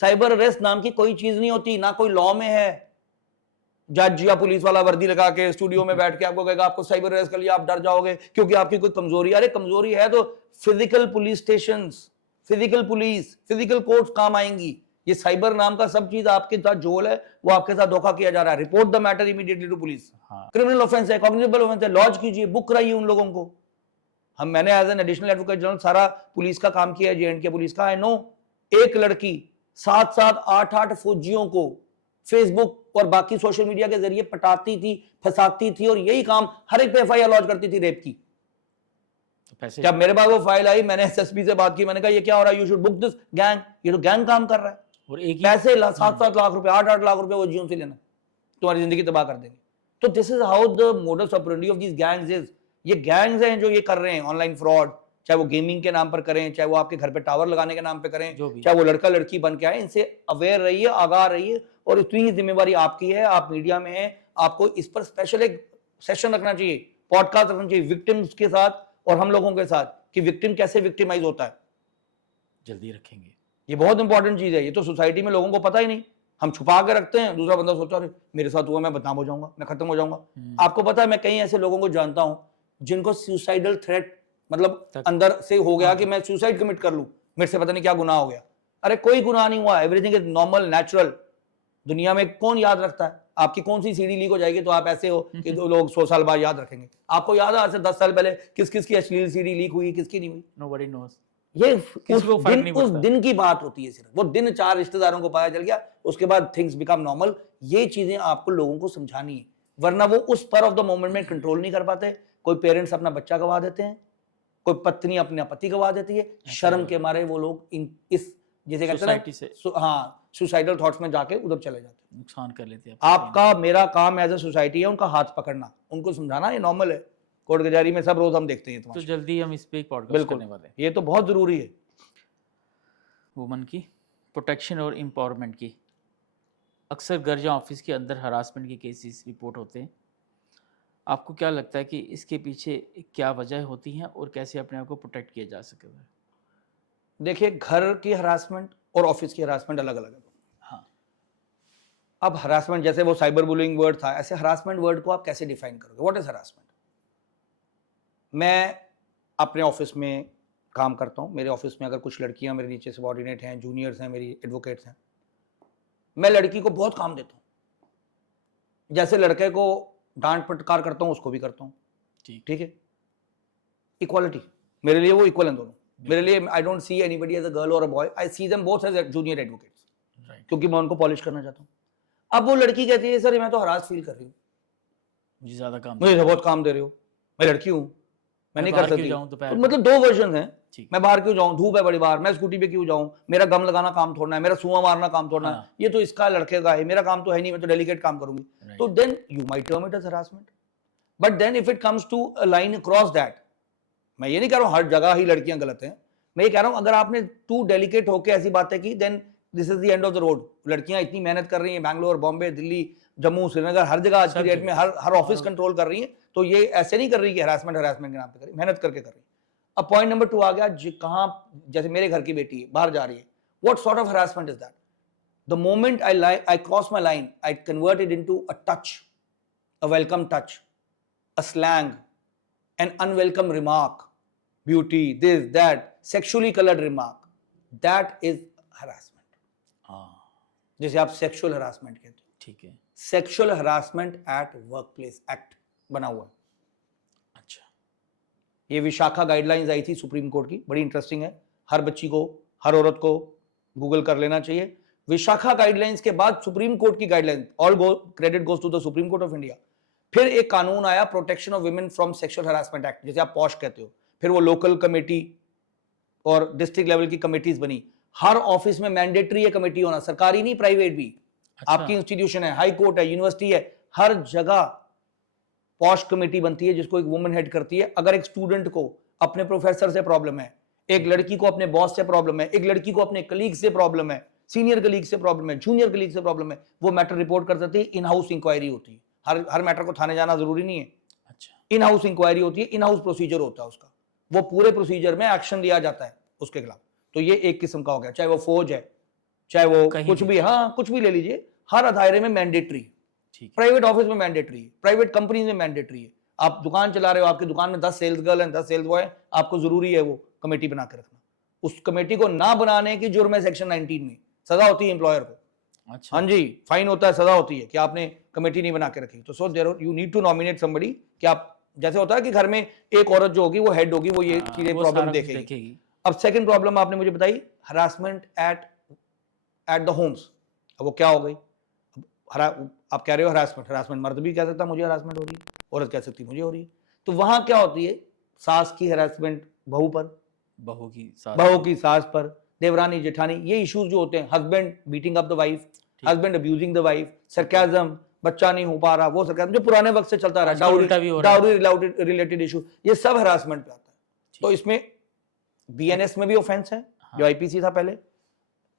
साइबर अरेस्ट नाम की कोई चीज नहीं होती, ना कोई लॉ में है। जज या पुलिस वाला वर्दी लगा के स्टूडियो में बैठ के आपको कहेगा आपको साइबर अरेस्ट कर लिया, आप डर जाओगे क्योंकि आपकी कोई कमजोरी। अरे कमजोरी है तो physical police stations, physical police, physical courts काम आएंगी। ये साइबर नाम का सब चीज आपके साथ जोल है, वो आपके साथ धोखा किया जा रहा है। Report the matter immediately to police. Criminal offence है, कॉग्निजेबल ऑफेंस है, लॉन्च कीजिए, बुक कराइए उन लोगों को। मैंने as an additional advocate general सारा पुलिस का काम किया है, जे&के पुलिस का। आई नो, एक लड़की 7-7, 8-8 फौजियों को फेसबुक और बाकी सोशल मीडिया के जरिए पटाती थी, फंसाती थी, और यही काम हर एक पे एफआईआर लॉन्च करती थी रेप की। तो पैसे जब मेरे पास वो फाइल आई, मैंने एसएसपी से बात की, मैंने कहा ये क्या हो रहा है, you should book this gang. ये तो गैंग काम कर रहा है, और एक ही पैसे 7-7 लाख रुपए, 8-8 लाख रुपए वो जियो से लेना, तुम्हारी जिंदगी तबाह कर देंगे। तो this is how the modus operandi of these gangs is. ये गैंग्स हैं जो ये कर रहे हैं ऑनलाइन फ्रॉड, चाहे वो गेमिंग के नाम पर करें, चाहे वो आपके घर पे टावर लगाने के नाम पे करें, चाहे वो लड़का लड़की बन के आए। इनसे अवेयर रहिए, आगाह रहिए, और इतनी ही जिम्मेवारी आपकी है, आप मीडिया में हैं, आपको इस पर स्पेशल एक सेशन रखना चाहिए पॉडकास्ट रखना चाहिए विक्टिम्स के साथ और हम लोगों के साथ कि विक्टिम कैसे विक्टिमाइज होता है। जल्दी रखेंगे। ये बहुत इंपॉर्टेंट चीज है, ये तो सोसाइटी में लोगों को पता ही नहीं, हम छुपा के रखते हैं, दूसरा बंदा सोचता है मेरे साथ हुआ मैं बदनाम हो जाऊंगा, मैं खत्म हो जाऊंगा। आपको पता है मैं कई ऐसे लोगों को जानता हूं जिनको सुसाइडल थ्रेट मतलब अंदर से हो गया कि मैं सुसाइड कमिट कर लूं, मेरे से पता नहीं क्या गुनाह हो गया। अरे कोई गुनाह नहीं हुआ, एवरीथिंग इज नॉर्मल नेचुरल। दुनिया में कौन याद रखता है? आपकी कौन सी सीडी लीक हो जाएगी तो आप ऐसे हो कि लोग 100 साल बाद याद रखेंगे? आपको याद है आज से 10 साल पहले किस किस की अश्लील सीडी लीक हुई, किसकी नहीं हुई? Nobody knows. ये उस उस दिन की बात होती है, सिर्फ वो दिन 4 रिश्तेदारों को पता चल गया, उसके बाद थिंग्स बिकम नॉर्मल। ये चीजें आपको लोगों को समझानी है, वरना वो उस पर ऑफ द मोमेंट में कंट्रोल नहीं कर पाते। कोई पेरेंट्स अपना बच्चा गवा देते हैं, कोई पत्नी अपने पति गवा देती है, शर्म के मारे वो लोग इस जिसे कहते हैं हाँ सुसाइडल थॉट्स में जाके उधर चले जाते हैं, नुकसान कर लेते हैं। आपका मेरा काम एज ए सोसाइटी है उनका हाथ पकड़ना, उनको समझाना, ये नॉर्मल है, कोर्ट कचहरी में सब रोज हम देखते हैं। तो जल्दी हम इस पे एक पॉडकास्ट करने वाले हैं, ये तो बहुत जरूरी है। वुमन की प्रोटेक्शन और एम्पावरमेंट की। अक्सर घर या ऑफिस के अंदर हरासमेंट के केसेस रिपोर्ट होते हैं, आपको क्या लगता है कि इसके पीछे क्या वजह होती हैं और कैसे अपने आप को प्रोटेक्ट किया जा सके? देखिए, घर की हरासमेंट और ऑफिस की हरासमेंट अलग अलग है। हाँ, अब हरासमेंट जैसे वो साइबर बुलिंग वर्ड था, ऐसे हरासमेंट वर्ड को आप कैसे डिफाइन करोगे? What is harassment? मैं अपने ऑफिस में काम करता हूँ, मेरे ऑफिस में अगर कुछ लड़कियां मेरे नीचे सबॉर्डिनेट हैं, जूनियर्स हैं, मेरी एडवोकेट्स हैं, मैं लड़की को बहुत काम देता हूँ, जैसे लड़के को डांट फटकार करता हूँ उसको भी करता हूँ। ठीक है, इक्वालिटी मेरे लिए, वो इक्वल हैं दोनों मेरे लिए। I don't see anybody as a girl और a boy, I see them both as junior advocates, क्योंकि मैं उनको पॉलिश करना चाहता हूँ। अब वो लड़की कहती है सर मैं तो हरास फील कर रही हूँ, मुझे ज्यादा काम, मुझे बहुत काम दे रहे हो, मैं लड़की हूँ, मैं नहीं कर सकती। तो मतलब दो वर्जन हैं, मैं बाहर क्यों जाऊं, धूप है बड़ी बाहर, मैं स्कूटी पे क्यों जाऊं, मेरा गम लगाना काम थोड़ना है, मेरा सुआ मारना काम थोड़ना है, ये तो इसका लड़के का है, मेरा काम तो है नहीं, मैं तो डेलीकेट काम करूंगी। तो then you might term it as harassment, but then if it comes to a line cross that, मैं ये नहीं कह रहा हूं हर जगह ही लड़कियां गलत हैं, मैं ये कह रहा हूं अगर आपने टू डेलीकेट होकर ऐसी बातें की, then this is the end of the road. लड़कियां इतनी मेहनत कर रही हैं, बैंगलोर, बॉम्बे, दिल्ली, जम्मू, श्रीनगर, हर जगह आज की डेट में हर ऑफिस कंट्रोल कर रही है, तो ये ऐसे नहीं कर रही कि हरासमेंट के नाम पे कर रही, मेहनत करके कर रही। अब पॉइंट नंबर 2 आ गया, कहां, जैसे मेरे घर की बेटी है, बाहर जा रही है, what sort of harassment is that? The moment I cross my line, I convert it into a touch, a welcome touch, a slang, an unwelcome remark, beauty, this that, sexually coloured remark, that is harassment, जिसे आप sexual harassment कहते हो। ठीक है, sexual harassment at work place act बना हुआ है। अच्छा, ये विशाखा गाइडलाइंस आई थी सुप्रीम कोर्ट की, बड़ी इंटरेस्टिंग है, हर बच्ची को, हर औरत को गूगल कर लेना चाहिए। विशाखा गाइडलाइंस के बाद सुप्रीम कोर्ट की guidelines, all credit goes to the Supreme Court of India. फिर एक कानून आया, protection of women from sexual harassment act, जिसे आप पॉश कहते हो। फिर वो लोकल कमेटी और डिस्ट्रिक्ट लेवल की कमेटीज बनी। हर ऑफिस में मैंडेटरी है कमेटी होना, सरकारी नहीं, प्राइवेट भी। अच्छा। आपकी इंस्टीट्यूशन है, हाई कोर्ट है, यूनिवर्सिटी है, हर जगह पॉश कमेटी बनती है जिसको एक वुमेन हेड करती है। अगर एक स्टूडेंट को अपने प्रोफेसर से प्रॉब्लम है, एक लड़की को अपने बॉस से प्रॉब्लम है, एक लड़की को अपने कलीग से प्रॉब्लम है, सीनियर कलीग से प्रॉब्लम है, जूनियर कलीग से प्रॉब्लम है, वो मैटर रिपोर्ट कर सकती है। इन हाउस इंक्वायरी होती है, हर मैटर को थाने जाना जरूरी नहीं है। अच्छा, इन हाउस इंक्वायरी होती है, इन हाउस प्रोसीजर होता है उसका, वो पूरे प्रोसीजर में एक्शन लिया जाता है उसके खिलाफ। तो ये एक किस्म का हो गया, चाहे वो फौज है, चाहे वो कुछ भी, हाँ कुछ भी ले लीजिए, हर दायरे में मैंडेटरी। प्राइवेट ऑफिस में मैंडेटरी है, प्राइवेट कंपनी में मैंडेटरी है। आप दुकान चला रहे हो, आपकी दुकान में 10 सेल्स गर्ल हैं, 10 सेल्स बॉय, आपको जरूरी है वो कमेटी बना के रखना। उस कमेटी को ना बनाने की जुर्म है सेक्शन 19 में, सजा होती है एम्प्लॉयर को। अच्छा, हाँ जी, फाइन होता है, सजा होती है कि आपने कमेटी नहीं बना के रखी। तो so there you need to nominate somebody, कि आप, जैसे होता है कि घर में एक औरत जो होगी वो हेड होगी, वो ये चीजें प्रॉब्लम देखेगी। अब सेकंड प्रॉब्लम आपने मुझे बताई, हरासमेंट एट द होम्स। अब वो क्या हो गई? आप कह रहे हो हरासमेंट मर्द भी कह सकता मुझे हरासमेंट हो रही है, औरत कह सकती मुझे हो रही है। तो वहां क्या होती है? सास की हरासमेंट बहू पर, बहू की सास पर, देवरानी जेठानी, ये इश्यूज जो होते हैं, husband beating up the wife, husband abusing the wife, sarcasm, बच्चा नहीं हो पा रहा, वो सरकाज़म जो पुराने वक्त से चलता रहा, डाउरी रिलेटेड इशू, ये सब हरासमेंट पे आता है। तो इसमें बीएनएस में भी ऑफेंस है, जो आईपीसी था पहले,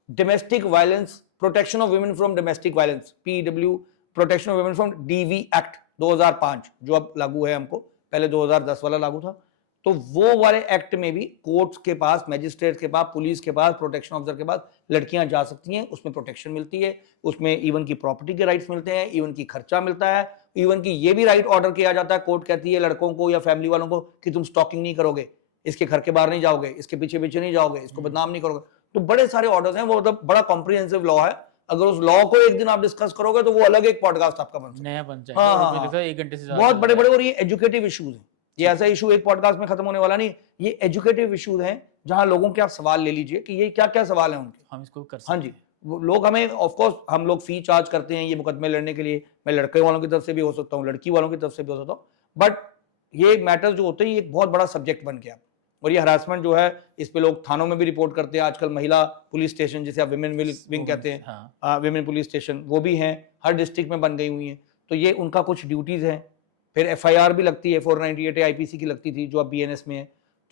domestic violence, protection of women from domestic violence, PWDV, protection of women from DV act 2005 जो अब लागू है हमको, पहले 2010 वाला लागू था, तो वो वाले एक्ट में भी कोर्ट्स के पास, मैजिस्ट्रेट के पास, पुलिस के पास, प्रोटेक्शन ऑफिसर के पास लड़कियां जा सकती हैं, उसमें प्रोटेक्शन मिलती है, उसमें इवन की प्रॉपर्टी के राइट्स मिलते हैं, इवन की खर्चा मिलता है, इवन की ये भी राइट ऑर्डर किया जाता है, कोर्ट कहती है लड़कों को या फैमिली वालों को कि तुम स्टॉकिंग नहीं करोगे, इसके घर के बाहर नहीं जाओगे, इसके पीछे पीछे नहीं जाओगे, इसको बदनाम नहीं करोगे। तो बड़े सारे ऑर्डर्स हैं, वो मतलब बड़ा कॉम्प्रिहेंसिव लॉ है। अगर उस लॉ को एक दिन आप डिस्कस करोगे तो वो अलग एक पॉडकास्ट आपका बन सकता है। नया बन जाएगा हाँ और हाँ मुझे लगता हाँ, है 1 घंटे से ज़्यादा बहुत चल बड़े बड़े, जाएगा। और ये एजुकेटिव इश्यूज हैं, ये ऐसा इशू एक पॉडकास्ट में खत्म होने वाला नहीं, ये एजुकेटिव इश्यूज हैं जहां लोगों के आप सवाल ले लीजिए कि ये क्या क्या सवाल हैं उनके। हम इसको कर हाँ सकते जी, हैं। वो लोग हमें ऑफ कोर्स हम लोग फी चार्ज करते हैं ये मुकदमे लड़ने के लिए, मैं लड़के वालों की तरफ से भी हो सकता हूँ, लड़की वालों की तरफ से भी हो सकता हूँ, बट ये मैटर्स जो होते हैं ये एक बहुत बड़ा सब्जेक्ट बन गया। और ये हरासमेंट जो है इस पे लोग थानों में भी रिपोर्ट करते हैं, आजकल महिला पुलिस स्टेशन जिसे आप विमेन विंग कहते हैं, हाँ, विमेन पुलिस स्टेशन वो भी हैं, हर डिस्ट्रिक्ट में बन गई हुई हैं। तो ये उनका कुछ ड्यूटीज हैं। फिर एफआईआर भी लगती है, 498 आईपीसी की लगती थी जो अब बीएनएस में है,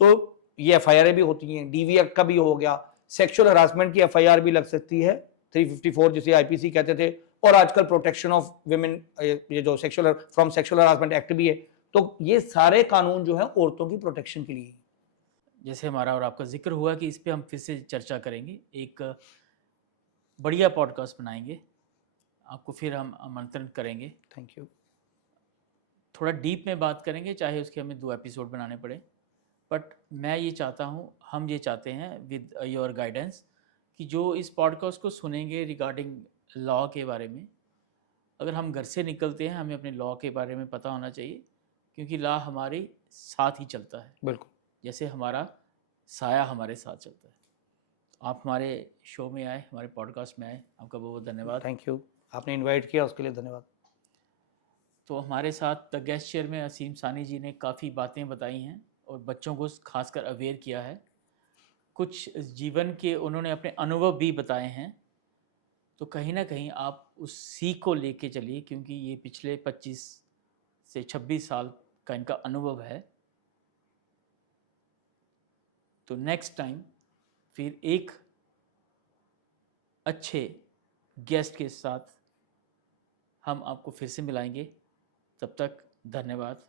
तो ये एफआईआर भी होती हैं, डीवी एक्ट का भी हो गया, सेक्सुअल हरासमेंट की एफआईआर भी लग सकती है, 354 जिसे आईपीसी कहते थे, और आजकल प्रोटेक्शन ऑफ विमेन, ये जो sexual from sexual harassment act भी है। तो ये सारे कानून जो है औरतों की प्रोटेक्शन के लिए। जैसे हमारा और आपका जिक्र हुआ कि इस पे हम फिर से चर्चा करेंगे, एक बढ़िया पॉडकास्ट बनाएंगे, आपको फिर हम आमंत्रण करेंगे, थैंक यू। थोड़ा डीप में बात करेंगे, चाहे उसके हमें 2 एपिसोड बनाने पड़े। बट मैं ये चाहता हूँ, हम ये चाहते हैं विद योर गाइडेंस कि जो इस पॉडकास्ट को सुनेंगे रिगार्डिंग लॉ के बारे में, अगर हम घर से निकलते हैं हमें अपने लॉ के बारे में पता होना चाहिए, क्योंकि लॉ हमारे साथ ही चलता है, बिल्कुल। जैसे हमारा साया हमारे साथ चलता है। आप हमारे शो में आए, हमारे पॉडकास्ट में आए, आपका बहुत बहुत धन्यवाद। थैंक यू, आपने इनवाइट किया उसके लिए धन्यवाद। तो हमारे साथ द गेस्ट चेयर में असीम सानी जी ने काफ़ी बातें बताई हैं और बच्चों को खासकर अवेयर किया है, कुछ जीवन के उन्होंने अपने अनुभव भी बताए हैं। तो कहीं ना कहीं आप उस सीख को लेके चलिए, क्योंकि ये पिछले 25 से 26 साल का इनका अनुभव है। तो नेक्स्ट टाइम फिर एक अच्छे गेस्ट के साथ हम आपको फिर से मिलाएंगे। तब तक धन्यवाद।